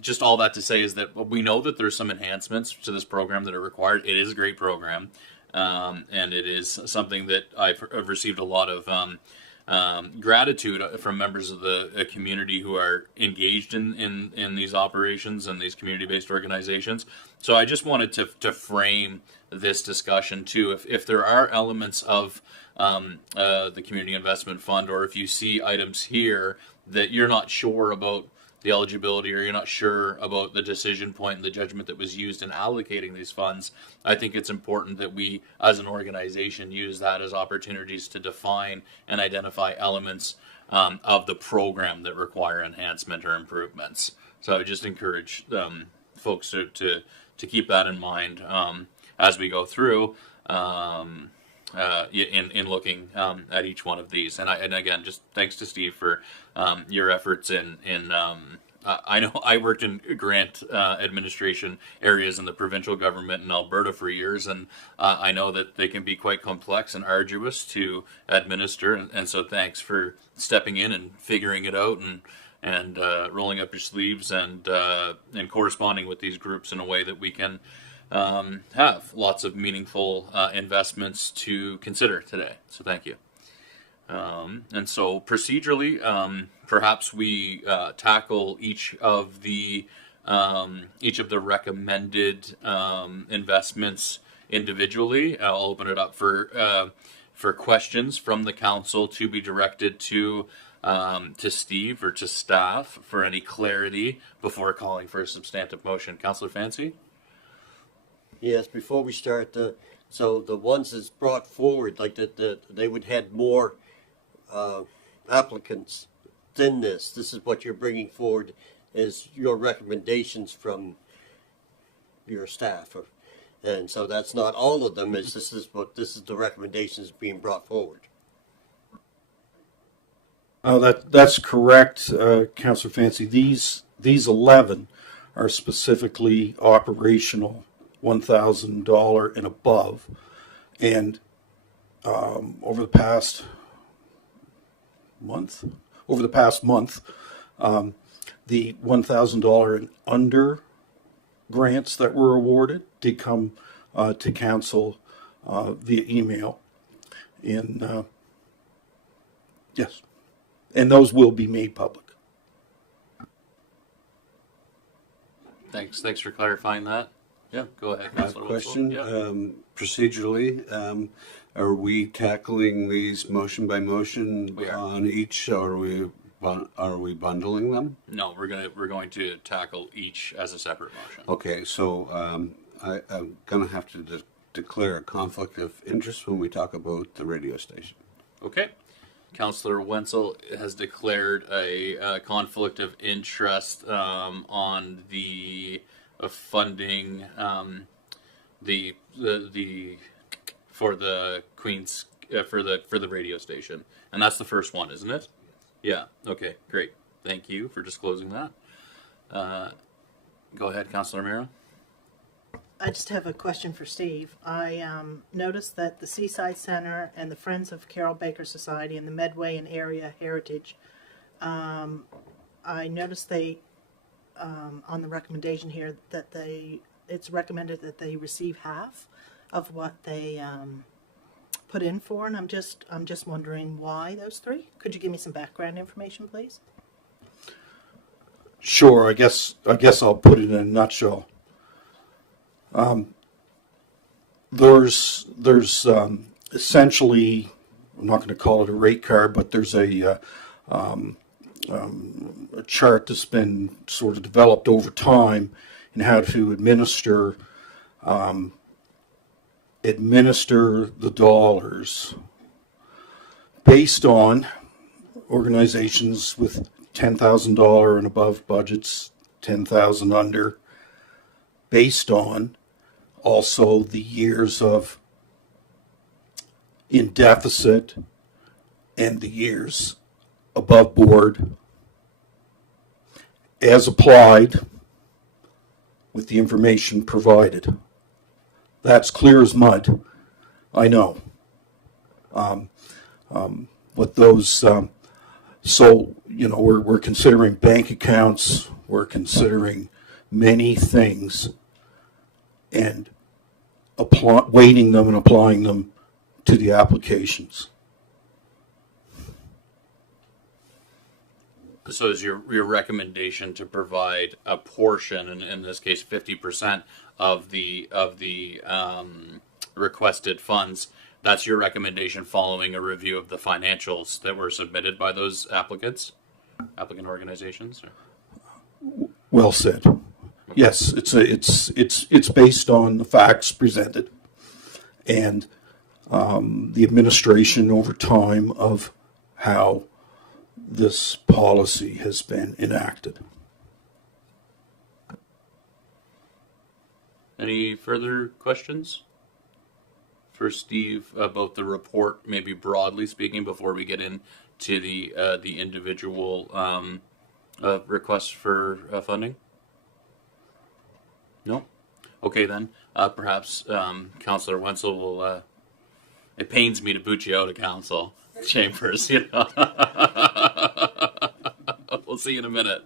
just all that to say is that we know that there's some enhancements to this program that are required. It is a great program, and it is something that I've received a lot of gratitude from members of the community who are engaged in these operations and these community-based organizations. So I just wanted to frame this discussion too. If there are elements of the Community Investment Fund, or if you see items here that you're not sure about the eligibility, or you're not sure about the decision point and the judgment that was used in allocating these funds, I think it's important that we, as an organization, use that as opportunities to define and identify elements of the program that require enhancement or improvements. So I just encourage folks to keep that in mind as we go through in looking at each one of these. And again, just thanks to Steve for your efforts in I know I worked in grant administration areas in the provincial government in Alberta for years, and I know that they can be quite complex and arduous to administer. And so thanks for stepping in and figuring it out and rolling up your sleeves and corresponding with these groups in a way that we can have lots of meaningful investments to consider today. So thank you. And so procedurally, perhaps we tackle each of the recommended investments individually. I'll open it up for questions from the council to be directed to Steve or to staff for any clarity before calling for a substantive motion. Councillor Fancy? Yes, before we start, so the ones that's brought forward, like they would had more applicants than this. This is what you're bringing forward as your recommendations from your staff, and so that's not all of them. This is the recommendations being brought forward. Oh, that's correct, Councillor Fancy. These 11 are specifically operational, $1,000 and above, and over the past month, the $1,000 and under grants that were awarded did come to council via email. And yes, and those will be made public. Thanks for clarifying that. Yeah, go ahead, I have a Councillor question. Wetzel. Yeah. Procedurally, are we tackling these motion by motion We are. on each, or are we bundling them? No, we're going to tackle each as a separate motion. Okay, so I'm going to have to declare a conflict of interest when we talk about the radio station. Okay. Councillor Wenzel has declared a conflict of interest on the funding for the Queen's for the radio station, and that's the first one, isn't it? Yeah. Okay. Great. Thank you for disclosing that. Go ahead, Councillor Mira. I just have a question for Steve. I noticed that the Seaside Center and the Friends of Carol Baker Society and the Medway and Area Heritage, I noticed they, on the recommendation here, that it's recommended that they receive half of what they put in for, and I'm just wondering why those three. Could you give me some background information, please? Sure. I guess I'll put it in a nutshell. There's essentially, I'm not going to call it a rate card, but there's a chart that's been sort of developed over time in how to administer the dollars based on organizations with $10,000 and above budgets, 10,000 under, based on also the years of in deficit and the years above board, as applied with the information provided. That's clear as mud, I know. But those, so, you know, we're considering bank accounts, we're considering many things, and weighting them and applying them to the applications. So is your recommendation to provide a portion, and in this case 50% of the requested funds? That's your recommendation following a review of the financials that were submitted by those applicant organizations? Or? Well said. Yes, it's based on the facts presented and the administration over time of how this policy has been enacted. Any further questions for Steve about the report, maybe broadly speaking, before we get into the individual requests for funding? No? Okay, then. Perhaps Councillor Wenzel will... it pains me to boot you out of council chambers, you know. see in a minute.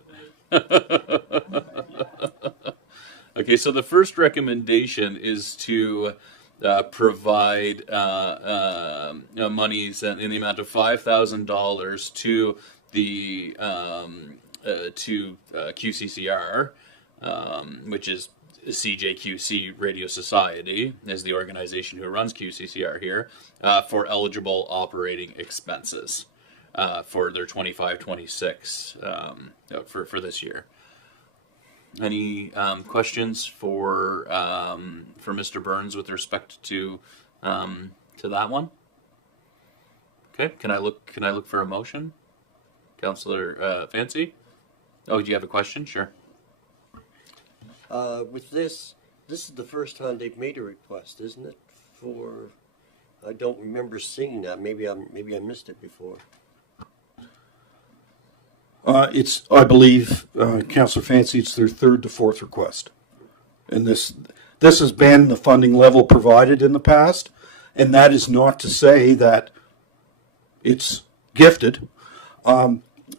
Okay, so the first recommendation is to provide monies in the amount of $5,000 to the QCCR, which is CJQC Radio Society, is the organization who runs QCCR here, for eligible operating expenses for their 25-26 for this year. Any questions for Mr. Burns with respect to that one? Okay, can I look for a motion, Councillor Fancy? Oh, do you have a question? Sure. With this is the first time they've made a request, isn't it? I don't remember seeing that. Maybe I missed it before. I believe, Councillor Fancy, it's their third to fourth request. And this has been the funding level provided in the past, and that is not to say that it's gifted.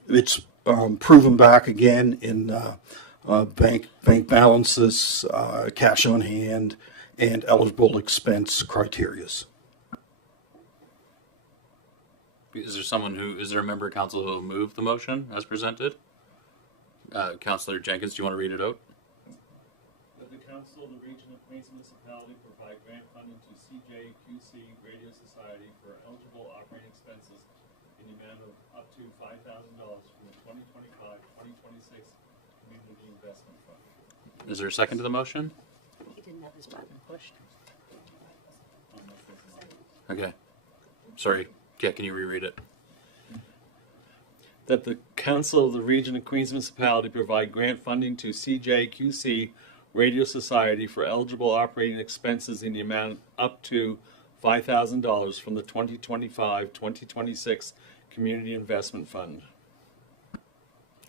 It's proven back again in bank balances, cash on hand, and eligible expense criterias. Is there a member of council who will move the motion as presented? Councillor Jenkins, do you want to read it out? That the council of the region of Queens Municipality provide grant funding to CJQC Radio Society for eligible operating expenses in the amount of up to $5,000 from the 2025-2026 Community Investment Fund. Is there a second to the motion? He didn't have his button pushed. Okay. Sorry. Yeah, can you reread it? That the council of the region of Queens Municipality provide grant funding to CJQC Radio Society for eligible operating expenses in the amount up to $5,000 from the 2025-2026 Community Investment Fund.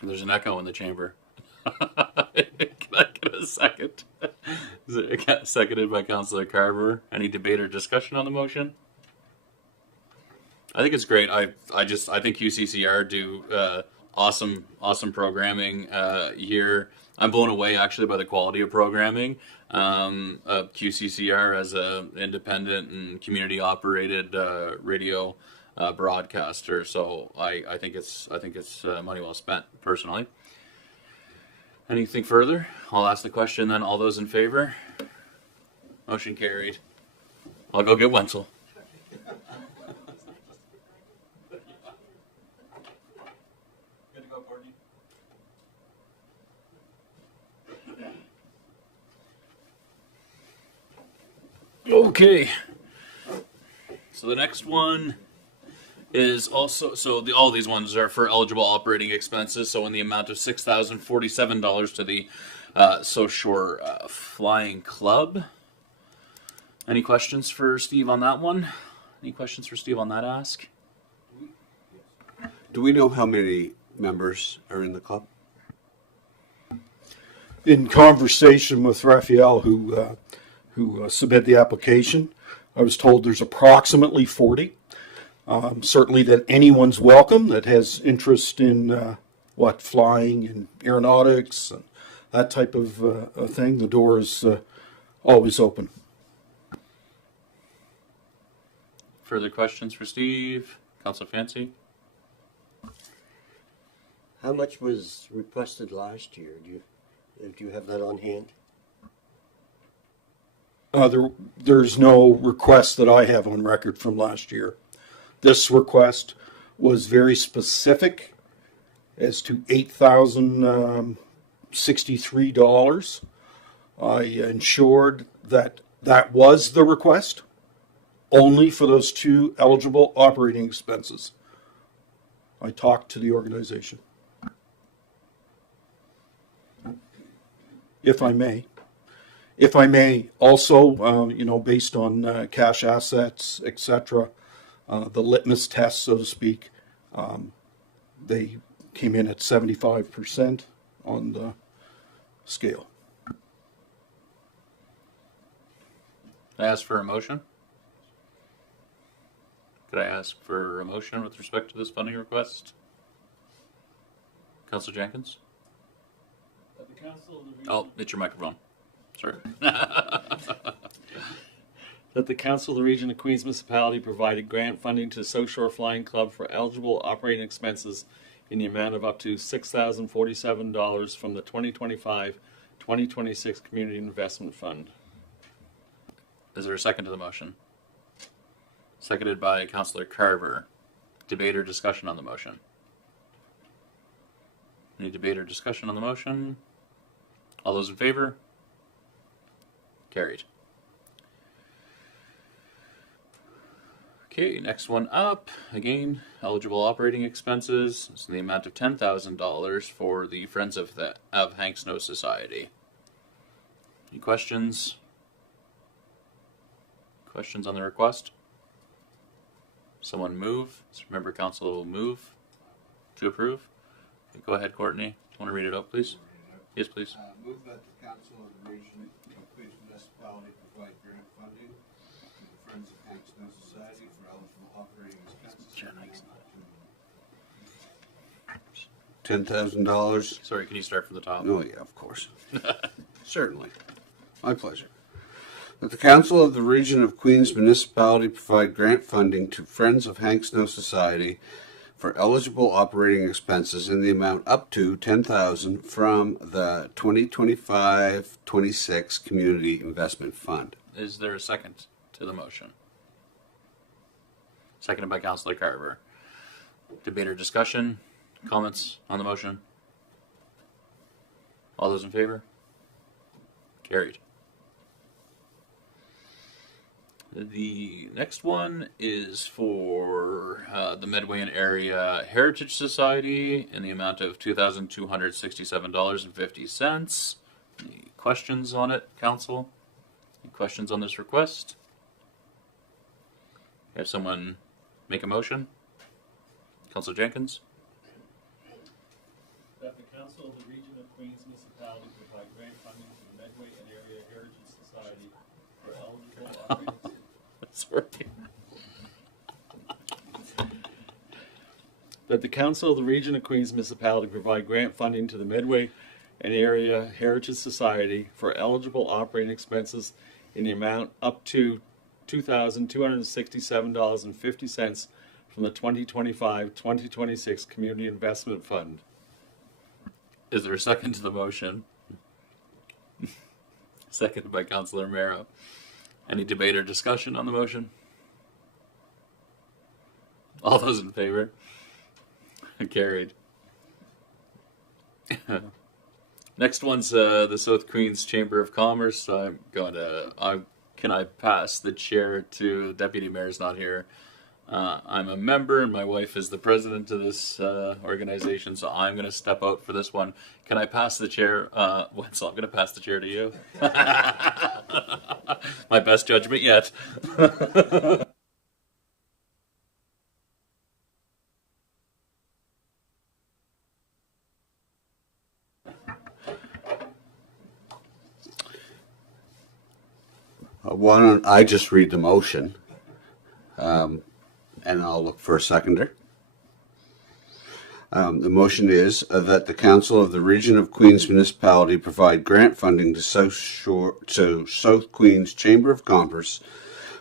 There's an echo in the chamber. Can I get a second? Is it seconded by Councillor Carver? Any debate or discussion on the motion? I think it's great. I think QCCR do awesome programming here. I'm blown away actually by the quality of programming of QCCR as a independent and community operated radio broadcaster. So I think it's money well spent personally. Anything further? I'll ask the question then. All those in favor? Motion carried. I'll go get Wenzel. Okay. So the next one is also all these ones are for eligible operating expenses. So in the amount of $6,047 to the South Shore Flying Club. Any questions for Steve on that one? Any questions for Steve on that ask? Do we know how many members are in the club? In conversation with Raphael, who submitted the application, I was told there's approximately 40. Certainly that anyone's welcome that has interest in flying and aeronautics and that type of thing. The door is always open. Further questions for Steve? Councilor Fancy? How much was requested last year? Do you have that on hand? There's no request that I have on record from last year. This request was very specific as to $8,063. I ensured that was the request only for those two eligible operating expenses. I talked to the organization. If I may also, based on cash assets, etc., the litmus test, so to speak, they came in at 75% on the scale. I ask for a motion? Could I ask for a motion with respect to this funding request? Councillor Jenkins? That the Council of the Region, Oh, it's your microphone. Sorry. that the Council of the Region of Queens Municipality provided grant funding to South Shore Flying Club for eligible operating expenses in the amount of up to $6,047 from the 2025-2026 Community Investment Fund. Is there a second to the motion? Seconded by Councillor Carver. Debate or discussion on the motion? Any debate or discussion on the motion? All those in favor? Carried. Okay, next one up. Again, eligible operating expenses. It's in the amount of $10,000 for the Friends of Hank Snow Society. Any questions? Questions on the request? Someone move. Member council will move to approve. Okay, go ahead, Courtney. Want to read it out, please? Yes, please. Move that the Council of the Region of Queens Municipality provide grant funding to the Friends of Hank Snow Society for eligible operating expenses. $10,000. Sorry, can you start from the top? Oh, yeah, of course. Certainly. My pleasure. That the Council of the Region of Queens Municipality provide grant funding to Friends of Hank Snow Society for eligible operating expenses in the amount up to $10,000 from the 2025-26 Community Investment Fund. Is there a second to the motion? Seconded by Councillor Carver. Debate or discussion? Comments on the motion? All those in favor? Carried. The next one is for the Medway and Area Heritage Society in the amount of $2,267.50. Any questions on it, Council? Any questions on this request? Have someone make a motion? Councillor Jenkins? That the Council of the Region of Queens Municipality provide grant funding to the Medway and Area Heritage Society for eligible operating Sorry. That the Council of the Region of Queens Municipality provide grant funding to the Medway and Area Heritage Society for eligible operating expenses in the amount up to $2,267.50 from the 2025-2026 Community Investment Fund. Is there a second to the motion? Seconded by Councillor Mero. Any debate or discussion on the motion? All those in favor? Carried. Next one's the South Queens Chamber of Commerce. So can I pass the chair to Deputy Mayor's not here. I'm a member and my wife is the president of this organization, so I'm going to step out for this one. Can I pass the chair? So I'm going to pass the chair to you. My best judgment yet. Why don't I just read the motion, and I'll look for a seconder. The motion is that the Council of the Region of Queens Municipality provide grant funding to South Queens Chamber of Commerce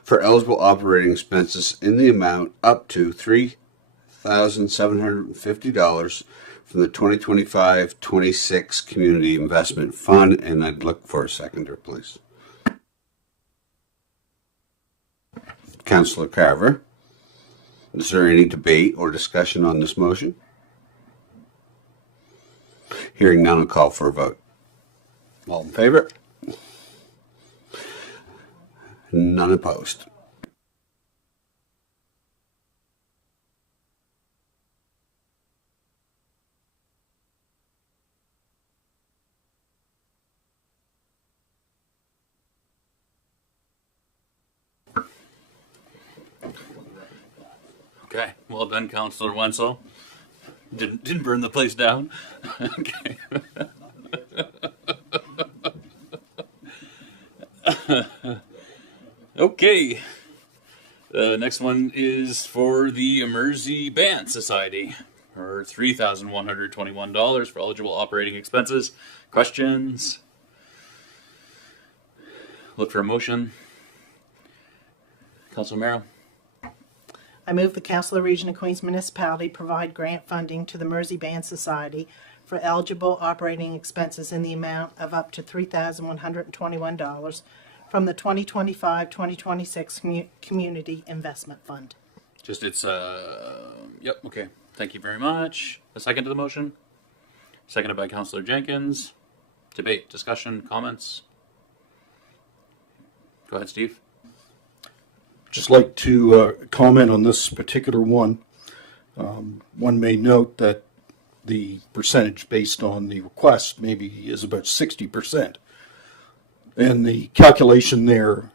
for eligible operating expenses in the amount up to $3,750 from the 2025-26 Community Investment Fund, and I'd look for a seconder, please. Councillor Carver, is there any debate or discussion on this motion? Hearing none, I'll call for a vote. All in favor? None opposed. Okay, well done, Councillor Wenzel. Didn't burn the place down. Okay. Okay. The next one is for the Mersey Band Society. or $3,121 for eligible operating expenses. Questions? Look for a motion. Councilor Merrill. I move the Council of the Region of Queens Municipality provide grant funding to the Mersey Band Society for eligible operating expenses in the amount of up to $3,121 from the 2025-2026 Community Investment Fund. Yep, okay. Thank you very much. A second to the motion? Seconded by Councilor Jenkins. Debate, discussion, comments? Go ahead, Steve. Just like to comment on this particular one. One may note that the percentage based on the request maybe is about 60%. And the calculation there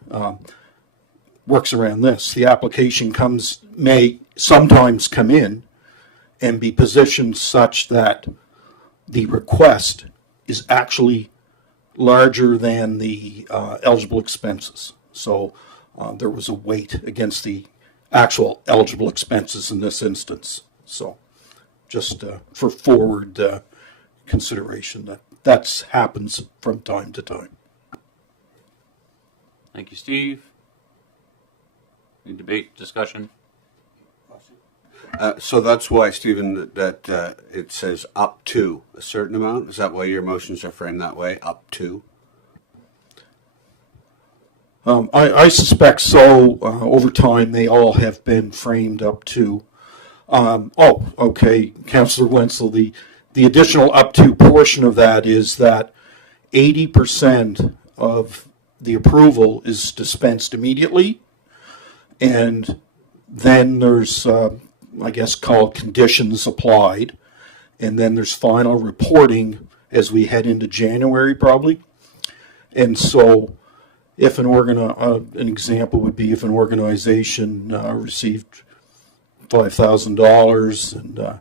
works around this. The application may sometimes come in and be positioned such that the request is actually larger than the eligible expenses. So there was a weight against the actual eligible expenses in this instance. So just for forward consideration, that happens from time to time. Thank you, Steve. Any debate, discussion? So that's why, Stephen, that it says up to a certain amount. Is that why your motions are framed that way? Up to? I suspect so. Over time, they all have been framed up to. Okay, Councillor Wenzel, the additional up to portion of that is that 80% of the approval is dispensed immediately, and then there's, I guess, called conditions applied, and then there's final reporting as we head into January, probably. And so, if an example would be if an organization received $5,000 and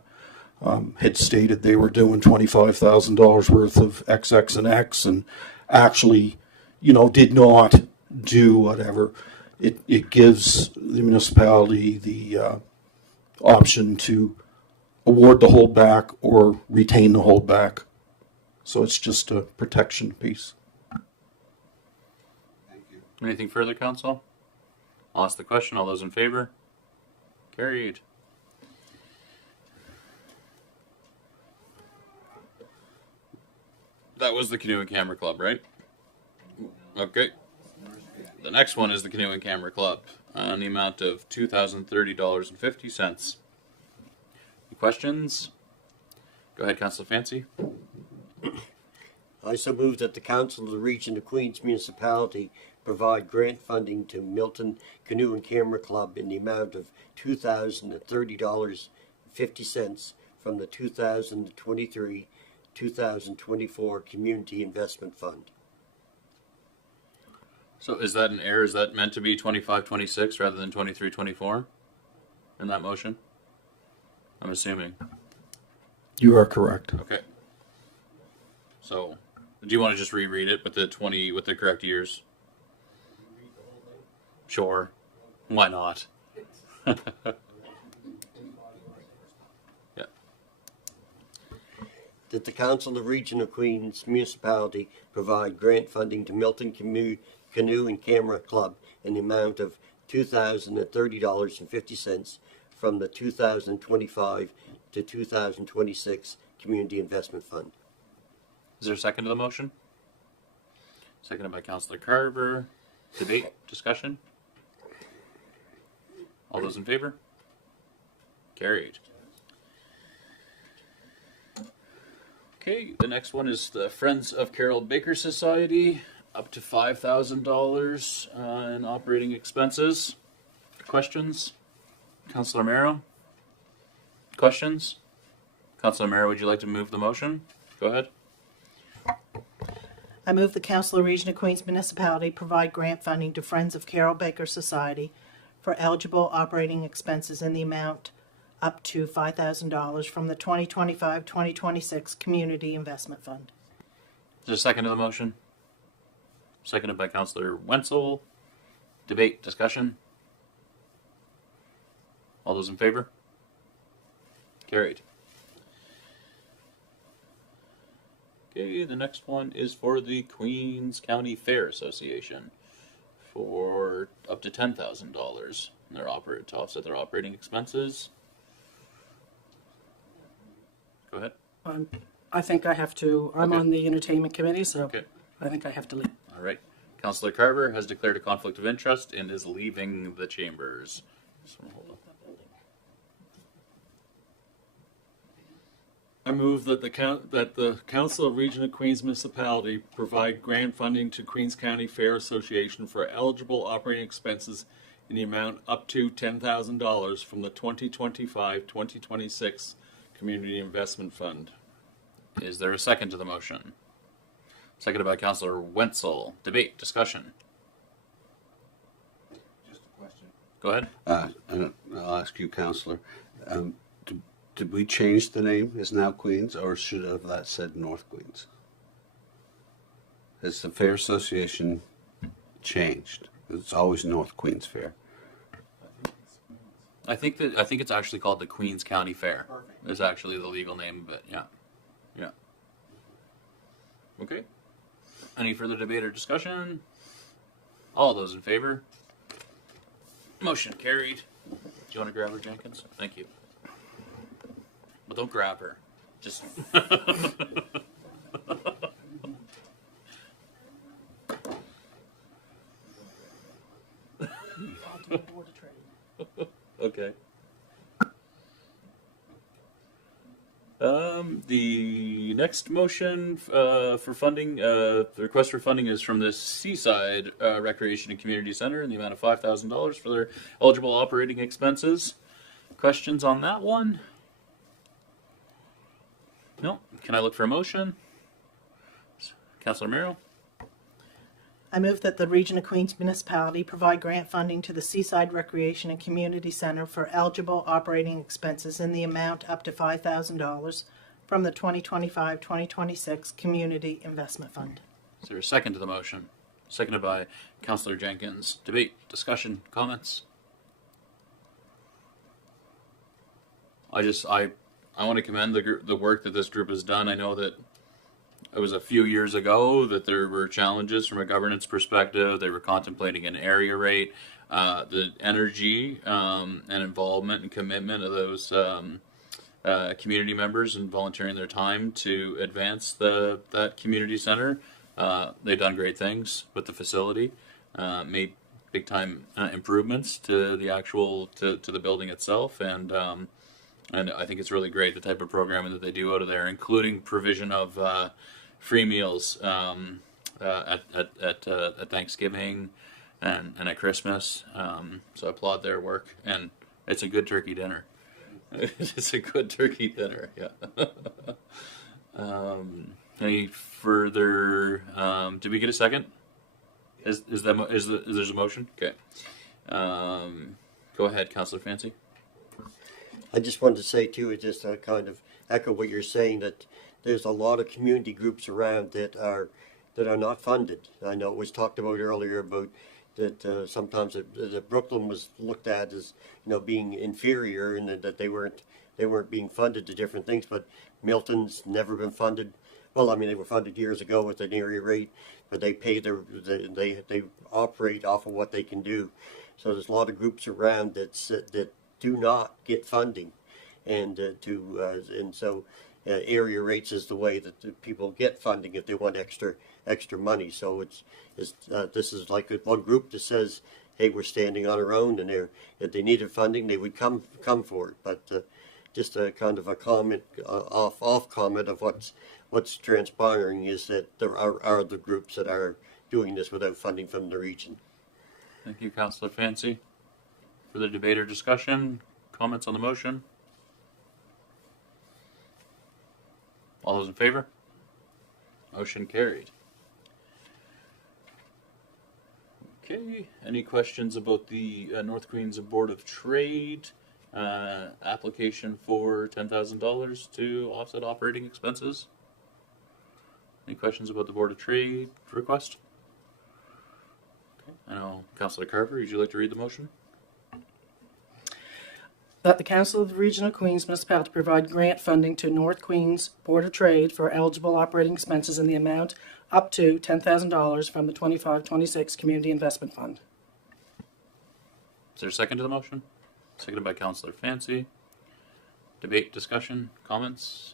had stated they were doing $25,000 worth of XX and X, and actually, did not do whatever, it gives the municipality the option to award the holdback or retain the holdback. So it's just a protection piece. Anything further, Council? I'll ask the question. All those in favor? Carried. That was the Canoe and Camera Club, right? Okay. The next one is the Canoe and Camera Club on the amount of $2,030.50. Any questions? Go ahead, Councilor Fancy. I so move that the Council of the Region of Queens Municipality provide grant funding to Milton Canoe and Camera Club in the amount of $2,030.50 from the 2023-2024 Community Investment Fund. So is that an error? Is that meant to be 25-26 rather than 23-24 in that motion? I'm assuming. You are correct. Okay. So, do you want to just reread it with the correct years? Sure. Why not? Yeah. That the Council of the Region of Queens Municipality provide grant funding to Milton Canoe and Camera Club in the amount of $2,030.50 from the 2025 to 2026 Community Investment Fund. Is there a second to the motion? Seconded by Councilor Carver. Debate, discussion? All those in favor? Carried. Okay, the next one is the Friends of Carol Baker Society, up to $5,000 in operating expenses. Questions? Councilor Merrow? Questions? Councilor Merrow, would you like to move the motion? Go ahead. I move the Council of the Region of Queens Municipality provide grant funding to Friends of Carol Baker Society for eligible operating expenses in the amount up to $5,000 from the 2025-2026 Community Investment Fund. Is there a second to the motion? Seconded by Councilor Wenzel. Debate, discussion? All those in favor? Carried. Okay, the next one is for the Queens County Fair Association for up to $10,000. They're to offset their operating expenses. Go ahead. I think I have to, I'm Okay. on the entertainment committee, so Okay. I think I have to leave. All right. Councillor Carver has declared a conflict of interest and is leaving the chambers. Just wanna hold up that building. I move that the Council of Region of Queens Municipality provide grant funding to Queens County Fair Association for eligible operating expenses in the amount up to $10,000 from the 2025-2026 Community Investment Fund. Is there a second to the motion? Seconded by Councillor Wenzel. Debate, discussion. Just a question. Go ahead. And I'll ask you, Councillor. Did we change the name? Is now Queens, or should have that said North Queens? Has the Fair Association changed? It's always North Queens Fair. I think it's actually called the Queens County Fair. Perfect. Is actually the legal name of it. Yeah. Yeah. Okay. Any further debate or discussion? All those in favor? Motion carried. Do you want to grab her, Jenkins? Thank you. But don't grab her. Just. Okay. The next motion for funding, the request for funding is from the Seaside Recreation and Community Center in the amount of $5,000 for their eligible operating expenses. Questions on that one? No. Can I look for a motion? Councillor Merrill? I move that the Region of Queens Municipality provide grant funding to the Seaside Recreation and Community Center for eligible operating expenses in the amount up to $5,000 from the 2025-2026 Community Investment Fund. Is there a second to the motion? Seconded by Councillor Jenkins. Debate, discussion, comments? I want to commend the work that this group has done. I know that it was a few years ago that there were challenges from a governance perspective. They were contemplating an area rate. The energy and involvement and commitment of those community members and volunteering their time to advance that community center. They've done great things with the facility, made big time improvements to the actual to the building itself, and I think it's really great the type of programming that they do out of there, including provision of free meals at Thanksgiving and at Christmas. So I applaud their work, and it's a good turkey dinner. It's a good turkey dinner. Yeah. Any further? Did we get a second? Is there's a motion? Okay. Go ahead, Councillor Fancy. I just wanted to say too, just kind of echo what you're saying, that there's a lot of community groups around that are not funded. I know it was talked about earlier about that sometimes that Brooklyn was looked at as being inferior, and that they weren't being funded to different things. But Milton's never been funded. Well, I mean, they were funded years ago with an area rate, but they pay they operate off of what they can do. So there's a lot of groups around that do not get funding, and so area rates is the way that the people get funding if they want extra money. So this is like one group that says, hey, we're standing on our own, and if they needed funding, they would come for it. But just a kind of a comment, off comment of what's transpiring is that there are other groups that are doing this without funding from the region. Thank you, Councillor Fancy. Further debate or discussion? Comments on the motion? All those in favor? Motion carried. Okay. Any questions about the North Queens Board of Trade application for $10,000 to offset operating expenses? Any questions about the Board of Trade request? Okay. I know, Councillor Carver, would you like to read the motion? that the Council of the Region of Queens Municipality provide grant funding to North Queens Board of Trade for eligible operating expenses in the amount up to $10,000 from the 25-26 Community Investment Fund. Is there a second to the motion? Seconded by Councillor Fancy. Debate, discussion, comments?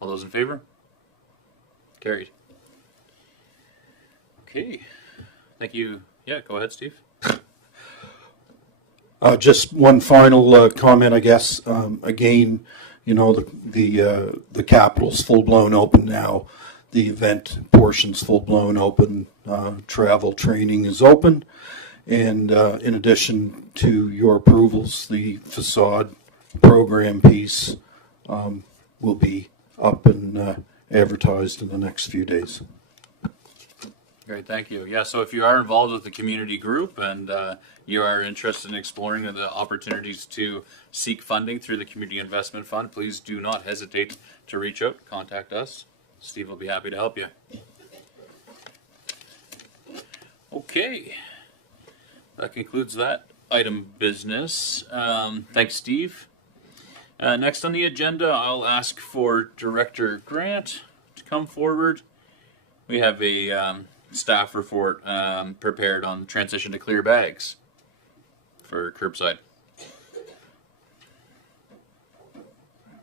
All those in favor? Carried. Okay. Thank you. Yeah, go ahead, Steve. Just one final comment, I guess. Again, you know, the Capitol's full blown open now. The event portion's full blown open. Travel training is open, and in addition to your approvals, the facade program piece will be up and advertised in the next few days. Great, thank you. Yeah, so if you are involved with the community group and you are interested in exploring the opportunities to seek funding through the Community Investment Fund, please do not hesitate to reach out, contact us. Steve will be happy to help you. Okay, that concludes that item business. Thanks, Steve. Next on the agenda, I'll ask for Director Grant to come forward. We have a staff report prepared on the transition to clear bags for curbside.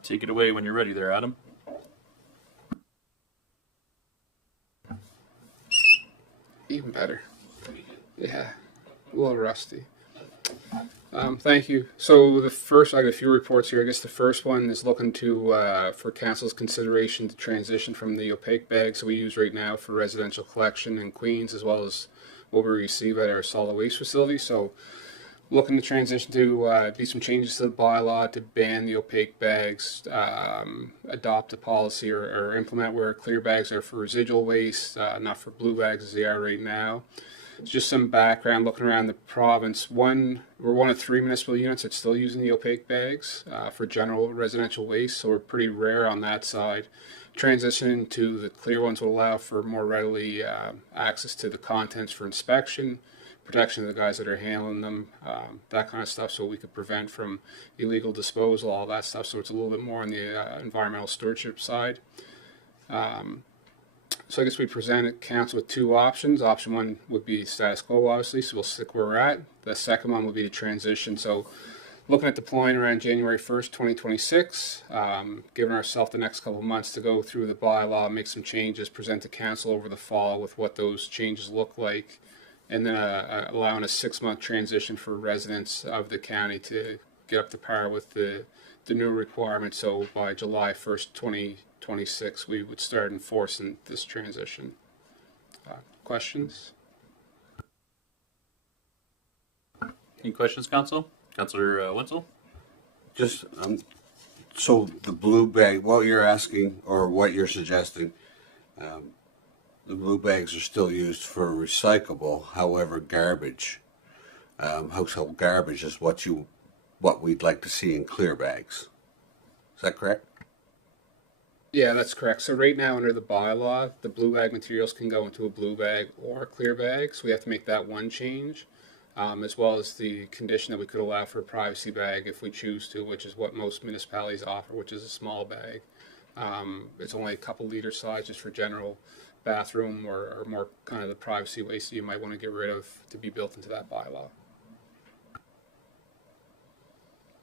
Take it away when you're ready there, Adam. Even better. Yeah, a little rusty. Thank you. So the first, I got a few reports here. I guess the first one is looking to for council's consideration to transition from the opaque bags we use right now for residential collection in Queens, as well as what we receive at our solid waste facility. So looking to transition to be some changes to the bylaw to ban the opaque bags, adopt a policy or implement where clear bags are for residual waste, not for blue bags as they are right now. Just some background looking around the province. We're one of 3 municipal units that's still using the opaque bags for general residential waste, so we're pretty rare on that side. Transitioning to the clear ones will allow for more readily access to the contents for inspection, protection of the guys that are handling them, that kind of stuff, so we could prevent from illegal disposal, all that stuff. So it's a little bit more on the environmental stewardship side. So I guess we presented council with 2 options. Option 1 would be status quo, obviously, so we'll stick where we're at. The second one would be a transition. So looking at deploying around January 1st, 2026, giving ourselves the next couple of months to go through the bylaw, make some changes, present to council over the fall with what those changes look like, and then allowing a 6-month transition for residents of the county to get up to par with the new requirements. So by July 1st, 2026, we would start enforcing this transition. Questions? Any questions, Council? Councillor Wenzel? Just, so the blue bag, what you're asking or what you're suggesting, the blue bags are still used for recyclable, however, garbage, household garbage is what we'd like to see in clear bags. Is that correct? Yeah, that's correct. So right now under the bylaw, the blue bag materials can go into a blue bag or a clear bag. So we have to make that one change, as well as the condition that we could allow for a privacy bag if we choose to, which is what most municipalities offer, which is a small bag. It's only a couple liter size just for general bathroom or more kind of the privacy waste that you might want to get rid of to be built into that bylaw.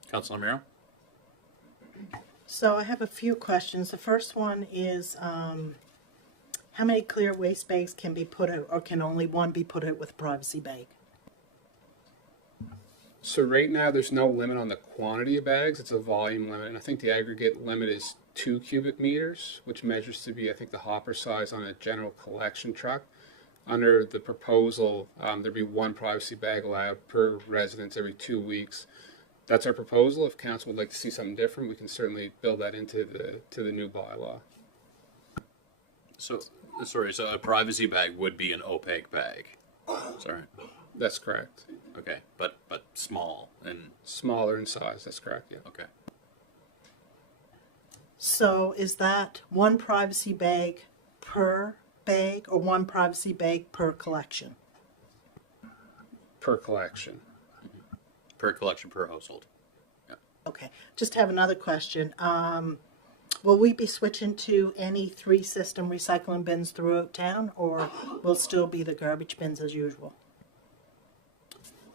Councillor Miro? So I have a few questions. The first one is how many clear waste bags can be put out, or can only one be put out with a privacy bag? So right now there's no limit on the quantity of bags. It's a volume limit, and I think the aggregate limit is 2 cubic meters, which measures to be, I think, the hopper size on a general collection truck. Under the proposal, there'd be 1 privacy bag allowed per residence every 2 weeks. That's our proposal. If council would like to see something different, we can certainly build that into the new bylaw. So a privacy bag would be an opaque bag. Sorry. That's correct. Okay, but small and smaller in size. That's correct. Yeah. Okay. So is that 1 privacy bag per bag, or 1 privacy bag per collection? Per collection. per collection per household. Okay, just have another question. Will we be switching to any 3-system recycling bins throughout town, or will still be the garbage bins as usual?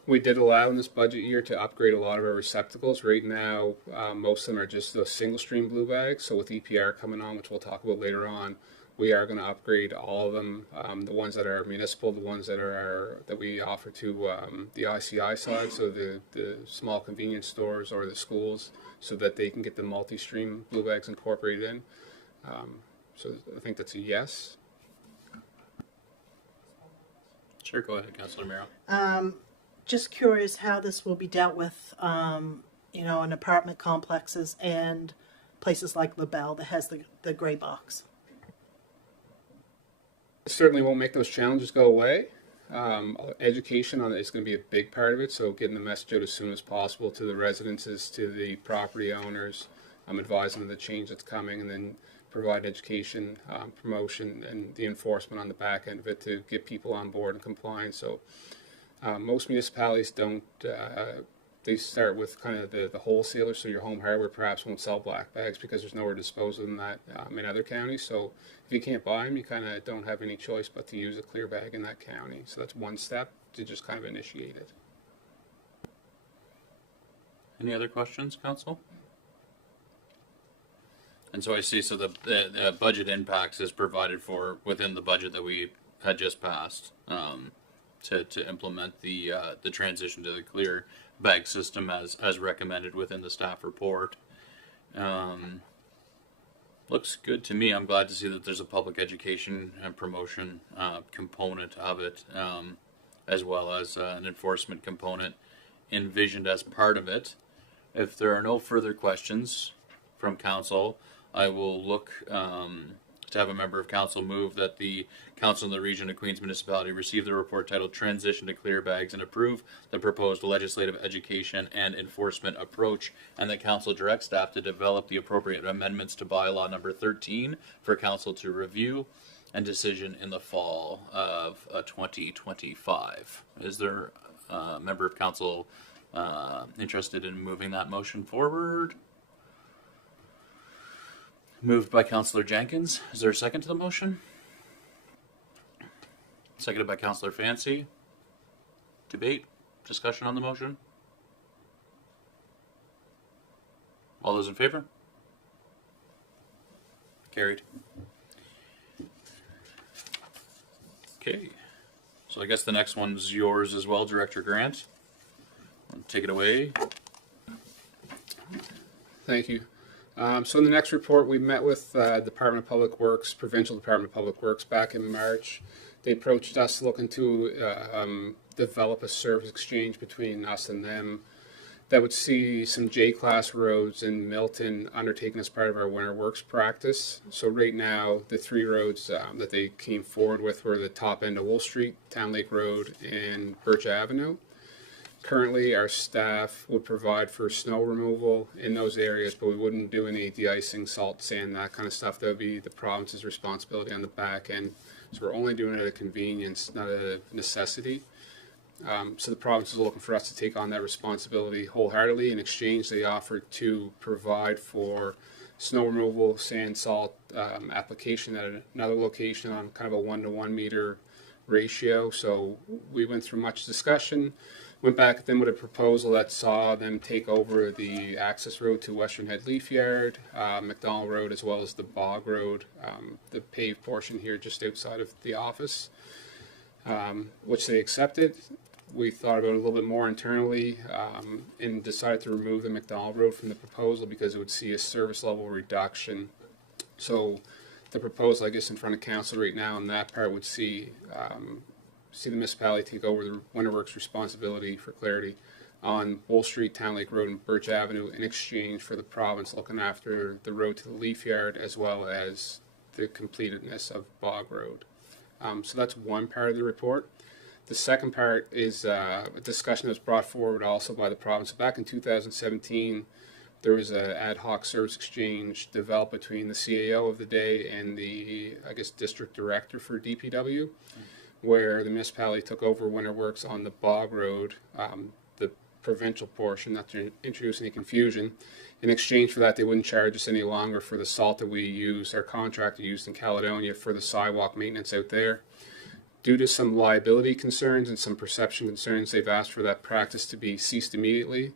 We did allow in this budget year to upgrade a lot of our receptacles. Right now, most of them are just those single stream blue bags. So with EPR coming on, which we'll talk about later on, we are going to upgrade all of them. The ones that are municipal, the ones that are that we offer to the ICI side, so the small convenience stores or the schools, so that they can get the multi-stream blue bags incorporated in. So I think that's a yes. Sure, go ahead, Councillor Merrill. Just curious how this will be dealt with, in apartment complexes and places like LaBelle that has the gray box. It certainly won't make those challenges go away. Education on it is going to be a big part of it, so getting the message out as soon as possible to the residences, to the property owners, advising them of the change that's coming, and then provide education, promotion, and the enforcement on the back end of it to get people on board and compliant. So most municipalities don't, they start with kind of the wholesaler, so your home hardware perhaps won't sell black bags because there's nowhere to dispose of them that in other counties. So if you can't buy them, you kind of don't have any choice but to use a clear bag in that county. So that's one step to just kind of initiate it. Any other questions, Council? And so I see, so the budget impacts is provided for within the budget that we had just passed to implement the transition to the clear bag system as recommended within the staff report. Looks good to me. I'm glad to see that there's a public education and promotion component of it, as well as an enforcement component envisioned as part of it. If there are no further questions from council, I will look to have a member of council move that the council in the region of Queens Municipality receive the report titled Transition to Clear Bags and approve the proposed legislative education and enforcement approach, and that council direct staff to develop the appropriate amendments to bylaw number 13 for council to review and decision in the fall of 2025. Is there a member of council interested in moving that motion forward? Moved by Councillor Jenkins. Is there a second to the motion? Seconded by Councillor Fancy. Debate? Discussion on the motion? All those in favor? Carried. Okay. So I guess the next one's yours as well, Director Grant. Take it away. Thank you. So in the next report, we met with Department of Public Works, Provincial Department of Public Works, back in March. They approached us looking to develop a service exchange between us and them that would see some J-class roads in Milton undertaken as part of our winter works practice. So right now, the 3 roads that they came forward with were the top end of Wolf Street, Town Lake Road, and Birch Avenue. Currently, our staff would provide for snow removal in those areas, but we wouldn't do any de-icing, salt, sand, that kind of stuff. That would be the province's responsibility on the back end. So we're only doing it at a convenience, not a necessity. So the province is looking for us to take on that responsibility wholeheartedly. In exchange, they offered to provide for snow removal, sand, salt application at another location on kind of a 1-to-1 meter ratio. So we went through much discussion. Went back at them with a proposal that saw them take over the access road to Western Head Leaf Yard, McDonald Road, as well as the Bog Road, the paved portion here just outside of the office, which they accepted. We thought about it a little bit more internally and decided to remove the McDonald Road from the proposal because it would see a service level reduction. So the proposal, I guess, in front of council right now, and that part would see the municipality take over the winter works responsibility for clarity on Wolf Street, Town Lake Road, and Birch Avenue in exchange for the province looking after the road to the Leaf Yard as well as the completedness of Bog Road. So that's one part of the report. The second part is a discussion that was brought forward also by the province. Back in 2017, there was an ad hoc service exchange developed between the CAO of the day and the, I guess, district director for DPW, where the municipality took over winter works on the Bog Road. The provincial portion, not to introduce any confusion. In exchange for that, they wouldn't charge us any longer for the salt that we use, our contractor used in Caledonia for the sidewalk maintenance out there. Due to some liability concerns and some perception concerns, they've asked for that practice to be ceased immediately.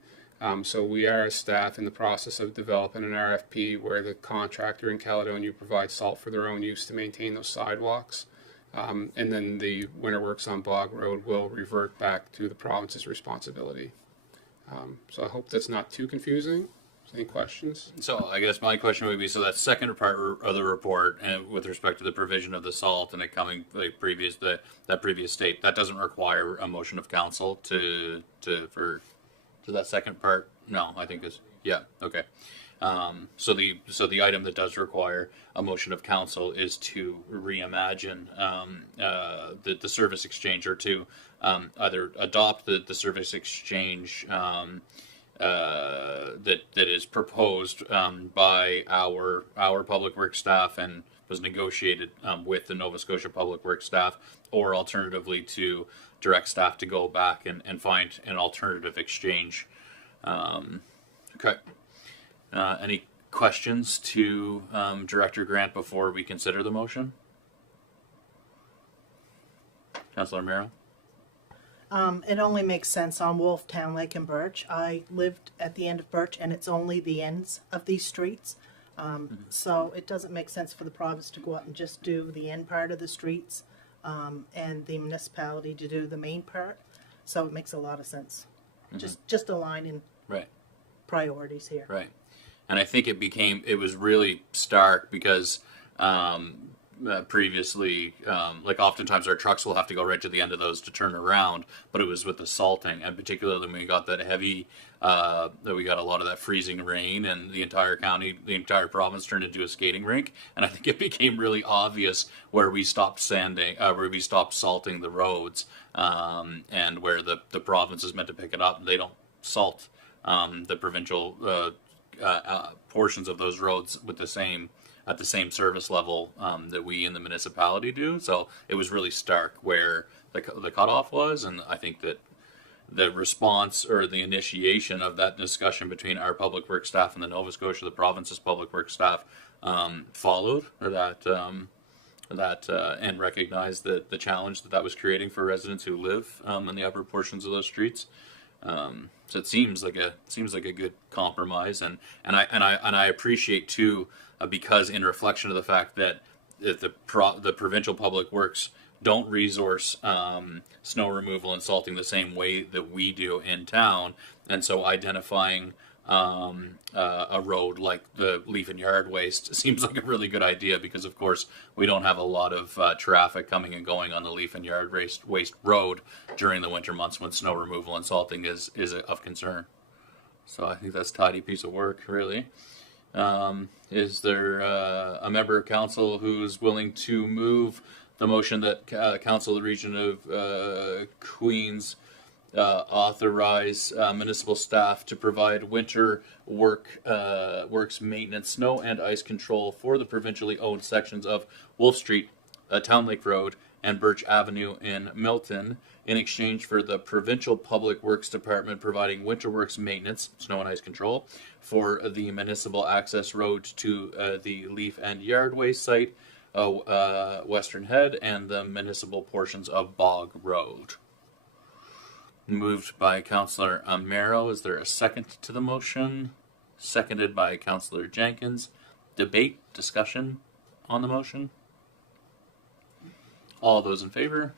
So we are, as staff, in the process of developing an RFP where the contractor in Caledonia provides salt for their own use to maintain those sidewalks. And then the winter works on Bog Road will revert back to the province's responsibility. So I hope that's not too confusing. Any questions? So I guess my question would be, so that second part of the report, and with respect to the provision of the salt and it coming like that previous state, that doesn't require a motion of council to that second part. No, I think is okay. So the item that does require a motion of council is to reimagine the service exchange, or to either adopt the service exchange that is proposed by our public works staff and was negotiated with the Nova Scotia Public Works staff, or alternatively to direct staff to go back and find an alternative exchange. Okay. Any questions to Director Grant before we consider the motion? Councillor Merrill? It only makes sense on Wolf, Town Lake, and Birch. I lived at the end of Birch, and it's only the ends of these streets. So it doesn't make sense for the province to go out and just do the end part of the streets, and the municipality to do the main part. So it makes a lot of sense. Just aligning priorities here. Right. And I think it was really stark because previously, like oftentimes our trucks will have to go right to the end of those to turn around, but it was with the salting, and particularly when we got that heavy, that we got a lot of that freezing rain, and the entire county, the entire province turned into a skating rink. And I think it became really obvious where we stopped salting the roads, and where the province is meant to pick it up. They don't salt the provincial portions of those roads with at the same service level that we in the municipality do. So it was really stark where the cutoff was, and I think that the response or the initiation of that discussion between our public works staff and the Nova Scotia, the province's public works staff, followed that and recognized the challenge that was creating for residents who live in the upper portions of those streets. So it seems like a good compromise, and I appreciate too, because in reflection of the fact that the provincial public works don't resource snow removal and salting the same way that we do in town, and so identifying a road like the Leaf and Yard Waste seems like a really good idea, because of course we don't have a lot of traffic coming and going on the Leaf and Yard Waste road during the winter months when snow removal and salting is of concern. So I think that's a tidy piece of work, really. Is there a member of council who's willing to move the motion that Council of the Region of Queens authorize municipal staff to provide winter works maintenance, snow and ice control for the provincially owned sections of Wolf Street, Town Lake Road, and Birch Avenue in Milton, in exchange for the provincial public works department providing winter works maintenance, snow and ice control, for the municipal access road to the Leaf and Yard Waste site, Western Head, and the municipal portions of Bog Road. Moved by Councillor Amaro. Is there a second to the motion? Seconded by Councillor Jenkins. Debate, discussion on the motion? All those in favor?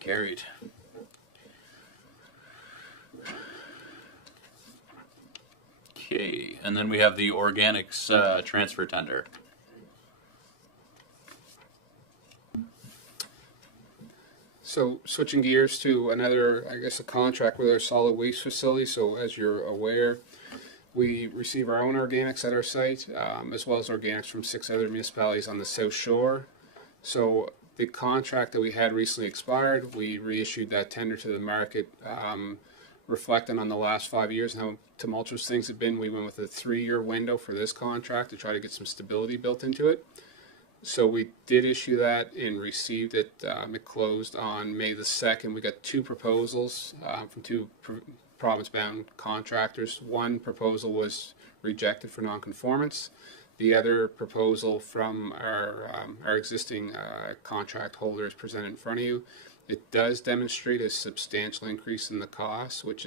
Carried. Okay, and then we have the organics transfer tender. So switching gears to another, I guess, a contract with our solid waste facility. So as you're aware, we receive our own organics at our site, as well as organics from 6 other municipalities on the South Shore. So the contract that we had recently expired. We reissued that tender to the market, reflecting on the last 5 years and how tumultuous things have been. We went with a 3-year window for this contract to try to get some stability built into it. So we did issue that and received it. It closed on May the 2nd. We got 2 proposals from 2 province-bound contractors. One proposal was rejected for non-conformance. The other proposal from our existing contract holders presented in front of you. It does demonstrate a substantial increase in the cost, but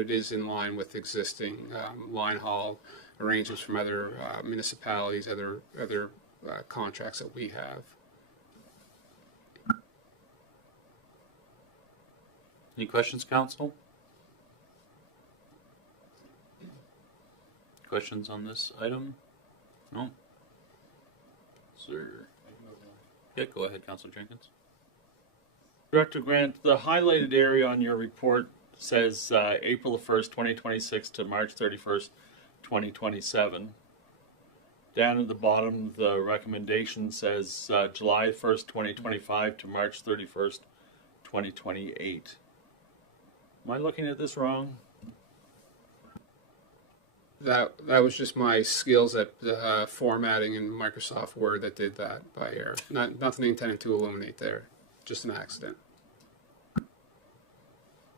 it is in line with existing line haul arrangements from other municipalities, other contracts that we have. Any questions, council? Questions on this item? No? Sir. Yeah, go ahead, Councilor Jenkins. Director Grant, the highlighted area on your report says April 1st, 2026 to March 31st, 2027. Down at the bottom, the recommendation says July 1st, 2025 to March 31st, 2028. Am I looking at this wrong? That was just my skills at formatting in Microsoft Word that did that by error. Nothing intended to illuminate there. Just an accident.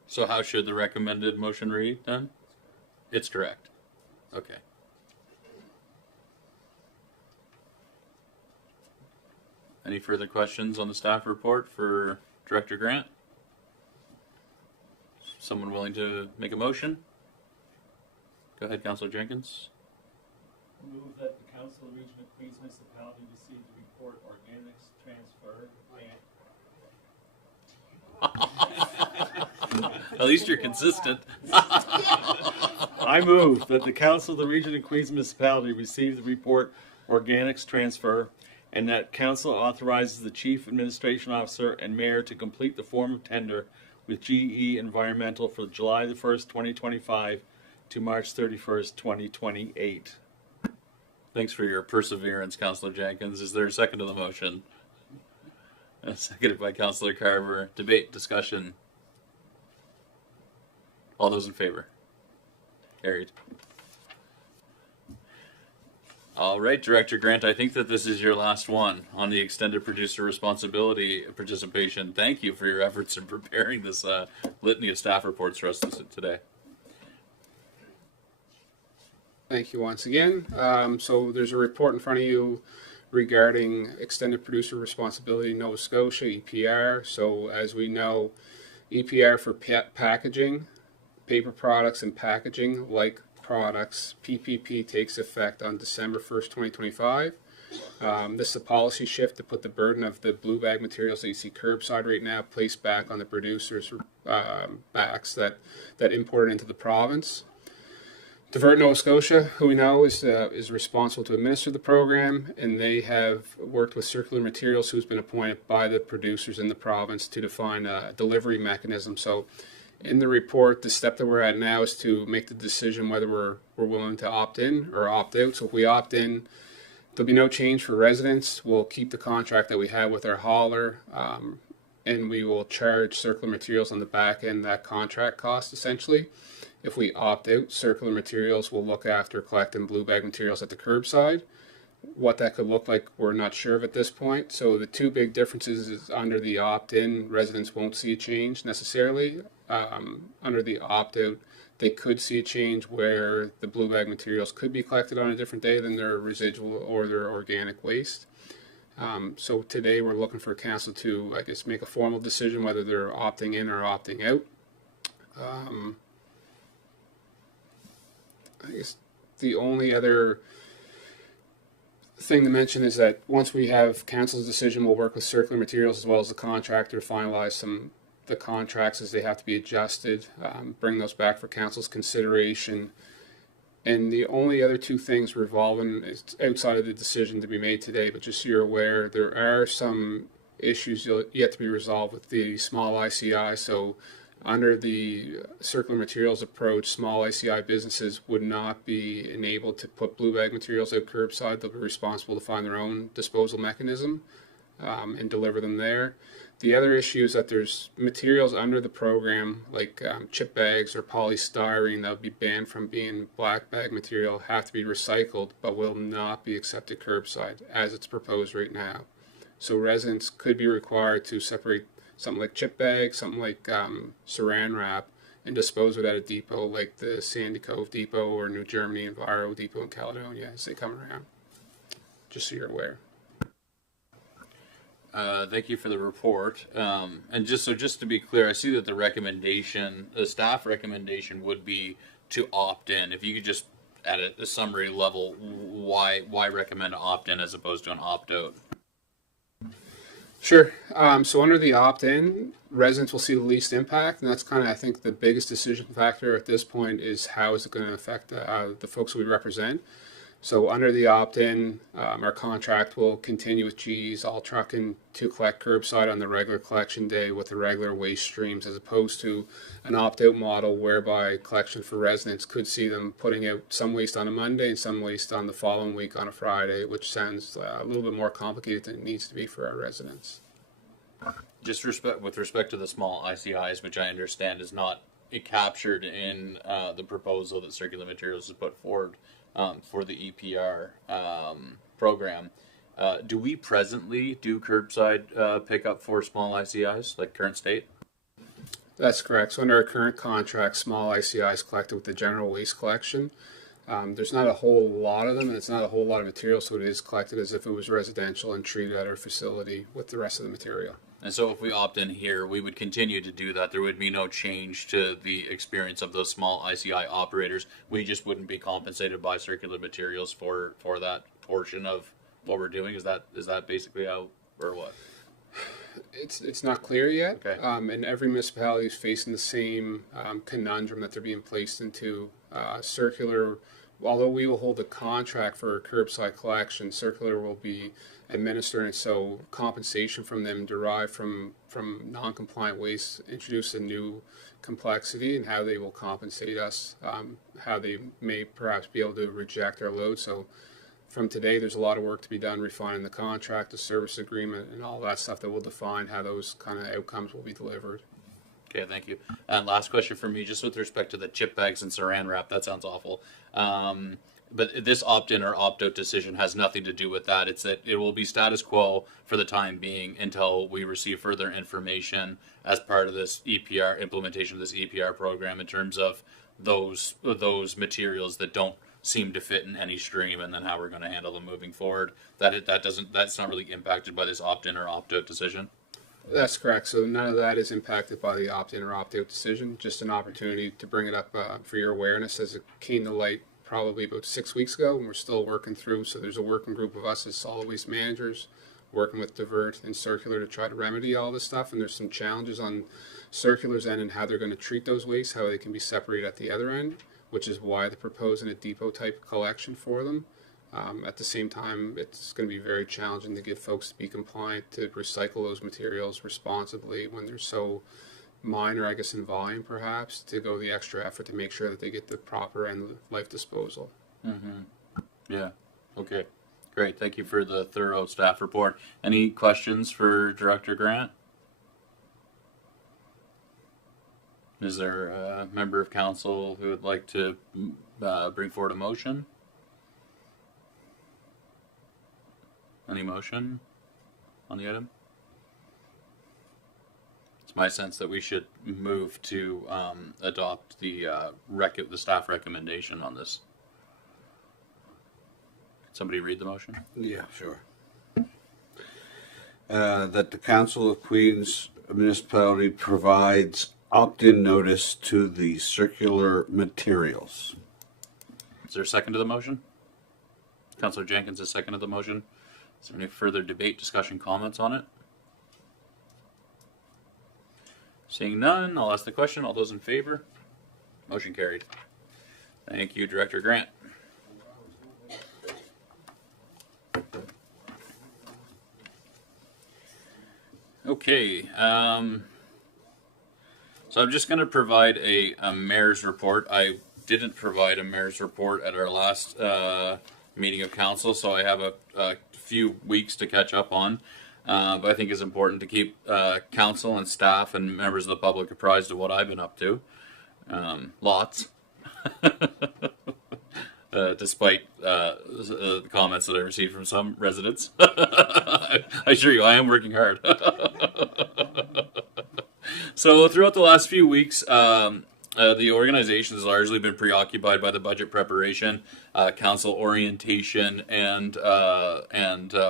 So how should the recommended motion read then? It's correct. Okay. Any further questions on the staff report for Director Grant? Someone willing to make a motion? Go ahead, Councilor Jenkins. Move that the Council of the Region of Queens Municipality receive the report organics transfer At least you're consistent. I move that the Council of the Region of Queens Municipality receive the report organics transfer, and that Council authorizes the Chief Administration Officer and Mayor to complete the form of tender with GE Environmental for July the 1st, 2025 to March 31st, 2028. Thanks for your perseverance, Councilor Jenkins. Is there a second to the motion? Seconded by Councilor Carver. Debate, discussion. All those in favor? Carried. All right, Director Grant, I think that this is your last one on the extended producer responsibility participation. Thank you for your efforts in preparing this litany of staff reports for us today. Thank you once again. So there's a report in front of you regarding extended producer responsibility in Nova Scotia, EPR. So as we know, EPR for packaging, paper products and packaging like products, PPP takes effect on December 1st, 2025. This is a policy shift to put the burden of the blue bag materials that you see curbside right now placed back on the producers' backs that import into the province. Divert Nova Scotia, who we know is responsible to administer the program, and they have worked with Circular Materials, who's been appointed by the producers in the province to define a delivery mechanism. So in the report, the step that we're at now is to make the decision whether we're willing to opt in or opt out. So if we opt in, there'll be no change for residents. We'll keep the contract that we have with our hauler, and we will charge Circular Materials on the back end that contract cost, essentially. If we opt out, Circular Materials will look after collecting blue bag materials at the curbside. What that could look like, we're not sure of at this point. So the two big differences is under the opt-in, residents won't see a change necessarily. Under the opt-out, they could see a change where the blue bag materials could be collected on a different day than their residual or their organic waste. So today we're looking for council to, I guess, make a formal decision whether they're opting in or opting out. I guess the only other thing to mention is that once we have council's decision, we'll work with Circular Materials as well as the contractor to finalize the contracts as they have to be adjusted, bring those back for council's consideration. And the only other two things revolving is outside of the decision to be made today, but just so you're aware, there are some issues yet to be resolved with the small ICI. So under the Circular Materials approach, small ICI businesses would not be enabled to put blue bag materials out curbside. They'll be responsible to find their own disposal mechanism and deliver them there. The other issue is that there's materials under the program, like chip bags or polystyrene, that would be banned from being black bag material, have to be recycled, but will not be accepted curbside as it's proposed right now. So residents could be required to separate something like chip bag, something like saran wrap, and dispose of it at a depot like the Sandy Cove Depot or New Germany Enviro Depot in Caledonia as they come around. Just so you're aware. Thank you for the report. And just to be clear, I see that the staff recommendation would be to opt in. If you could just at a summary level, why recommend an opt in as opposed to an opt out? Sure. So under the opt-in, residents will see the least impact, and that's kind of, I think, the biggest decision factor at this point is how is it going to affect the folks we represent. So under the opt-in, our contract will continue with GE's all trucking to collect curbside on the regular collection day with the regular waste streams, as opposed to an opt-out model whereby collection for residents could see them putting out some waste on a Monday and some waste on the following week on a Friday, which sounds a little bit more complicated than it needs to be for our residents. Just with respect to the small ICIs, which I understand is not captured in the proposal that Circular Materials has put forward for the EPR program. Do we presently do curbside pickup for small ICIs, like current state? That's correct. So under our current contract, small ICI is collected with the general waste collection. There's not a whole lot of them, and it's not a whole lot of material, so it is collected as if it was residential and treated at our facility with the rest of the material. And so if we opt in here, we would continue to do that. There would be no change to the experience of those small ICI operators. We just wouldn't be compensated by Circular Materials for that portion of what we're doing. Is that basically how, or what? It's not clear yet. Okay. And every municipality is facing the same conundrum that they're being placed into. Circular, although we will hold a contract for curbside collection, Circular will be administering, so compensation from them derived from non-compliant waste introduce a new complexity in how they will compensate us, how they may perhaps be able to reject our load. So from today, there's a lot of work to be done refining the contract, the service agreement, and all that stuff that will define how those kind of outcomes will be delivered. Okay, thank you. And last question for me, just with respect to the chip bags and saran wrap, that sounds awful. But this opt-in or opt-out decision has nothing to do with that. It's that it will be status quo for the time being until we receive further information as part of this EPR implementation of this EPR program in terms of those materials that don't seem to fit in any stream, and then how we're going to handle them moving forward. That's not really impacted by this opt-in or opt-out decision. That's correct. So none of that is impacted by the opt-in or opt-out decision. Just an opportunity to bring it up for your awareness, as it came to light probably about 6 weeks ago, and we're still working through. So there's a working group of us as solid waste managers working with Divert and Circular to try to remedy all this stuff. And there's some challenges on Circular's end and how they're going to treat those wastes, how they can be separated at the other end, which is why they're proposing a depot type collection for them. At the same time, it's going to be very challenging to get folks to be compliant to recycle those materials responsibly when they're so minor, I guess, in volume, perhaps, to go the extra effort to make sure that they get the proper end life disposal. Mm-hmm. Yeah. Okay. Great. Thank you for the thorough staff report. Any questions for Director Grant? Is there a member of council who would like to bring forward a motion? Any motion on the item? It's my sense that we should move to adopt the staff recommendation on this. Can somebody read the motion? Yeah, sure. That the Council of Queens Municipality provides opt-in notice to the Circular Materials. Is there a second to the motion? Councillor Jenkins has seconded the motion. Is there any further debate, discussion, comments on it? Seeing none, I'll ask the question. All those in favor? Motion carried. Thank you, Director Grant. Okay, so I'm just going to provide a mayor's report. I didn't provide a mayor's report at our last meeting of council, so I have a few weeks to catch up on. But I think it's important to keep council and staff and members of the public apprised of what I've been up to. Lots. Despite the comments that I received from some residents. I assure you, I am working hard. So throughout the last few weeks, The organization has largely been preoccupied by the budget preparation, council orientation, and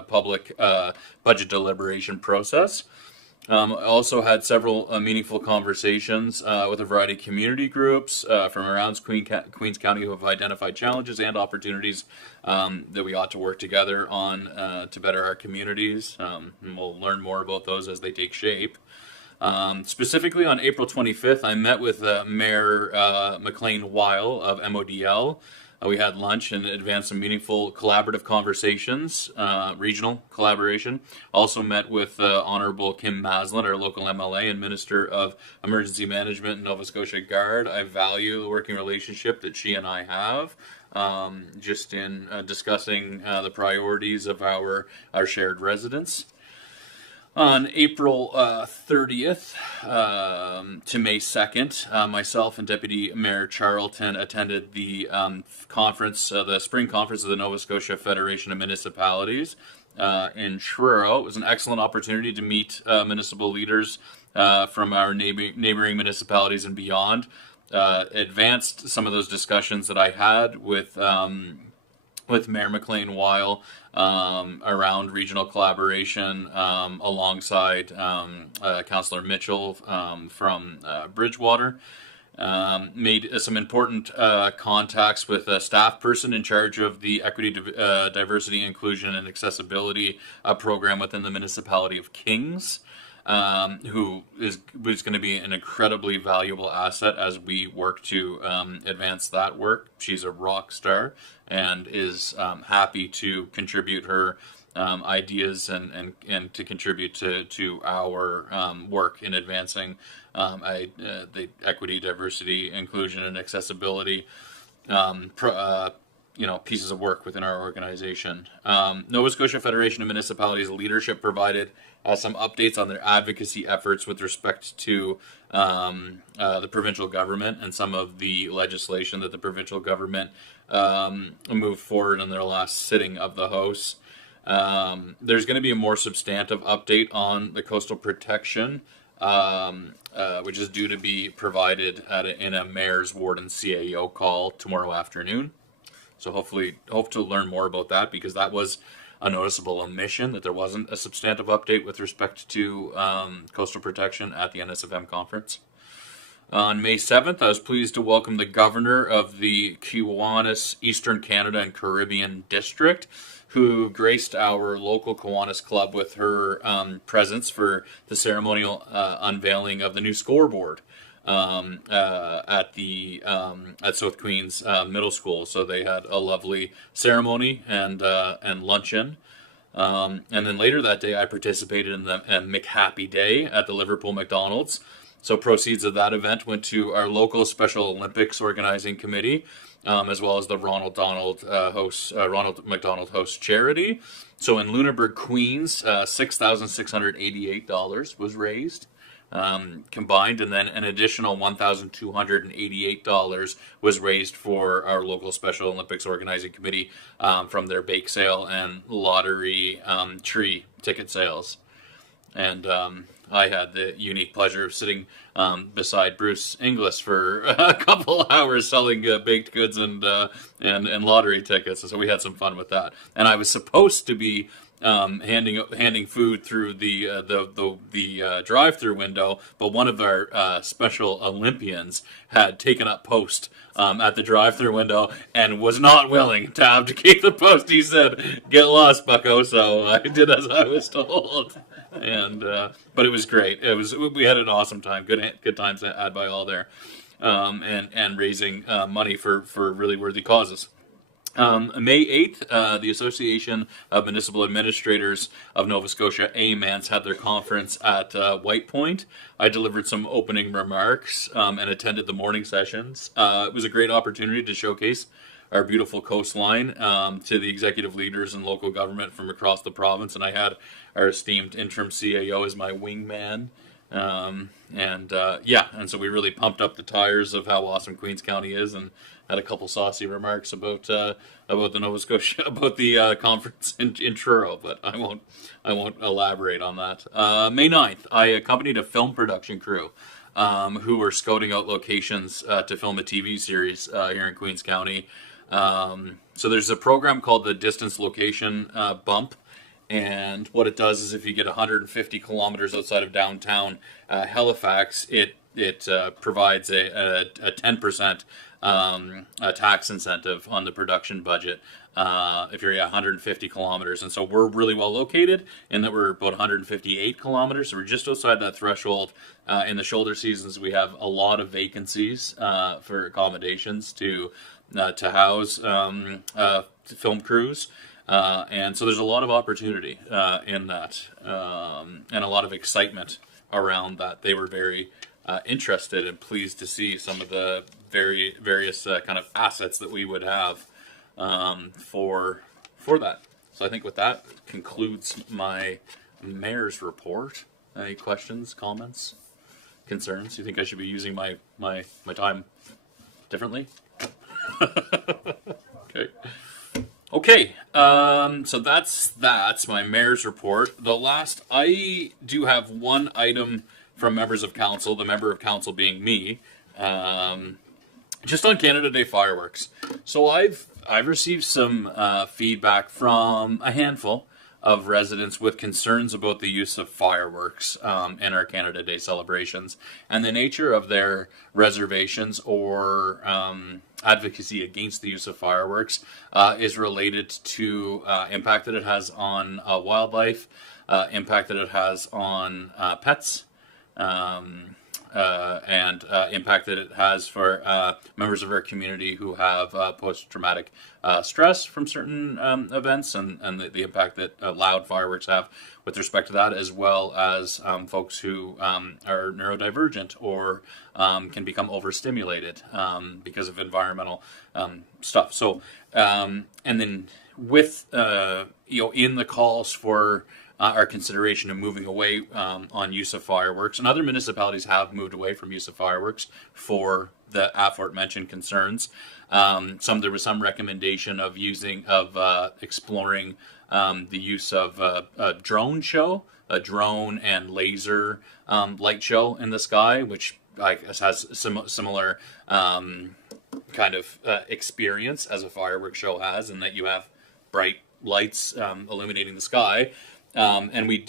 public budget deliberation process. I also had several meaningful conversations with a variety of community groups from around Queens County who have identified challenges and opportunities that we ought to work together on to better our communities. And we'll learn more about those as they take shape. Specifically on April 25th, I met with Mayor McLean Weil of MODL. We had lunch and advanced some meaningful collaborative conversations, regional collaboration. Also met with Honorable Kim Maslin, our local MLA and Minister of Emergency Management in Nova Scotia Guard. I value the working relationship that she and I have, just in discussing the priorities of our shared residents. On April 30th to May 2nd, myself and Deputy Mayor Charlton attended the conference, the spring conference of the Nova Scotia Federation of Municipalities in Truro. It was an excellent opportunity to meet municipal leaders from our neighboring municipalities and beyond. Advanced some of those discussions that I had with Mayor McLean Weil around regional collaboration alongside Councillor Mitchell from Bridgewater. Made some important contacts with a staff person in charge of the Equity, Diversity, Inclusion, and Accessibility program within the Municipality of Kings. Who is going to be an incredibly valuable asset as we work to advance that work. She's a rock star and is happy to contribute her ideas and to contribute to our work in advancing the equity, diversity, inclusion, and accessibility pieces of work within our organization. Nova Scotia Federation of Municipalities leadership provided some updates on their advocacy efforts with respect to the provincial government and some of the legislation that the provincial government moved forward in their last sitting of the House. There's going to be a more substantive update on the coastal protection, which is due to be provided in a mayor's ward and CAO call tomorrow afternoon. So hope to learn more about that, because that was a noticeable omission, that there wasn't a substantive update with respect to coastal protection at the NSFM conference. On May 7th, I was pleased to welcome the governor of the Kiwanis Eastern Canada and Caribbean District, who graced our local Kiwanis Club with her presence for the ceremonial unveiling of the new scoreboard at South Queens Middle School. So they had a lovely ceremony and luncheon. And then later that day, I participated in the McHappy Day at the Liverpool McDonald's. So proceeds of that event went to our local Special Olympics Organizing Committee, as well as the Ronald McDonald Host Charity. So in Lunenburg, Queens, $6,688 was raised. Combined, and then an additional $1,288 was raised for our local Special Olympics Organizing Committee from their bake sale and lottery tree ticket sales. And I had the unique pleasure of sitting beside Bruce Inglis for a couple hours selling baked goods and lottery tickets. So we had some fun with that. And I was supposed to be handing food through the drive-through window, but one of our Special Olympians had taken up post at the drive-through window and was not willing to abdicate the post. He said, "Get lost, bucko." So I did as I was told, and but it was great. We had an awesome time. Good times had by all there, and raising money for really worthy causes. May 8th, the Association of Municipal Administrators of Nova Scotia, AMANS, had their conference at White Point. I delivered some opening remarks and attended the morning sessions. It was a great opportunity to showcase our beautiful coastline to the executive leaders and local government from across the province, and I had our esteemed interim CAO as my wingman. And so we really pumped up the tires of how awesome Queens County is, and had a couple saucy remarks about the Nova Scotia, about the conference in Truro, but I won't elaborate on that. May 9th, I accompanied a film production crew who were scouting out locations to film a TV series here in Queens County. So there's a program called the Distance Location Bump. And what it does is if you get 150 kilometers outside of downtown Halifax, it provides a 10% a tax incentive on the production budget if you're at 150 kilometers. And so we're really well located in that we're about 158 kilometers. So we're just outside that threshold. In the shoulder seasons, we have a lot of vacancies for accommodations to house film crews. And so there's a lot of opportunity in that and a lot of excitement around that. They were very interested and pleased to see some of the various kind of assets that we would have for that. So I think with that concludes my mayor's report. Any questions, comments, concerns? You think I should be using my time differently? Okay, so that's my mayor's report. I do have one item from members of council, the member of council being me, just on Canada Day fireworks. So I've received some feedback from a handful of residents with concerns about the use of fireworks in our Canada Day celebrations, and the nature of their reservations or advocacy against the use of fireworks is related to impact that it has on wildlife, impact that it has on pets, and impact that it has for members of our community who have post-traumatic stress from certain events, and the impact that loud fireworks have with respect to that, as well as folks who are neurodivergent or can become overstimulated because of environmental stuff. So, and then with in the calls for our consideration of moving away on use of fireworks, and other municipalities have moved away from use of fireworks for the aforementioned concerns. There was some recommendation of exploring the use of a drone show, a drone and laser light show in the sky, which I guess has similar kind of experience as a fireworks show has, in that you have bright lights illuminating the sky. And we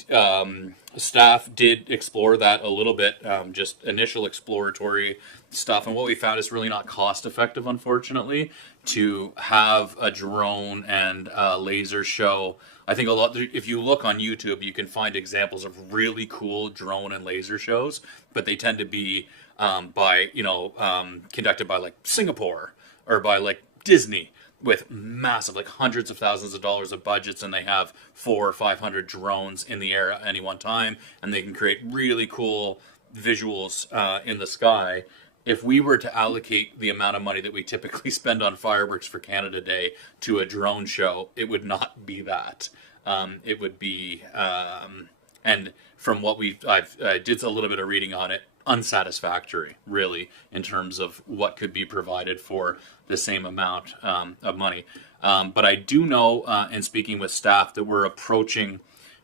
staff did explore that a little bit, just initial exploratory stuff. And what we found is really not cost effective, unfortunately, to have a drone and laser show. I think if you look on YouTube, you can find examples of really cool drone and laser shows, but they tend to be conducted by like Singapore or by like Disney, with massive, like hundreds of thousands of dollars of budgets, and they have 400 or 500 drones in the air at any one time, and they can create really cool visuals in the sky. If we were to allocate the amount of money that we typically spend on fireworks for Canada Day to a drone show, it would not be that. It would be, and from what I did a little bit of reading on it, unsatisfactory, really, in terms of what could be provided for the same amount of money. But I do know, in speaking with staff, that we're approaching,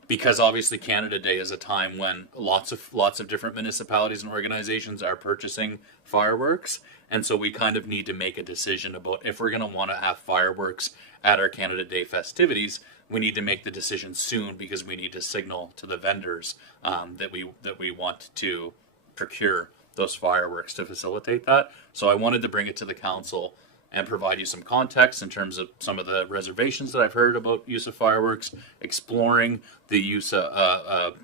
because obviously Canada Day is a time when lots of different municipalities and organizations are purchasing fireworks, and so we kind of need to make a decision about if we're going to want to have fireworks at our Canada Day festivities. We need to make the decision soon, because we need to signal to the vendors that we want to procure those fireworks to facilitate that. So I wanted to bring it to the council and provide you some context in terms of some of the reservations that I've heard about use of fireworks, exploring the use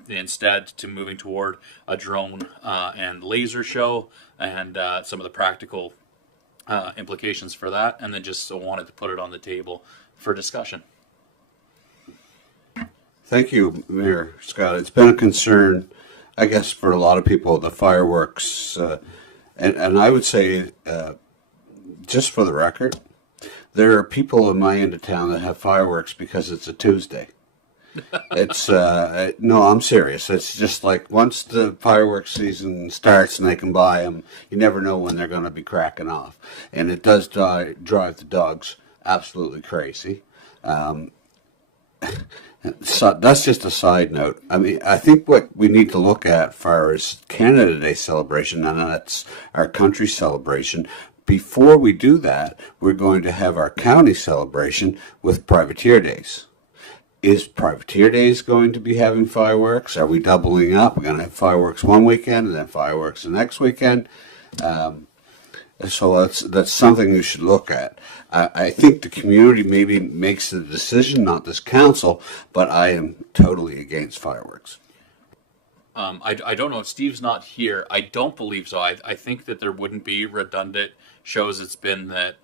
instead to moving toward a drone and laser show, and some of the practical implications for that, and then just wanted to put it on the table for discussion. Thank you, Mayor Scott. It's been a concern, I guess, for a lot of people, the fireworks, and I would say, just for the record, there are people in my end of town that have fireworks because it's a Tuesday. It's no, I'm serious. It's just like once the fireworks season starts and they can buy them, you never know when they're going to be cracking off, and it does drive the dogs absolutely crazy. So that's just a side note. I mean, I think what we need to look at far as Canada Day celebration, and that's our country celebration. Before we do that, we're going to have our county celebration with Privateer Days. Is Privateer Days going to be having fireworks? Are we doubling up? We're going to have fireworks one weekend and then fireworks the next weekend. So that's something you should look at. I think the community maybe makes the decision, not this council, but I am totally against fireworks. I don't know. Steve's not here. I don't believe so. I think that there wouldn't be redundant shows. It's been that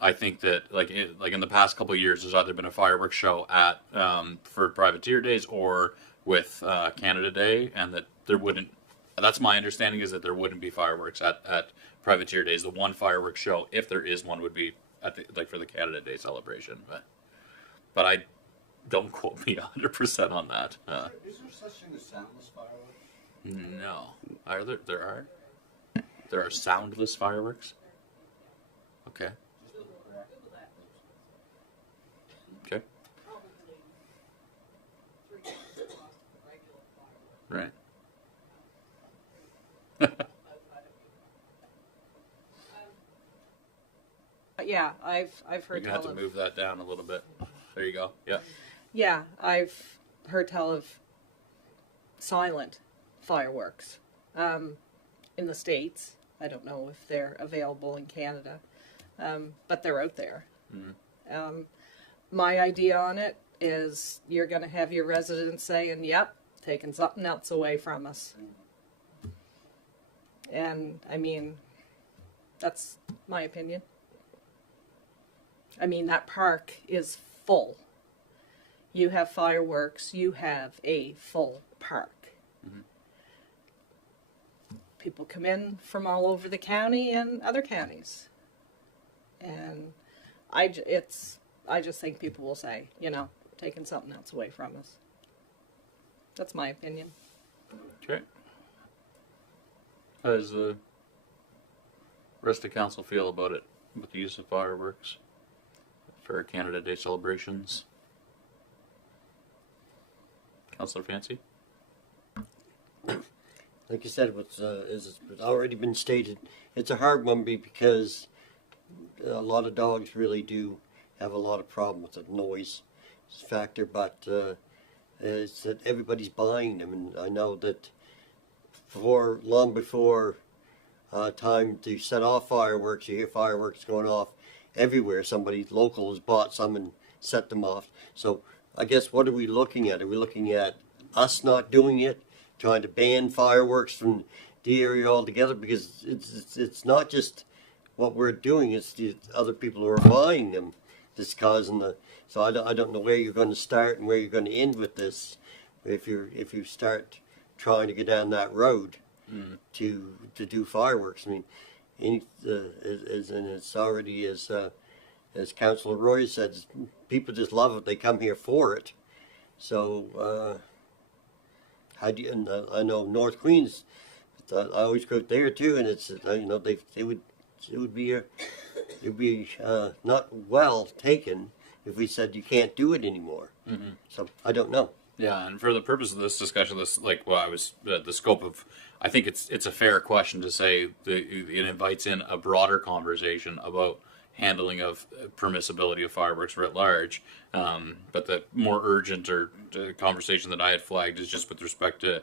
I think that like in the past couple of years, there's either been a fireworks show at for Privateer Days or with Canada Day, and that there wouldn't. That's my understanding, is that there wouldn't be fireworks at Privateer Days. The one fireworks show, if there is one, would be at for the Canada Day celebration. But I don't quote me 100% on that. Is there such thing as soundless fireworks? No, are there? There are soundless fireworks. Okay. Okay. Right. Yeah, I've heard You're gonna have tell to of. move that down a little bit. There you go. Yeah. Yeah, I've heard tell of silent fireworks in the States. I don't know if they're available in Canada, but they're out there. My idea on it is you're going to have your residents saying, yep, taking something else away from us. And, I mean, that's my opinion. I mean, that park is full. You have fireworks, you have a full park. People come in from all over the county and other counties. And I just think people will say, you know, taking something else away from us. That's my opinion. Okay. How does the rest of council feel about it, with the use of fireworks for Canada Day celebrations? Councillor Fancy? Like you said, it's already been stated. It's a hard one because a lot of dogs really do have a lot of problem with the noise factor, but it's that everybody's buying them, and I know that long before time to set off fireworks, you hear fireworks going off everywhere. Somebody local has bought some and set them off. So I guess, what are we looking at? Are we looking at us not doing it, trying to ban fireworks from the area altogether? Because it's not just what we're doing; it's the other people who are buying them that's causing the. So I don't know where you're going to start and where you're going to end with this. If you start trying to go down that road to do fireworks, I mean, and it's already as Councillor Roy said, people just love it. They come here for it. So how do you? And I know North Queens. I always go there too, and it's it would be not well taken if we said you can't do it anymore. So I don't know. Yeah, and for the purpose of this discussion, the scope of, I think it's a fair question to say that it invites in a broader conversation about handling of permissibility of fireworks writ large. But the more urgent conversation that I had flagged is just with respect to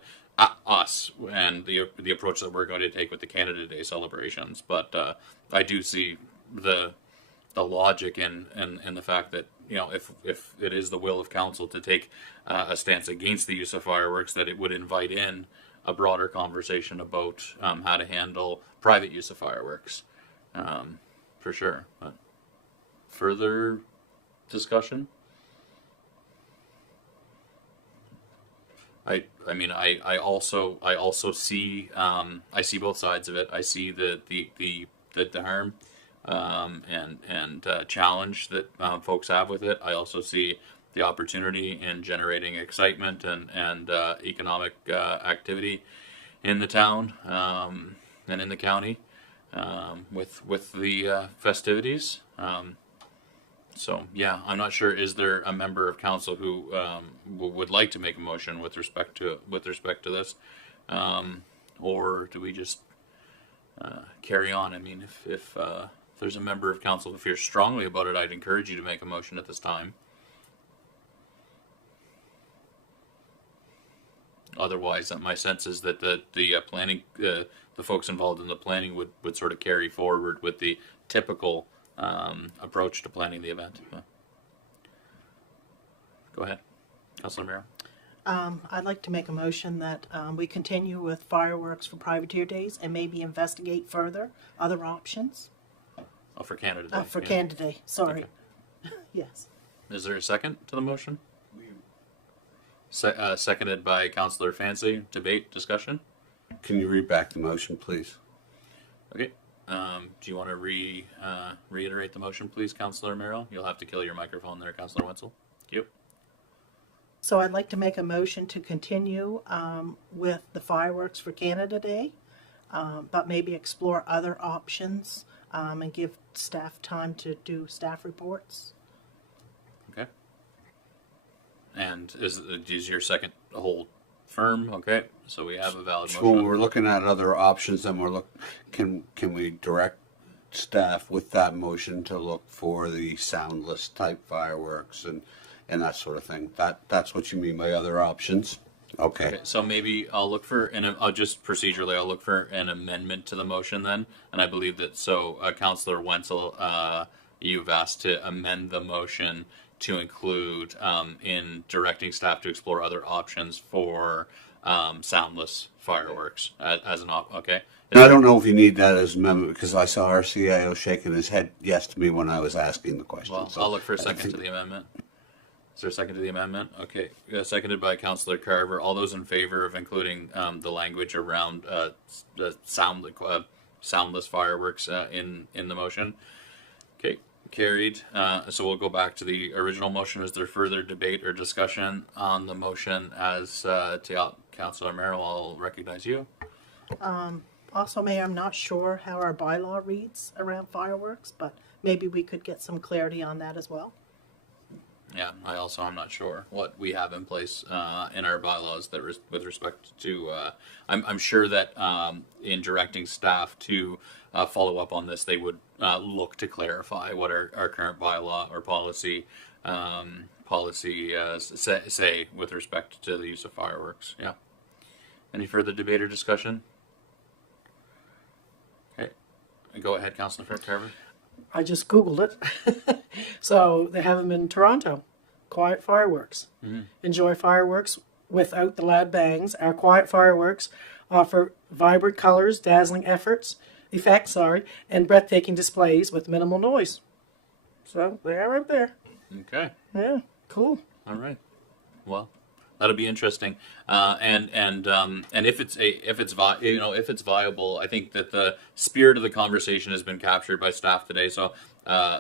us and the approach that we're going to take with the Canada Day celebrations. But I do see the logic in the fact that, you know, if it is the will of council to take a stance against the use of fireworks, that it would invite in a broader conversation about how to handle private use of fireworks, for sure. But further discussion? I mean, I also see I see both sides of it. I see the harm and challenge that folks have with it. I also see the opportunity in generating excitement and economic activity in the town and in the county with the festivities. So yeah, I'm not sure. Is there a member of council who would like to make a motion with respect to this, or do we just carry on? I mean, if there's a member of council who feels strongly about it, I'd encourage you to make a motion at this time. Otherwise, my sense is that the planning, the folks involved in the planning would sort of carry forward with the typical approach to planning the event. Go ahead, Councilor Mero. I'd like to make a motion that we continue with fireworks for privateer days and maybe investigate further other options. Oh, for Canada Day. For Canada Day, sorry. Okay. Yes. Is there a second to the motion? Seconded by Councillor Fancy. Debate, discussion? Can you read back the motion, please? Okay. Do you want to reiterate the motion, please, Councillor Merrill? You'll have to kill your microphone there, Councillor Wenzel. Yep. So I'd like to make a motion to continue with the fireworks for Canada Day, but maybe explore other options and give staff time to do staff reports. Okay. And is your second hold firm? Okay. So we have a valid motion. When we're looking at other options, then can we direct staff with that motion to look for the soundless type fireworks and that sort of thing? That's what you mean by other options? Okay. So maybe I'll look for, and I'll just procedurally, I'll look for an amendment to the motion then. And I believe that, Councillor Wenzel, you've asked to amend the motion to include in directing staff to explore other options for soundless fireworks as an okay. Now, I don't know if you need that as an amendment because I saw our CIO shaking his head yes to me when I was asking the question. Well, so I'll look for a second to the amendment. Is there a second to the amendment? Okay, seconded by Councillor Carver. All those in favor of including the language around the soundless fireworks in the motion? Okay, carried. So we'll go back to the original motion. Is there further debate or discussion on the motion as to Councillor Merrill? I'll recognize you. Also, Mayor, I'm not sure how our bylaw reads around fireworks, but maybe we could get some clarity on that as well. Yeah, I'm not sure what we have in place in our bylaws that with respect to. I'm sure that in directing staff to follow up on this, they would look to clarify what our current bylaw or policy say with respect to the use of fireworks. Yeah. Any further debate or discussion? Okay, go ahead, Councillor Carver. I just Googled it. So they have them in Toronto. Quiet fireworks. Mm-hmm. Enjoy fireworks without the loud bangs. Our quiet fireworks offer vibrant colors, dazzling effects, and breathtaking displays with minimal noise. So they are right there. Okay. Yeah, cool. All right. Well, that'll be interesting. And if it's viable, I think that the spirit of the conversation has been captured by staff today. So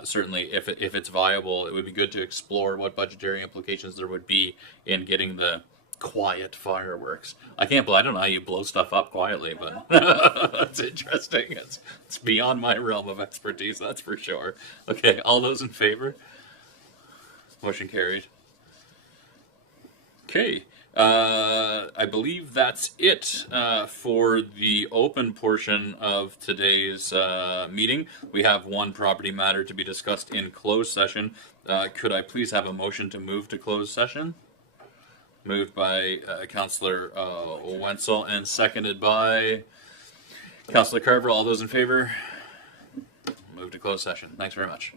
certainly, if it's viable, it would be good to explore what budgetary implications there would be in getting the quiet fireworks. I don't know how you blow stuff up quietly, but it's interesting. It's beyond my realm of expertise, that's for sure. Okay, all those in favor? Motion carried. Okay, I believe that's it for the open portion of today's meeting. We have one property matter to be discussed in closed session. Could I please have a motion to move to closed session? Moved by Councillor Wenzel and seconded by Councillor Carver. All those in favor? Move to closed session. Thanks very much.